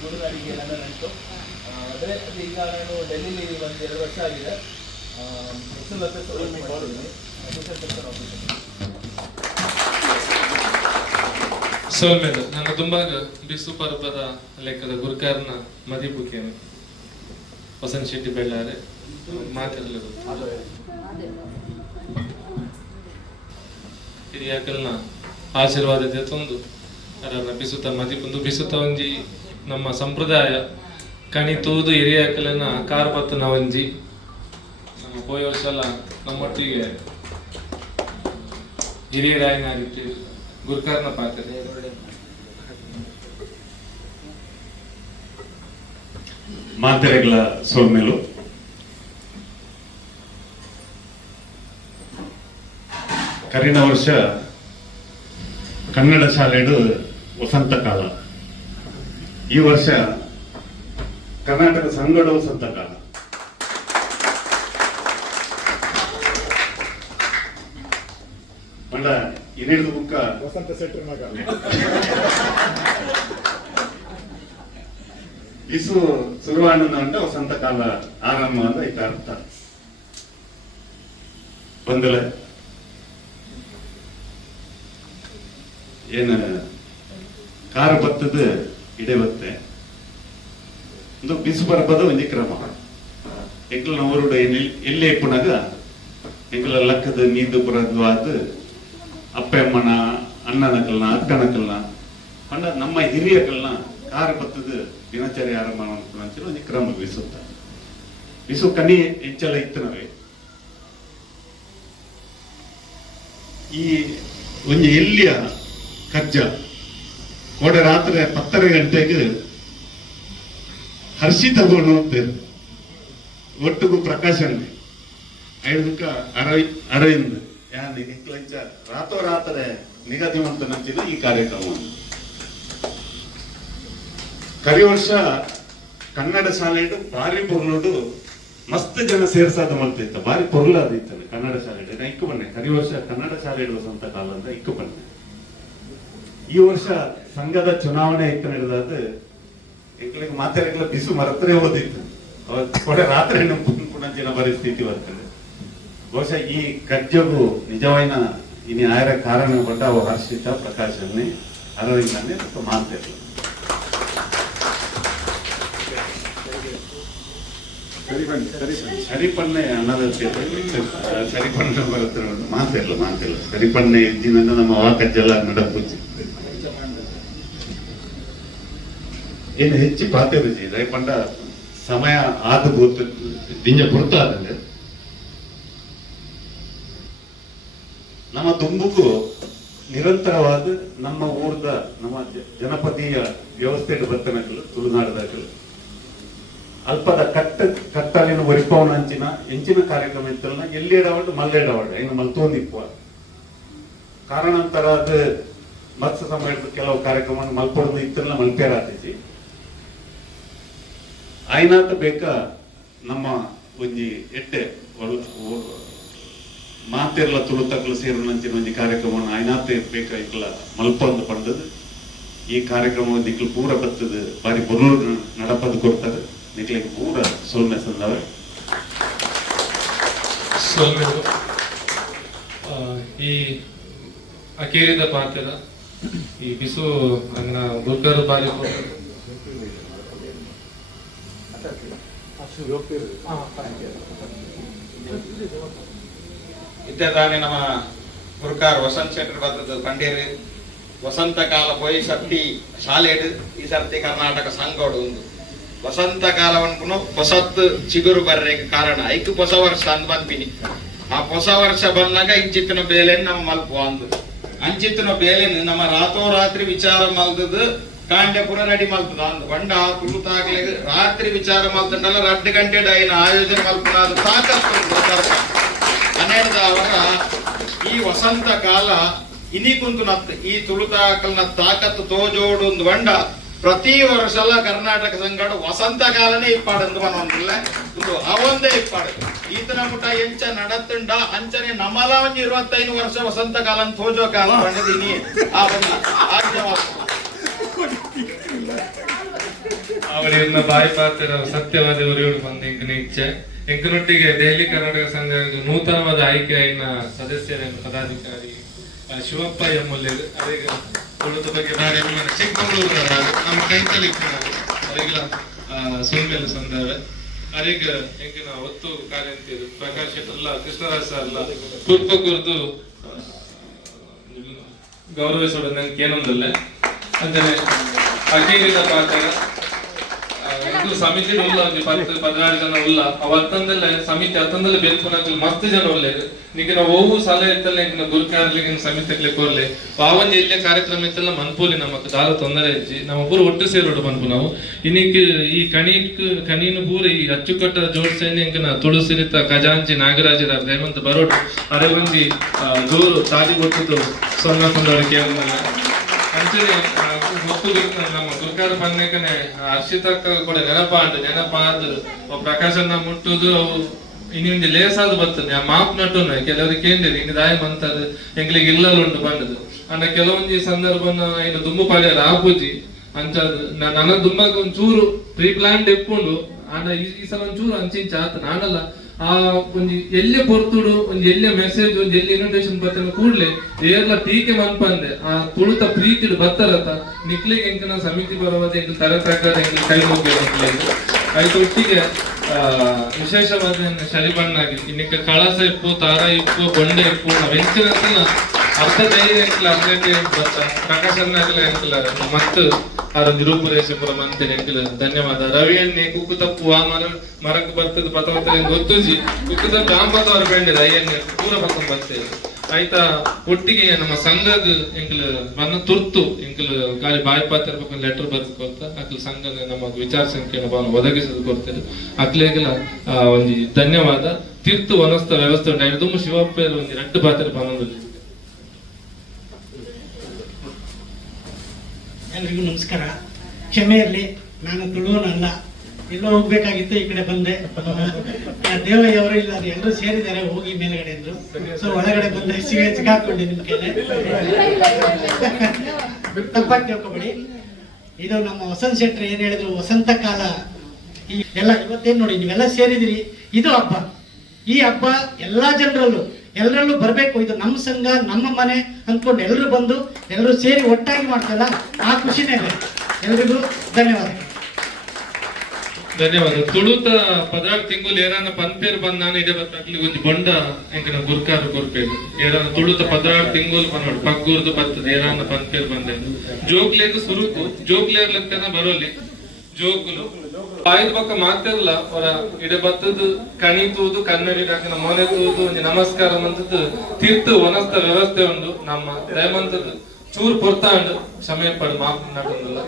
ತುಳುನಾಡಿಗೆ ನನ್ನ ನೆಂಟು ಆದರೆ ಅದು ಈಗ ನಾನು ಡೆಲ್ಲಿಲಿ ಒಂದು 2 ವರ್ಷ ಆಗಿದೆ. ಸೋಲ್ಮೇದು ನನ್ನ ದುಂಬಾಗ ಬಿಸು ಪರ್ಬದ ಲೆಕ್ಕದ ಗುರುಕಾರನ ಮದಿಪುಕೇನೆ ವಸಂತ್ ಶೆಟ್ಟಿ ಬೆಳ್ಳಾರೆ ಮಾತಿರಲಿಲ್ಲ ಹಿರಿಯಾಕಲ್ನ ಆಶೀರ್ವಾದ ತಂದು ಅದನ್ನ ಬಿಸುತ್ತ ಮದಿಪುಂದು ಬಿಸುತ್ತ ಒಂಜಿ ನಮ್ಮ ಸಂಪ್ರದಾಯ ಕಣಿತೂದು ಹಿರಿಯಾಕಲನ ಕಾರ್ಪತ್ತನ ಒಂಜಿ ನಮ್ಮ ಹೋದ ವರ್ಷ ಎಲ್ಲ ನಮ್ಮೊಟ್ಟಿಗೆ ಹಿರಿಯರಾಯನಾಗಿತ್ತು ಗುರುಕಾರನ ಪಾತ್ರ ಮಾತೆರೆಗ್ಲ ಸೋಲ್ಮೇಲು ಕರಿನ ವರ್ಷ ಕನ್ನಡ ಶಾಲೆಡು ವಸಂತ ಕಾಲ. ಈ ವರ್ಷ ಕರ್ನಾಟಕ ಸಂಗಡ ವಸಂತ ಕಾಲ. ಮಂಡ ಇನ್ನಿಡ್ದು ಬುಕ್ಕ ವಸಂತ ಸೆಟ್ರ್ ಮಗ ಇಸು ಶುರುವಾನಂದ ಅಂತ ವಸಂತ ಕಾಲ ಆರಂಭ ಅಂತ ಇದರ ಅರ್ಥ. ಬಂದಲ ಏನ ಕಾರ ಬತ್ತದ ಇಡೆ ಬತ್ತೆ ಒಂದು ಬಿಸು ಬರಬದ ಒಂಜಿ ಕ್ರಮ ಎಂಕಲ್ ನವರುಡ ಎಲ್ಲೇ ಇಪ್ಪುನಾಗ ಎಂಕಲ ಲಕ್ಕದ ನೀಂದು ಬರದ್ವಾದ ಅಪ್ಪಮ್ಮನ ಅಣ್ಣನಕಲ್ನ ಅಕ್ಕನಕಲ್ನ ಪಂಡ ನಮ್ಮ ಹಿರಿಯಕಲ್ನ ಕಾರ ಬತ್ತದ ದಿನಚರಿ ಆರಂಭ ಮಾಡ್ಕೊಂಡು ಒಂಜಿ ಕ್ರಮ ಬಿಸುತ್ತ ಬಿಸು ಕನಿ ಹೆಚ್ಚೆಲ್ಲ ಇತ್ತನವೇ ಈ ಒಂಜಿ ಎಲ್ಲಿಯ ಕಜ್ಜ ಕೋಡ ರಾತ್ರಿ 10 ಗಂಟೆಗೆ ಹರ್ಷಿ ತಗೊಂಡು ಹೋಗ್ತೇವೆ ಒಟ್ಟಿಗೂ ಪ್ರಕಾಶನ್ ಐದಕ್ಕ ಅರವಿಂದ್ ರಾತ್ರೋರಾತ್ರಿ ನಿಗದಿವಂತ ನಂಚಿನ ಈ ಕಾರ್ಯಕ್ರಮ. ಕರಿ ವರ್ಷ ಕನ್ನಡ ಶಾಲೆಡು ಬಾರಿ ಪೊರ್ಲುಡು ಮಸ್ತ್ ಜನ ಸೇರ್ಸಾದ ಮಾಡ್ತಿತ್ತ ಬಾರಿ ಪೊರ್ಲಾದಿತ್ತ ಕನ್ನಡ ಶಾಲೆ ಇಕ್ಕು ಬನ್ನೆ ಕರಿ ವರ್ಷ ಕನ್ನಡ ಶಾಲೆಡು ವಸಂತ ಕಾಲ ಅಂತ ಇಕ್ಕು ಬನ್ನೆ. ಈ ವರ್ಷ ಸಂಘದ ಚುನಾವಣೆ ಇತ್ತು ನಡೆದಾದ ಎಂಕ್ಲಿಗೆ ಮಾತಾಡಕ್ಲ ಬಿಸು ಮರತ್ರೇ ಓದಿತ್ತು ಕೊಡೆ ರಾತ್ರಿ ಪುಣಂಚಿನ ಪರಿಸ್ಥಿತಿ ಬರ್ತದೆ. ಬಹುಶಃ ಈ ಕಜ್ಜಗು ನಿಜವಾಯಿನ ಇನಿ ಆಯರ ಕಾರಣ ಕೊಟ್ಟ ಅವು ಹರ್ಷಿತ ಪ್ರಕಾಶನ್ನೇ ಅರವಿಂದನೇ ಮಾತಾಡಲು ಸರಿಪಣ್ಣೆ ಅನ್ನದ ಸರಿಪಣ್ಣ ಬರುತ್ತೆ ಮಾತಿಲ್ಲ ಸರಿಪಣ್ಣೆ ಇದ್ದಿನ ನಮ್ಮ ಅವ ಕಜ್ಜಲ್ಲ ನಡಪುಚ್ಚಿ ಏನು ಹೆಚ್ಚಿ ಪಾತ್ಯರುಚಿ ರೈಪಂಡ ಸಮಯ ಆದ ಬೂತ್ ದಿಂಜ ಗುರ್ತಾದಂಗೆ ನಮ್ಮ ದುಂಬುಗೂ ನಿರಂತರವಾದ ನಮ್ಮ ಊರ್ದ ನಮ್ಮ ಜನಪದೀಯ ವ್ಯವಸ್ಥೆ ಬರ್ತನಕಲು ತುಳುನಾಡದಾಗಲು ಅಲ್ಪದ ಕತ್ತಲಿನ ಒರಿಪವನ ಅಂಚಿನ ಎಂಚಿನ ಕಾರ್ಯಕ್ರಮ ಇತ್ತಲ್ಲ ಎಲ್ಲಿ ಇಡವಾಡು ಮಲ್ಲೆಡವಾಡು ಇನ್ನು ಮಲ್ತೋಂದಿಪ್ಪುವ ಕಾರಣಾಂತರ ಅದು ಮತ್ಸ್ಯ ಸಮಯದ ಕೆಲವು ಕಾರ್ಯಕ್ರಮ ಮಲ್ಪೊಡ್ದು ಇತ್ತಲ್ಲ ಮಲ್ಪೇರಾತಿಸಿ ಆಯ್ನಾತ ಬೇಕ ನಮ್ಮ ಒಂಜಿ ಎಟ್ಟೆ ಮಾನ ಮಾತೆರ್ಲ ತುಳುತಕ್ಕಲು ಸೇರಿನಂಚಿನ ಒಂದು ಕಾರ್ಯಕ್ರಮವನ್ನು ಆಯ್ನಾತೆ ಬೇಕಾಯ್ಕಲ್ಲ ಮಲ್ಪಂದು ಪಂಡದು ಈ ಕಾರ್ಯಕ್ರಮ ದಿಕ್ಲು ಪೂರ ಬತ್ತದ ಬಾರಿ ಬೊರ್ಲು ನಡಪದು ಕೊಡ್ತಾರೆ ನಿಕ್ಲಿಗೆ ಪೂರ ಸೋಲ್ಮೆ ಸಂದವೆ ಸೋಲ್ಮೆರು ಈ ಅಕೇರಿದ ಪಾತ್ರ ಈ ಬಿಸು ಅಂಗನ ಗುರ್ಕರು ಬಾರಿ ಇದ್ದಾನೆ ನಮ್ಮ ಗುರುಕಾರ್ ವಸಂತ ಶೆಟ್ಟರ್ ಬರ್ತದ ಕಂಡೇರಿ ವಸಂತ ಕಾಲ ಪೋಯಿ ಸರ್ತಿ ಶಾಲೆ ಈ ಸರ್ತಿ ಕರ್ನಾಟಕ ಸಂಘೋಡು ಒಂದು ವಸಂತ ಕಾಲವನ್ನು ಹೊಸತ್ತು ಚಿಗುರು ಬರ್ರೆಗೆ ಕಾರಣ ಐಕ್ ಹೊಸ ವರ್ಷ ಅಂದ್ ಬಂದ್ಬಿನಿ ಆ ಹೊಸ ವರ್ಷ ಬಂದಾಗ ಇಂಚಿತ್ತಿನ ಬೇಲೆನ್ ನಮ್ಮ ಮಲ್ಪು ಅಂದು ಅಂಚಿತ್ತಿನ ಬೇಲೆನ್ ನಮ್ಮ ರಾತ್ರೋರಾತ್ರಿ ವಿಚಾರ ಮಲ್ದದು ಕಾಂಡೆ ಪುರ ರೆಡಿ ಮಲ್ತದ ಅಂದ್ ಬಂಡ ತುಳುತಾಗ್ಲಿ ರಾತ್ರಿ ವಿಚಾರ ಮಲ್ತಂಡಲ್ಲ 2 ಗಂಟೆ ಡೈನ ಆಯೋಜನೆ ಮಲ್ಪನ ಅದು ತಾಕತ್ತು ಹನ್ನೆರಡು ಅವರ ಈ ವಸಂತ ಕಾಲ ಇನಿ ಕುಂತು ನತ್ ಈ ತುಳುತಾಕಲ್ನ ತಾಕತ್ತು ತೋಜೋಡು ಒಂದು ಬಂಡ ಪ್ರತಿ ವರ್ಷಲ ಕರ್ನಾಟಕ ಸಂಘ ವಸಂತ ಕಾಲನೇ ಇಪ್ಪಾಡಂದು ಬನ್ನೊಂದಿಲ್ಲ ಒಂದು ಅವೊಂದೇ ಇಪ್ಪಾಡು ಈತನ ಮುಟ ಎಂಚ ನಡತ್ತುಂಡ ಅಂಚನೆ ನಮಲ ಒಂಜಿ 25 ವರ್ಷ ವಸಂತ ಕಾಲ ತೋಜೋ ಕಾಲ ಬಂಡದೀನಿ ಆ ಒಂದು ಅವರಿನ್ನ ಬಾಯಿ ಪಾತ್ರ ಸತ್ಯವಾದ ಉರಿಯೋಡು ಬಂದ ಇಂಕನ ಇಚ್ಛೆ ಇಂಕನೊಟ್ಟಿಗೆ ದೆಹಲಿ ಕರ್ನಾಟಕ ಸಂಘ ನೂತನವಾದ ಆಯ್ಕೆಯ ಸದಸ್ಯರ ಪದಾಧಿಕಾರಿ ಶಿವಪ್ಪ ಎಮ್ಮಲ್ಲೆ ಅವರಿಗೆ ತುಳುತ ಬಗ್ಗೆ ಬಾರಿ ಅಭಿಮಾನ ಚಿಕ್ಕಮಗಳೂರು ನಮ್ಮ ಕೈತಲಿ ಅವರಿಗೆಲ್ಲ ಸೋಲ್ಮೇಲೆ ಸಂದವೆ ಅವರಿಗೆ ಎಂಕಿನ ಒತ್ತು ಕಾರ್ಯ ಅಂತಿದ್ರು ಪ್ರಕಾಶ್ ಅಲ್ಲ ಕೃಷ್ಣರಾಜ್ ಸರ್ ಅಲ್ಲ ಕುರ್ಪ ಕುರಿತು ಗೌರವಿಸೋದು ನಂಗೆ ಏನೊಂದಲ್ಲ ಅಂದರೆ ಅಕೇರಿದ ಪಾತ್ರ ಇದು ಸಮಿತಿ ಉಲ್ಲ ಒಂದು 10-16 ಜನ ಉಲ್ಲ ಅವತ್ತಂದಲ್ಲ ಸಮಿತಿ ಹತ್ತಂದಲ್ಲ ಬೇರ್ಪುನಾಗ್ಲಿ ಮಸ್ತ್ ಜನ ಒಳ್ಳೆದು ನಿಗಿನ ಓವು ಸಲ ಇತ್ತಲ್ಲ ಇಂಕಿನ ಗುರುಕಾರ್ಲಿಗಿನ ಸಮಿತಿಗ್ಲಿ ಕೋರ್ಲೆ ಪಾವನ್ ಎಲ್ಲೇ ಕಾರ್ಯಕ್ರಮ ಇತ್ತಲ್ಲ ಮನ್ಪೂಲಿ ನಮಕ್ ದಾಲ ತೊಂದರೆ ಇಜ್ಜಿ ನಮ್ಮ ಪೂರ ಒಟ್ಟು ಸೇರೋಡು ಮನ್ಪು ನಾವು ಇನ್ನಿಕ್ ಈ ಕಣೀನು ಪೂರ ಈ ಅಚ್ಚುಕಟ್ಟ ಜೋಡ್ಸೇನೆ ಇಂಕಿನ ತುಳುಸಿರಿತ ಖಜಾಂಚಿ ನಾಗರಾಜರ ದಯವಂತ ಬರೋಡು ಅರೆ ಬಂದಿ ಜೋರು ತಾಜಿ ಕೊಟ್ಟಿದ್ದು ಸೊನ್ನ ಕೊಂಡವ್ರ ಕೇವಲ ಅಂಚನೆ ನಮ್ಮ ಗುರುಕಾರ ಬಂದ್ಮೇಕನೆ ಹರ್ಷಿತಕ್ಕ ಕೂಡ ನೆನಪಾದ ಪ್ರಕಾಶನ ಮುಟ್ಟುದು ಅವು ಇನ್ನೊಂದು ಲೇಸಾದ ಬರ್ತದೆ ಆ ಮಾಪ್ ನಟುನ ಕೆಲವರಿಗೆ ಕೇಂದ್ರಿ ಇನ್ನು ದಾಯ ಬಂತದ ಎಂಗ್ಲಿಗೆ ಇಲ್ಲಲು ಉಂಟು ಬಂದದು ಅಂದ ಕೆಲವೊಂದು ಸಂದರ್ಭನ ಇನ್ನು ದುಂಬು ಪಾಡ್ಯಾರ ಆಪೂಜಿ ಅಂಚದು ನನ್ನ ದುಂಬಾಗ ಒಂಚೂರು ಪ್ರೀ ಪ್ಲಾನ್ ಎಪ್ಪುಂಡು ಆಂಡ ಈ ಸಲ ಒಂಚೂರು ಅಂಚಿಂಚ ಆತ ನಾನಲ್ಲ ಆ ಒಂದು ಎಲ್ಲೇ ಪೊರ್ತುಡು ಒಂದು ಎಲ್ಲೇ ಮೆಸೇಜ್ ಒಂದು ಎಲ್ಲಿ ಇನ್ವಿಟೇಷನ್ ಬರ್ತೇನೆ ಕೂಡ್ಲೆ ಏರ್ಲ ಟೀಕೆ ಮನ್ಪಂದೆ ಆ ತುಳುತ ಪ್ರೀತಿಡು ಬತ್ತರತ ನಿಕ್ಲಿಗೆ ಎಂಕನ ಸಮಿತಿ ಬರವಾದ ಎಂಕ್ ತರತಕ್ಕ ಎಂಕ್ ಕೈ ಹೋಗ್ಬೇಕು ಆಯ್ತು ಒಟ್ಟಿಗೆ ವಿಶೇಷವಾದ ಶರಿಬಣ್ಣಾಗಿ ಇನ್ನಿಕ್ಕ ಕಳಸ ಇಪ್ಪು ತಾರ ಇಪ್ಪು ಬೊಂಡೆ ಇಪ್ಪು ನಾವೆಂಚಿನ ಅರ್ಧ ಧೈರ್ಯ ಎಂಕಲ ಅರ್ಧಕ್ಕೆ ಬತ್ತ ಪ್ರಕಾಶನ ಎಂಕಲ ಮತ್ತು ಅದೊಂದು ರೂಪುರೇಷಪುರ ಮಂತ್ರಿ ಎಂಕಲ ಧನ್ಯವಾದ ರವಿ ಎಣ್ಣೆ ಕುಕ್ಕು ತಪ್ಪು ಆ ಮರಕ್ಕೆ ಬರ್ತದ ಪತವತ್ತ ಗೊತ್ತುಜಿ ಕುಕ್ಕು ತಪ್ಪು ಆಂಬತ್ತವ್ರ ಬೆಂಡಿದ ಅಯ್ಯನ್ನೇ ಪೂರ ಪಕ್ಕ ಬರ್ತೇವೆ ಆಯ್ತಾ ಒಟ್ಟಿಗೆ ನಮ್ಮ ಸಂಘದ ಎಂಕಲ್ ಮನ ತುರ್ತು ಎಂಕಲ್ ಖಾಲಿ ಬಾಯಿ ಪಾತ್ರ ಲೆಟರ್ ಬರ್ದು ಕೊಡ್ತಾ ಅಕ್ಲ ಸಂಘದ ನಮ್ಮ ವಿಚಾರ ಸಂಖ್ಯೆ ಒದಗಿಸಲು ಕೊಡ್ತೇವೆ ಅಕ್ಲೆಗೆಲ್ಲ ಒಂದು ಧನ್ಯವಾದ ತೀರ್ತು ವನಸ್ಥ ವ್ಯವಸ್ಥೆ ಉಂಟು ತುಂಬ ಶಿವಪ್ಪ ಒಂದು 2 ಪಾತ್ರ ಬಂದೊಂದು ಎಲ್ರಿಗೂ ನಮಸ್ಕಾರ. ಕ್ಷಮೆ ಇರಲಿ, ನಾನು ತುಳುವನಲ್ಲ, ಎಲ್ಲೋ ಹೋಗ್ಬೇಕಾಗಿತ್ತು, ಈ ಕಡೆ ಬಂದೆ. ದೇವಯ್ಯ ಅವರು ಇಲ್ಲ, ಎಲ್ಲರೂ ಸೇರಿದ್ದಾರೆ ಹೋಗಿ ಮೇಲ್ಗಡೆ ಅಂದ್ರು. ಸೊ ಒಳಗಡೆ ಬಂದ ಸಿಗಾಕೊಂಡೆ ನಿಮ್ ಕೈಲೆ. ತಪ್ಪಾಗಿ ತಿಳ್ಕೊಬೇಡಿ. ಇದು ನಮ್ಮ ವಸಂತ ಶೆಟ್ಟಿ ಏನ್ ಹೇಳಿದ್ರು, ವಸಂತ ಕಾಲ ಈ ಎಲ್ಲ ಇವತ್ತೇನ್ ನೋಡಿ ನೀವೆಲ್ಲ ಸೇರಿದಿರಿ, ಇದು ಹಬ್ಬ. ಈ ಹಬ್ಬ ಎಲ್ಲಾ ಎಲ್ಲರಲ್ಲೂ ಬರ್ಬೇಕು. ಇದು ನಮ್ಮ ಸಂಘ, ನಮ್ಮ ಮನೆ ಅಂದ್ಕೊಂಡು ಎಲ್ಲರೂ ಬಂದು ಎಲ್ಲರೂ ಸೇರಿ ಒಟ್ಟಾಗಿ ಮಾಡ್ತಲ್ಲ, ಆ ಖುಷಿನೇ ಇದೆ. ಎಲ್ರಿಗೂ ಧನ್ಯವಾದ. ತುಳುತ 16 ತಿಂಗಳು ಏರಾನ ಪನ್ಪೇರು ಬಂದ ನಾನು ಇದೇ ಬತ್ತಾಗ್ಲಿ ಒಂದು ಬೊಂಡ ಎಂಕನ ಗುರ್ಕಾರ ಗುರ್ಪೇರು ಏರಾನ ತುಳುತ 16 ತಿಂಗಳು ಬಂದೋಡು ಪಕ್ಕೂರ್ದು ಬರ್ತದೆ ಏರಾನ ಪನ್ಪೇರು ಬಂದೆ ಜೋಗ್ಲೇದು ಸುರುಕು ಜೋಗ್ಲೇರ್ಲಕ್ಕನ ಬರೋಲಿ ಜೋಗುಲು ಆಯ್ದ ಪಕ್ಕ ಮಾತಿರಲ್ಲ ಅವರ ಇಡ ಬತ್ತದು ಕಣಿ ತೂದು ಕನ್ನಡಿಗಾಕಿನ ಮೊನೆ ತೂದು ಒಂದು ನಮಸ್ಕಾರ ಅಂತದ್ದು ತೀರ್ತು ವನಸ್ಥ ವ್ಯವಸ್ಥೆ ಉಂಡು ನಮ್ಮ ದಯಮಂತದ್ದು ಚೂರು ಪೊರ್ತಾಂಡು ಸಮಯ ಪಡು ಮಾಪ್ ನಟೊಂದಲ್ಲ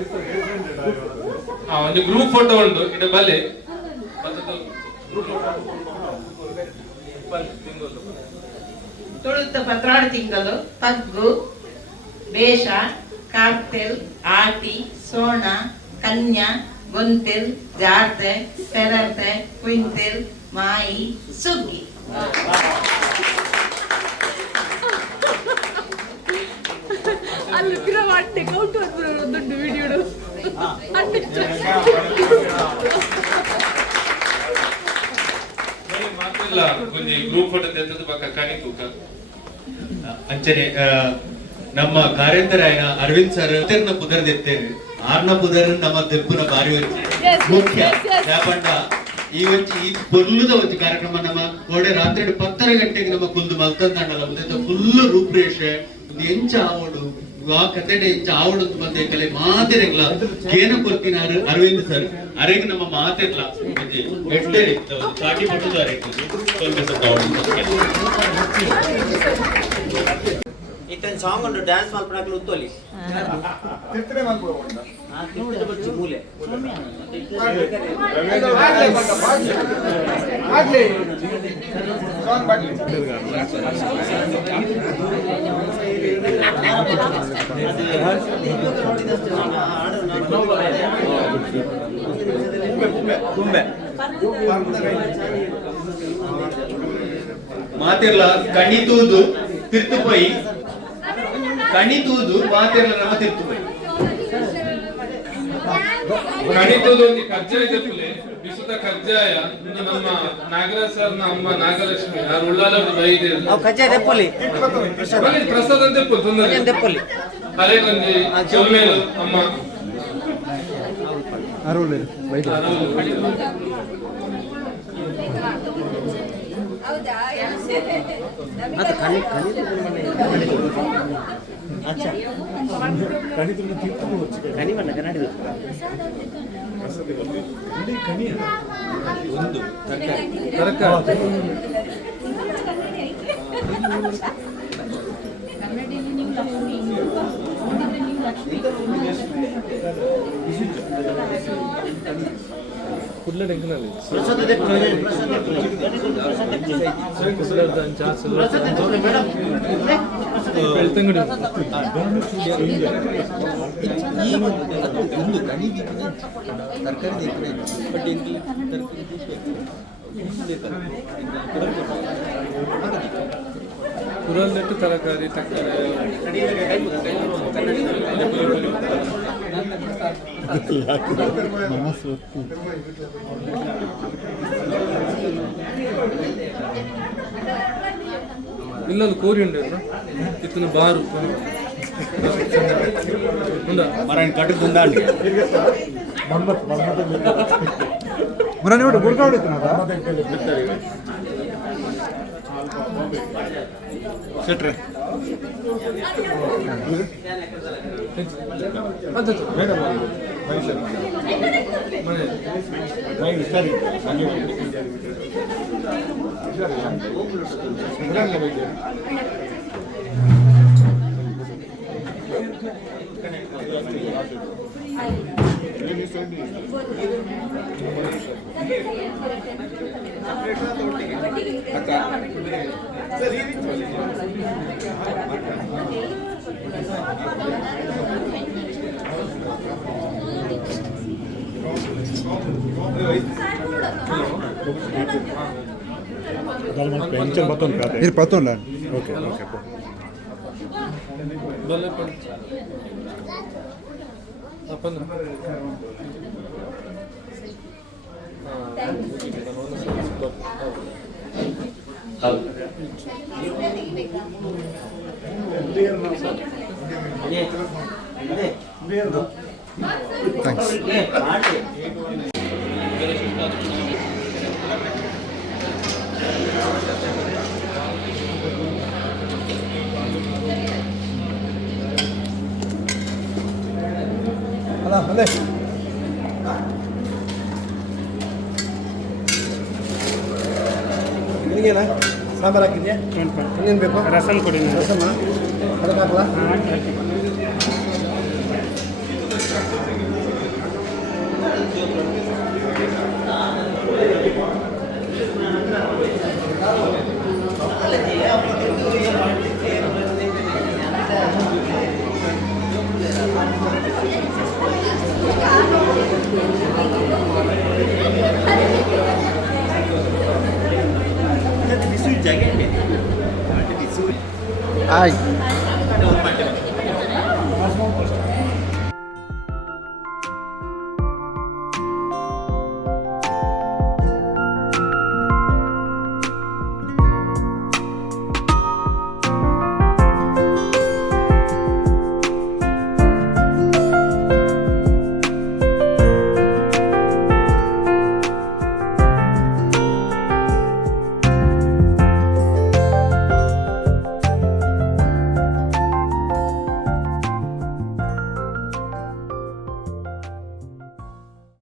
ಒಂದು ಗ್ರೂಪ್ ಫೋಟೋ ಉಂಟು ಇಡ ಬಲೆ ತುಳುತ 16 ತಿಂಗಳು ಪಗ್ಗು ಬೇಷ ಕಾರ್ತೆಲ್ ಆಟಿ ಸೋಣ ಕನ್ಯಾ ಗೊಂತೆಲ್ ಜಾರ್ತೆ ಪೆರರ್ತೆ ಕುಯಿಂತೆಲ್ ಮಾಯಿ ಸುಗ್ಗಿ ಮಾತೆಲ್ಲ ಒಂಜಿ ಗ್ರೂಪ್ ಫೋಟೋ ತೆಗೆದು ಪಕ್ಕ ಕಣಿ ತೂಕ ಅಂಚನೆ ನಮ್ಮ ಕಾರ್ಯಂತರ ಅರವಿಂದ್ ಸರ್ ಪುದರ್ದೆತ್ತೇರು ಆರ್ನ ಪುದರ್ ನಮ್ಮ ತೆಪ್ಪುನ ಬಾರಿ ಮುಖ್ಯ ಯಾಪಂಡ ಈ ಒಂಚಿ ಈ ಪೊರ್ಲುದ ಒಂಚಿ ಕಾರ್ಯಕ್ರಮ ನಮ್ಮ ಕೋಡೆ ರಾತ್ರಿ 10 ಗಂಟೆಗೆ ನಮ್ಮ ಕುಲ್ದು ಮಲ್ತಂದಾಂಡಲ ಮುಂದೆ ಫುಲ್ ರೂಪರೇಷೆ ಒಂದು ಎಂಚ ಆವಡು ಆ ಕತೆಡೆ ಎಂಚ ಆವಡು ಬಂದೆ ಕಲೆ ಮಾತೆರೆಗ್ಲ ಕೇನ ಕೊರ್ತಿನ ಅರವಿಂದ್ ಸರ್ ಅರೆಗೆ ನಮ್ಮ ಮಾತೆರ್ಲ ಎಡ್ಡೆಡೆ ಸಾಟಿ ಮಟ್ಟದ ಅರೆಗೆ ಇತ್ತನ್ ಸಾಂಗ್ ಉಂಟು ಡ್ಯಾನ್ಸ್ ಮಲ್ಪನಾಕ್ಲು ಉತ್ತೋಲಿ ತಿರ್ತನೆ ಮಾಡ್ಬೋದು ತಿರುಪತಿ ಬಚ್ಚಿ ಮೂಲೆ ಆಗ್ಲಿ ಸಾಂಗ್ ಬಾಡ್ಲಿ ಮಾತಿರ್ಲ ಕಣಿತೂದು ತಿರ್ತುಪೈ ಕಣಿತೂದು ಮಾತಿರ್ಲ ನಮ್ಮ ತಿರ್ತುಪೈ ಕಣಿತದ ಒಂದು ಕಜ್ಜಾಯ ತೆಪ್ಪುಲೆ ಬಿಸುತ ಕಜ್ಜಾಯ ಇನ್ನು ನಮ್ಮ ನಾಗರಾಜ್ ಸರ್ ಅಮ್ಮ ನಾಗಲಕ್ಷ್ಮಿ ಯಾರು ಉಳ್ಳಾಲವ್ರು ಬೈದೆ ಕಜ್ಜಾಯ ತೆಪ್ಪಲಿ ಪ್ರಸಾದ ತೆಪ್ಪುಲ್ ತೊಂದರೆ ತೆಪ್ಪಲಿ ಹರೇ ಗಂಜಿ ಚೊಲ್ಮೇಲು ಅಮ್ಮ ಅದು ಕಣಿ ಕಣಿ ಬಣ್ಣ ಕನ್ನಡ ತರಕಾರಿ कुठल्या टेन्शन ಕುರಲ್ನೆಟ್ಟು ತರಕಾರಿ ಇಲ್ಲೊಂದು ಕೋರಿ ಉಂಡೆ ಇತ್ತನ ಬಾರು ಇದು ಪತ್ತೊಂದ ಓಕೆ ಓಕೆ ಬಲ್ಲೆ अपन ಅಲ್ಲೇ ನಿನಗೇನ ಸಾಂಬಾರು ಹಾಕಿದ್ಯಾ ಇನ್ನೇನು ಬೇಕು ರಸಮ್ ಕೊಡಿ ರಸಮ್ಮ ಅದಕ್ಕೆ ಹಾಕಲ್ಲ ಆಯ್ತು